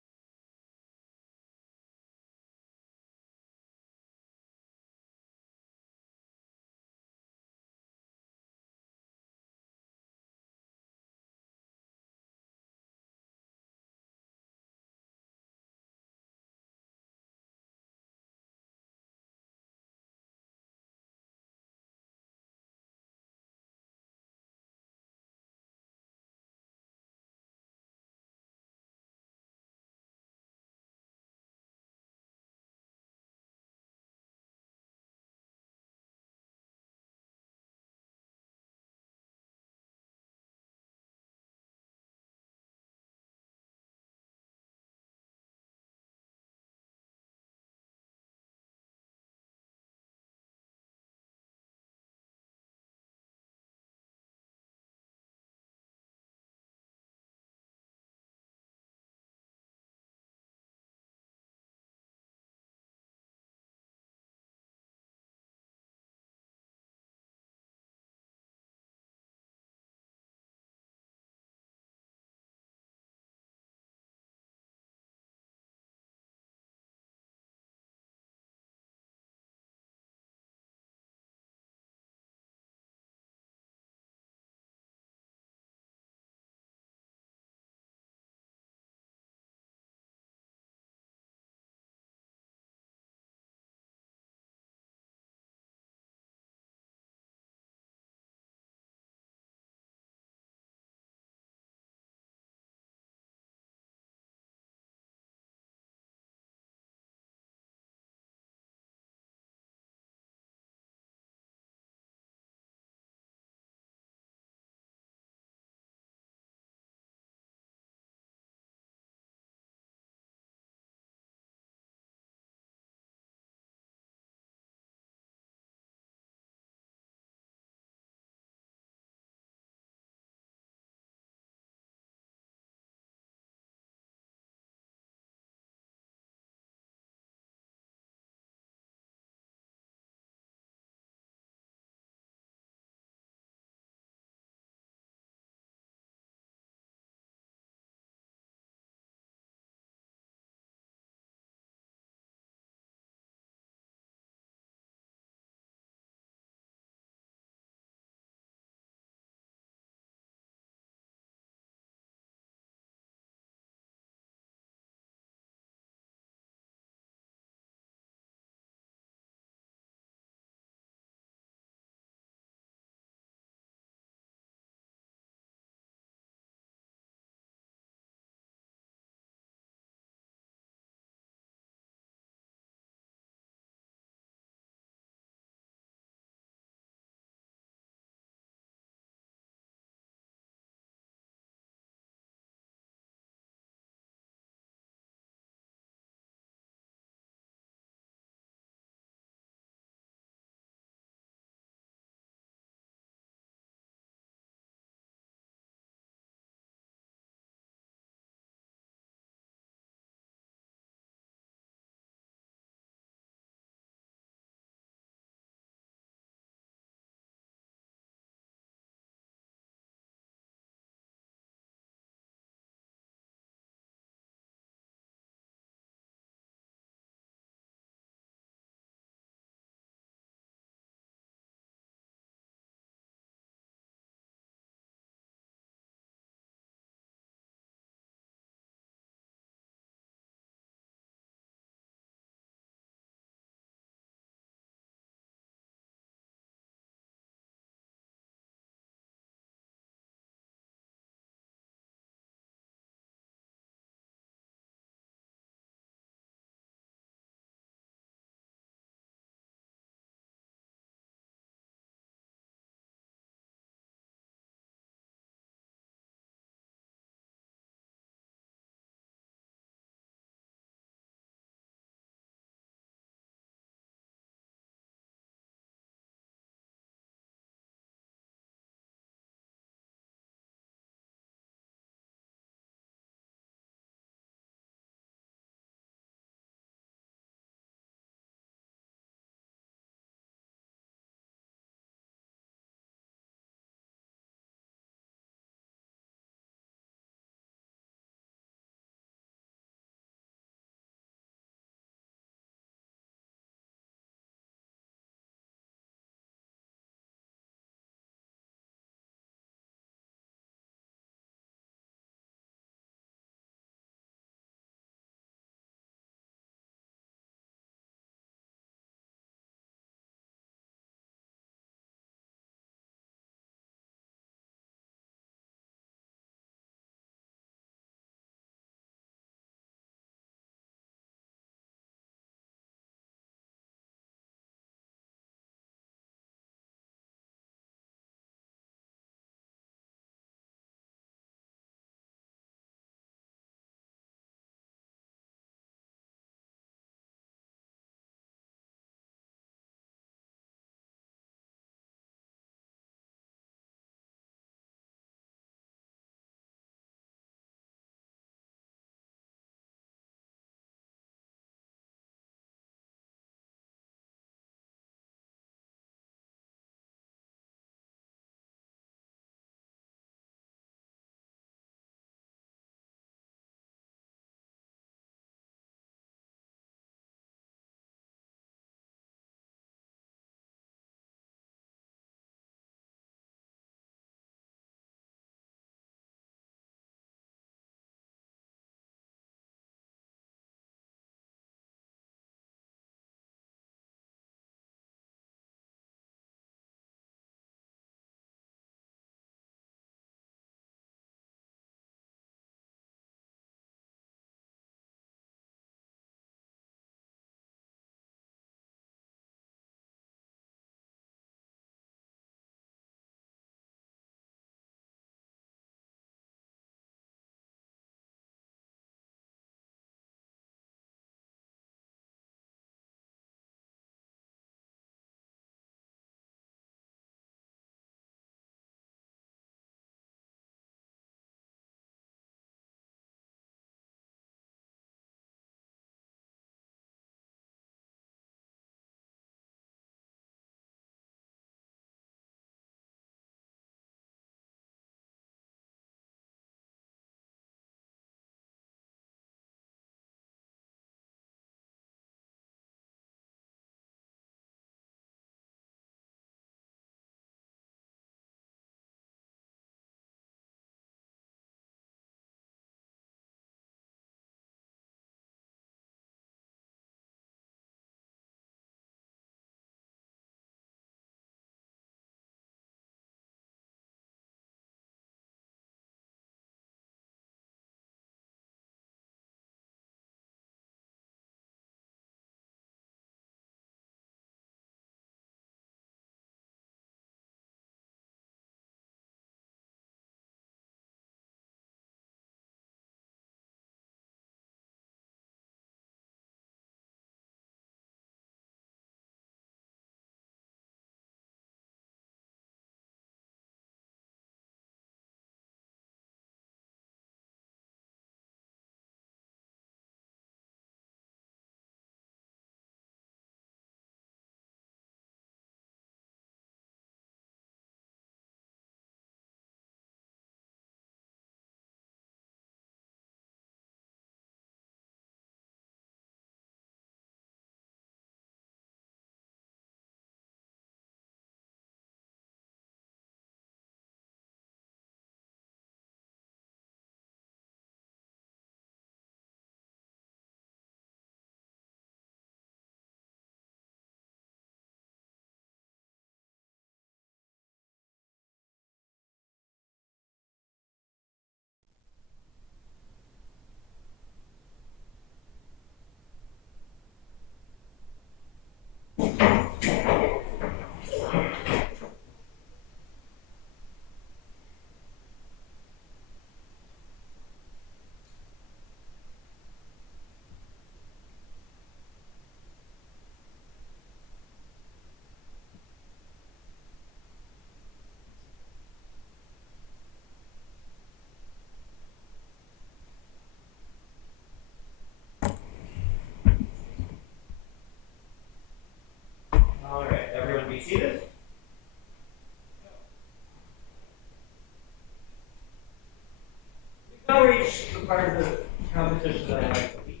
now reach the part of the competition that I like the least.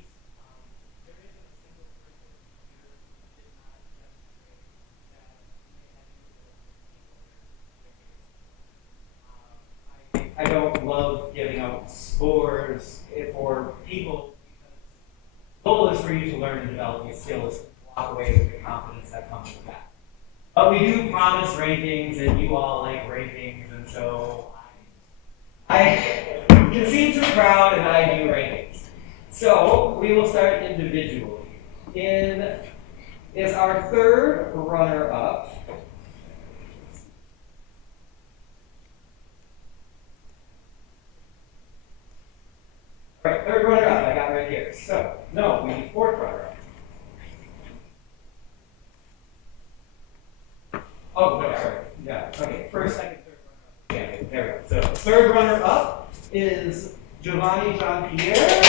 I don't love giving out scores for people. The goal is for you to learn and develop these skills, walk away with the confidence that comes with that. But we do promise rankings, and you all like rankings, and so I can seem too proud, and I do rankings. So we will start individually. Is our third runner-up. All right, third runner-up, I got right here. So, no, we need fourth runner-up. Oh, no, sorry. Yeah, okay, first, second, third runner-up. Yeah, there we go. So, third runner-up is Giovanni Jean-Pierre.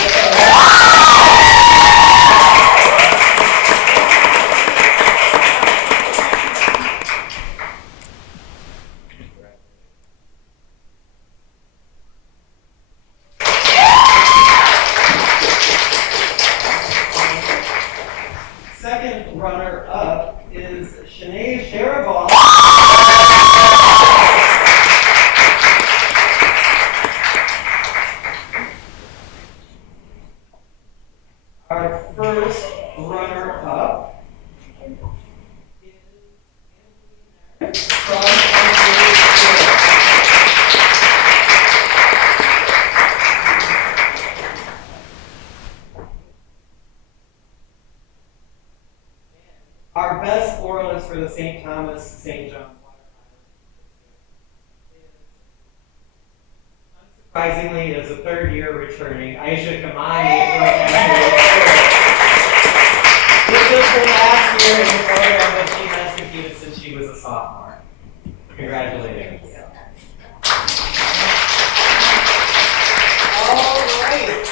Second runner-up is Shanae Sharaval. Our first runner-up is from our best oralist for the St. Thomas, St. John. Surprisingly, is a third year returning Aisha Kamani This is her last year in the program that she has competed since she was a sophomore. Congratulations. All right.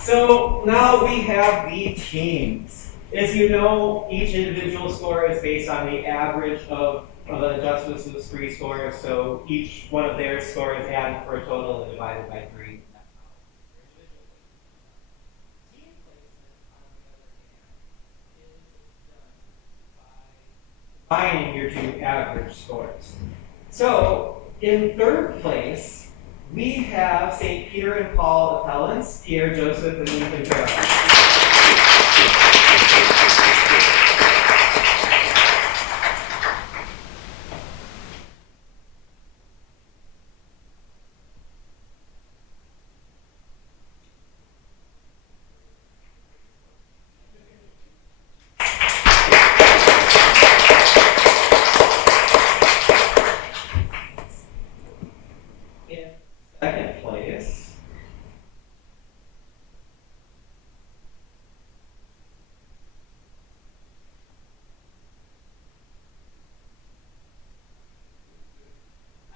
So now we have the teams. As you know, each individual score is based on the average of the Justice's 3 scores, so each one of their scores added for a total and divided by 3. Combining your 2 average scores. So, in third place, we have St. Peter and Paul appellants, Pierre Joseph and Ethan Farrell. Second place,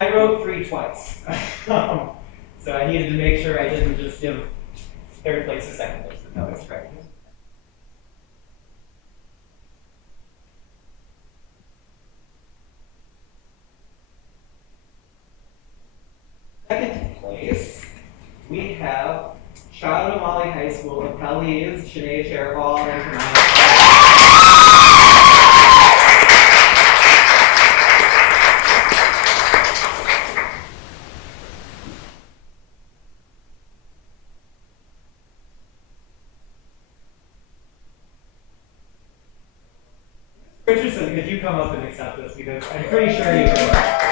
I wrote 3 twice. So I needed to make sure I didn't just give third place to second place. No, that's correct. Second place, we have Charlotte O'Malley High School appellees Shanae Cherhall and Kanaya. Richardson, could you come up and accept this? Because I'm pretty sure you can.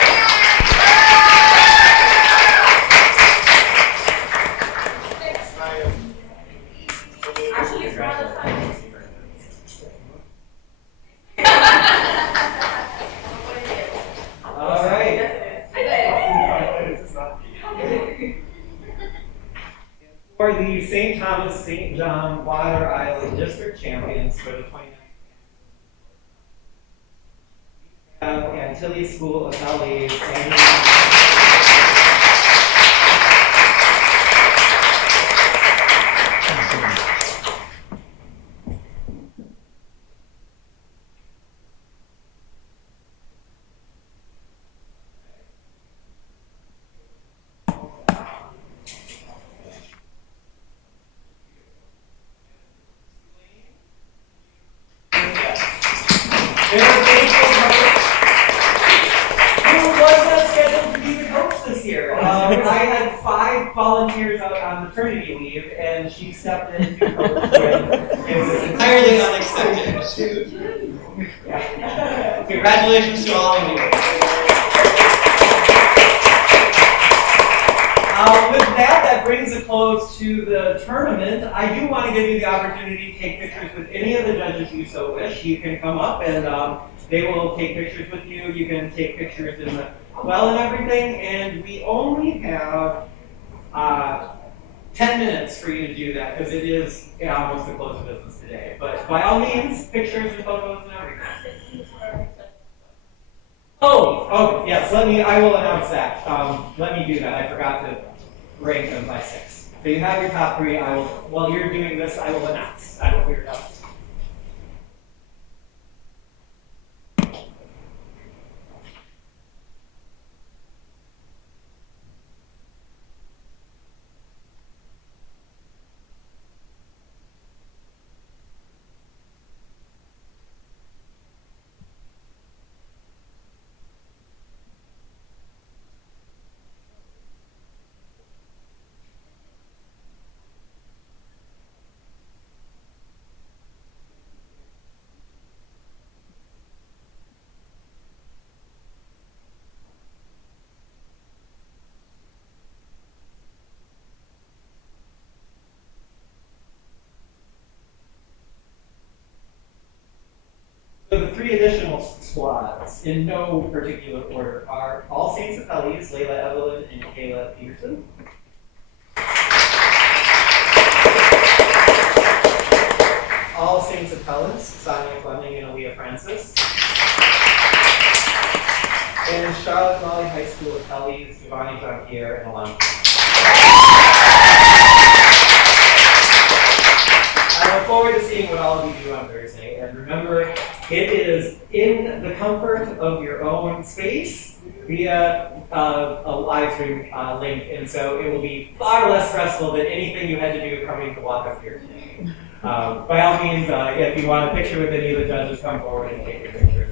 All right. For the St. Thomas, St. John, Water Island District Champions for the 2019 Antilles School appellees. I had 5 volunteers out on maternity leave, and she stepped in to coach when it was entirely unexpected. Congratulations to all of you. With that brings a close to the tournament. I do want to give you the opportunity to take pictures with any of the judges you so wish. You can come up and they will take pictures with you. You can take pictures in the well and everything. And we only have 10 minutes for you to do that because it is almost the close of business today. But by all means, pictures and photos and everything. Oh, yes, I will announce that. Let me do that. I forgot to rank them by 6. So you have your top 3. While you're doing this, I will announce. I will figure it out. So the 3 additional squads, in no particular order, are All Saints Appellees, Layla Evelyn and Kayla Peterson. All Saints Appellants, Sonia Fleming and Aaliyah Francis. And Charlotte Valley High School Appellees, Giovanni Jean-Pierre and Alon. I look forward to seeing what all of you do on Thursday. And remember, it is in the comfort of your own space via a live stream link. And so it will be far less stressful than anything you had to do coming to walk up here today. By all means, if you want a picture with any of the judges, come forward and take your picture.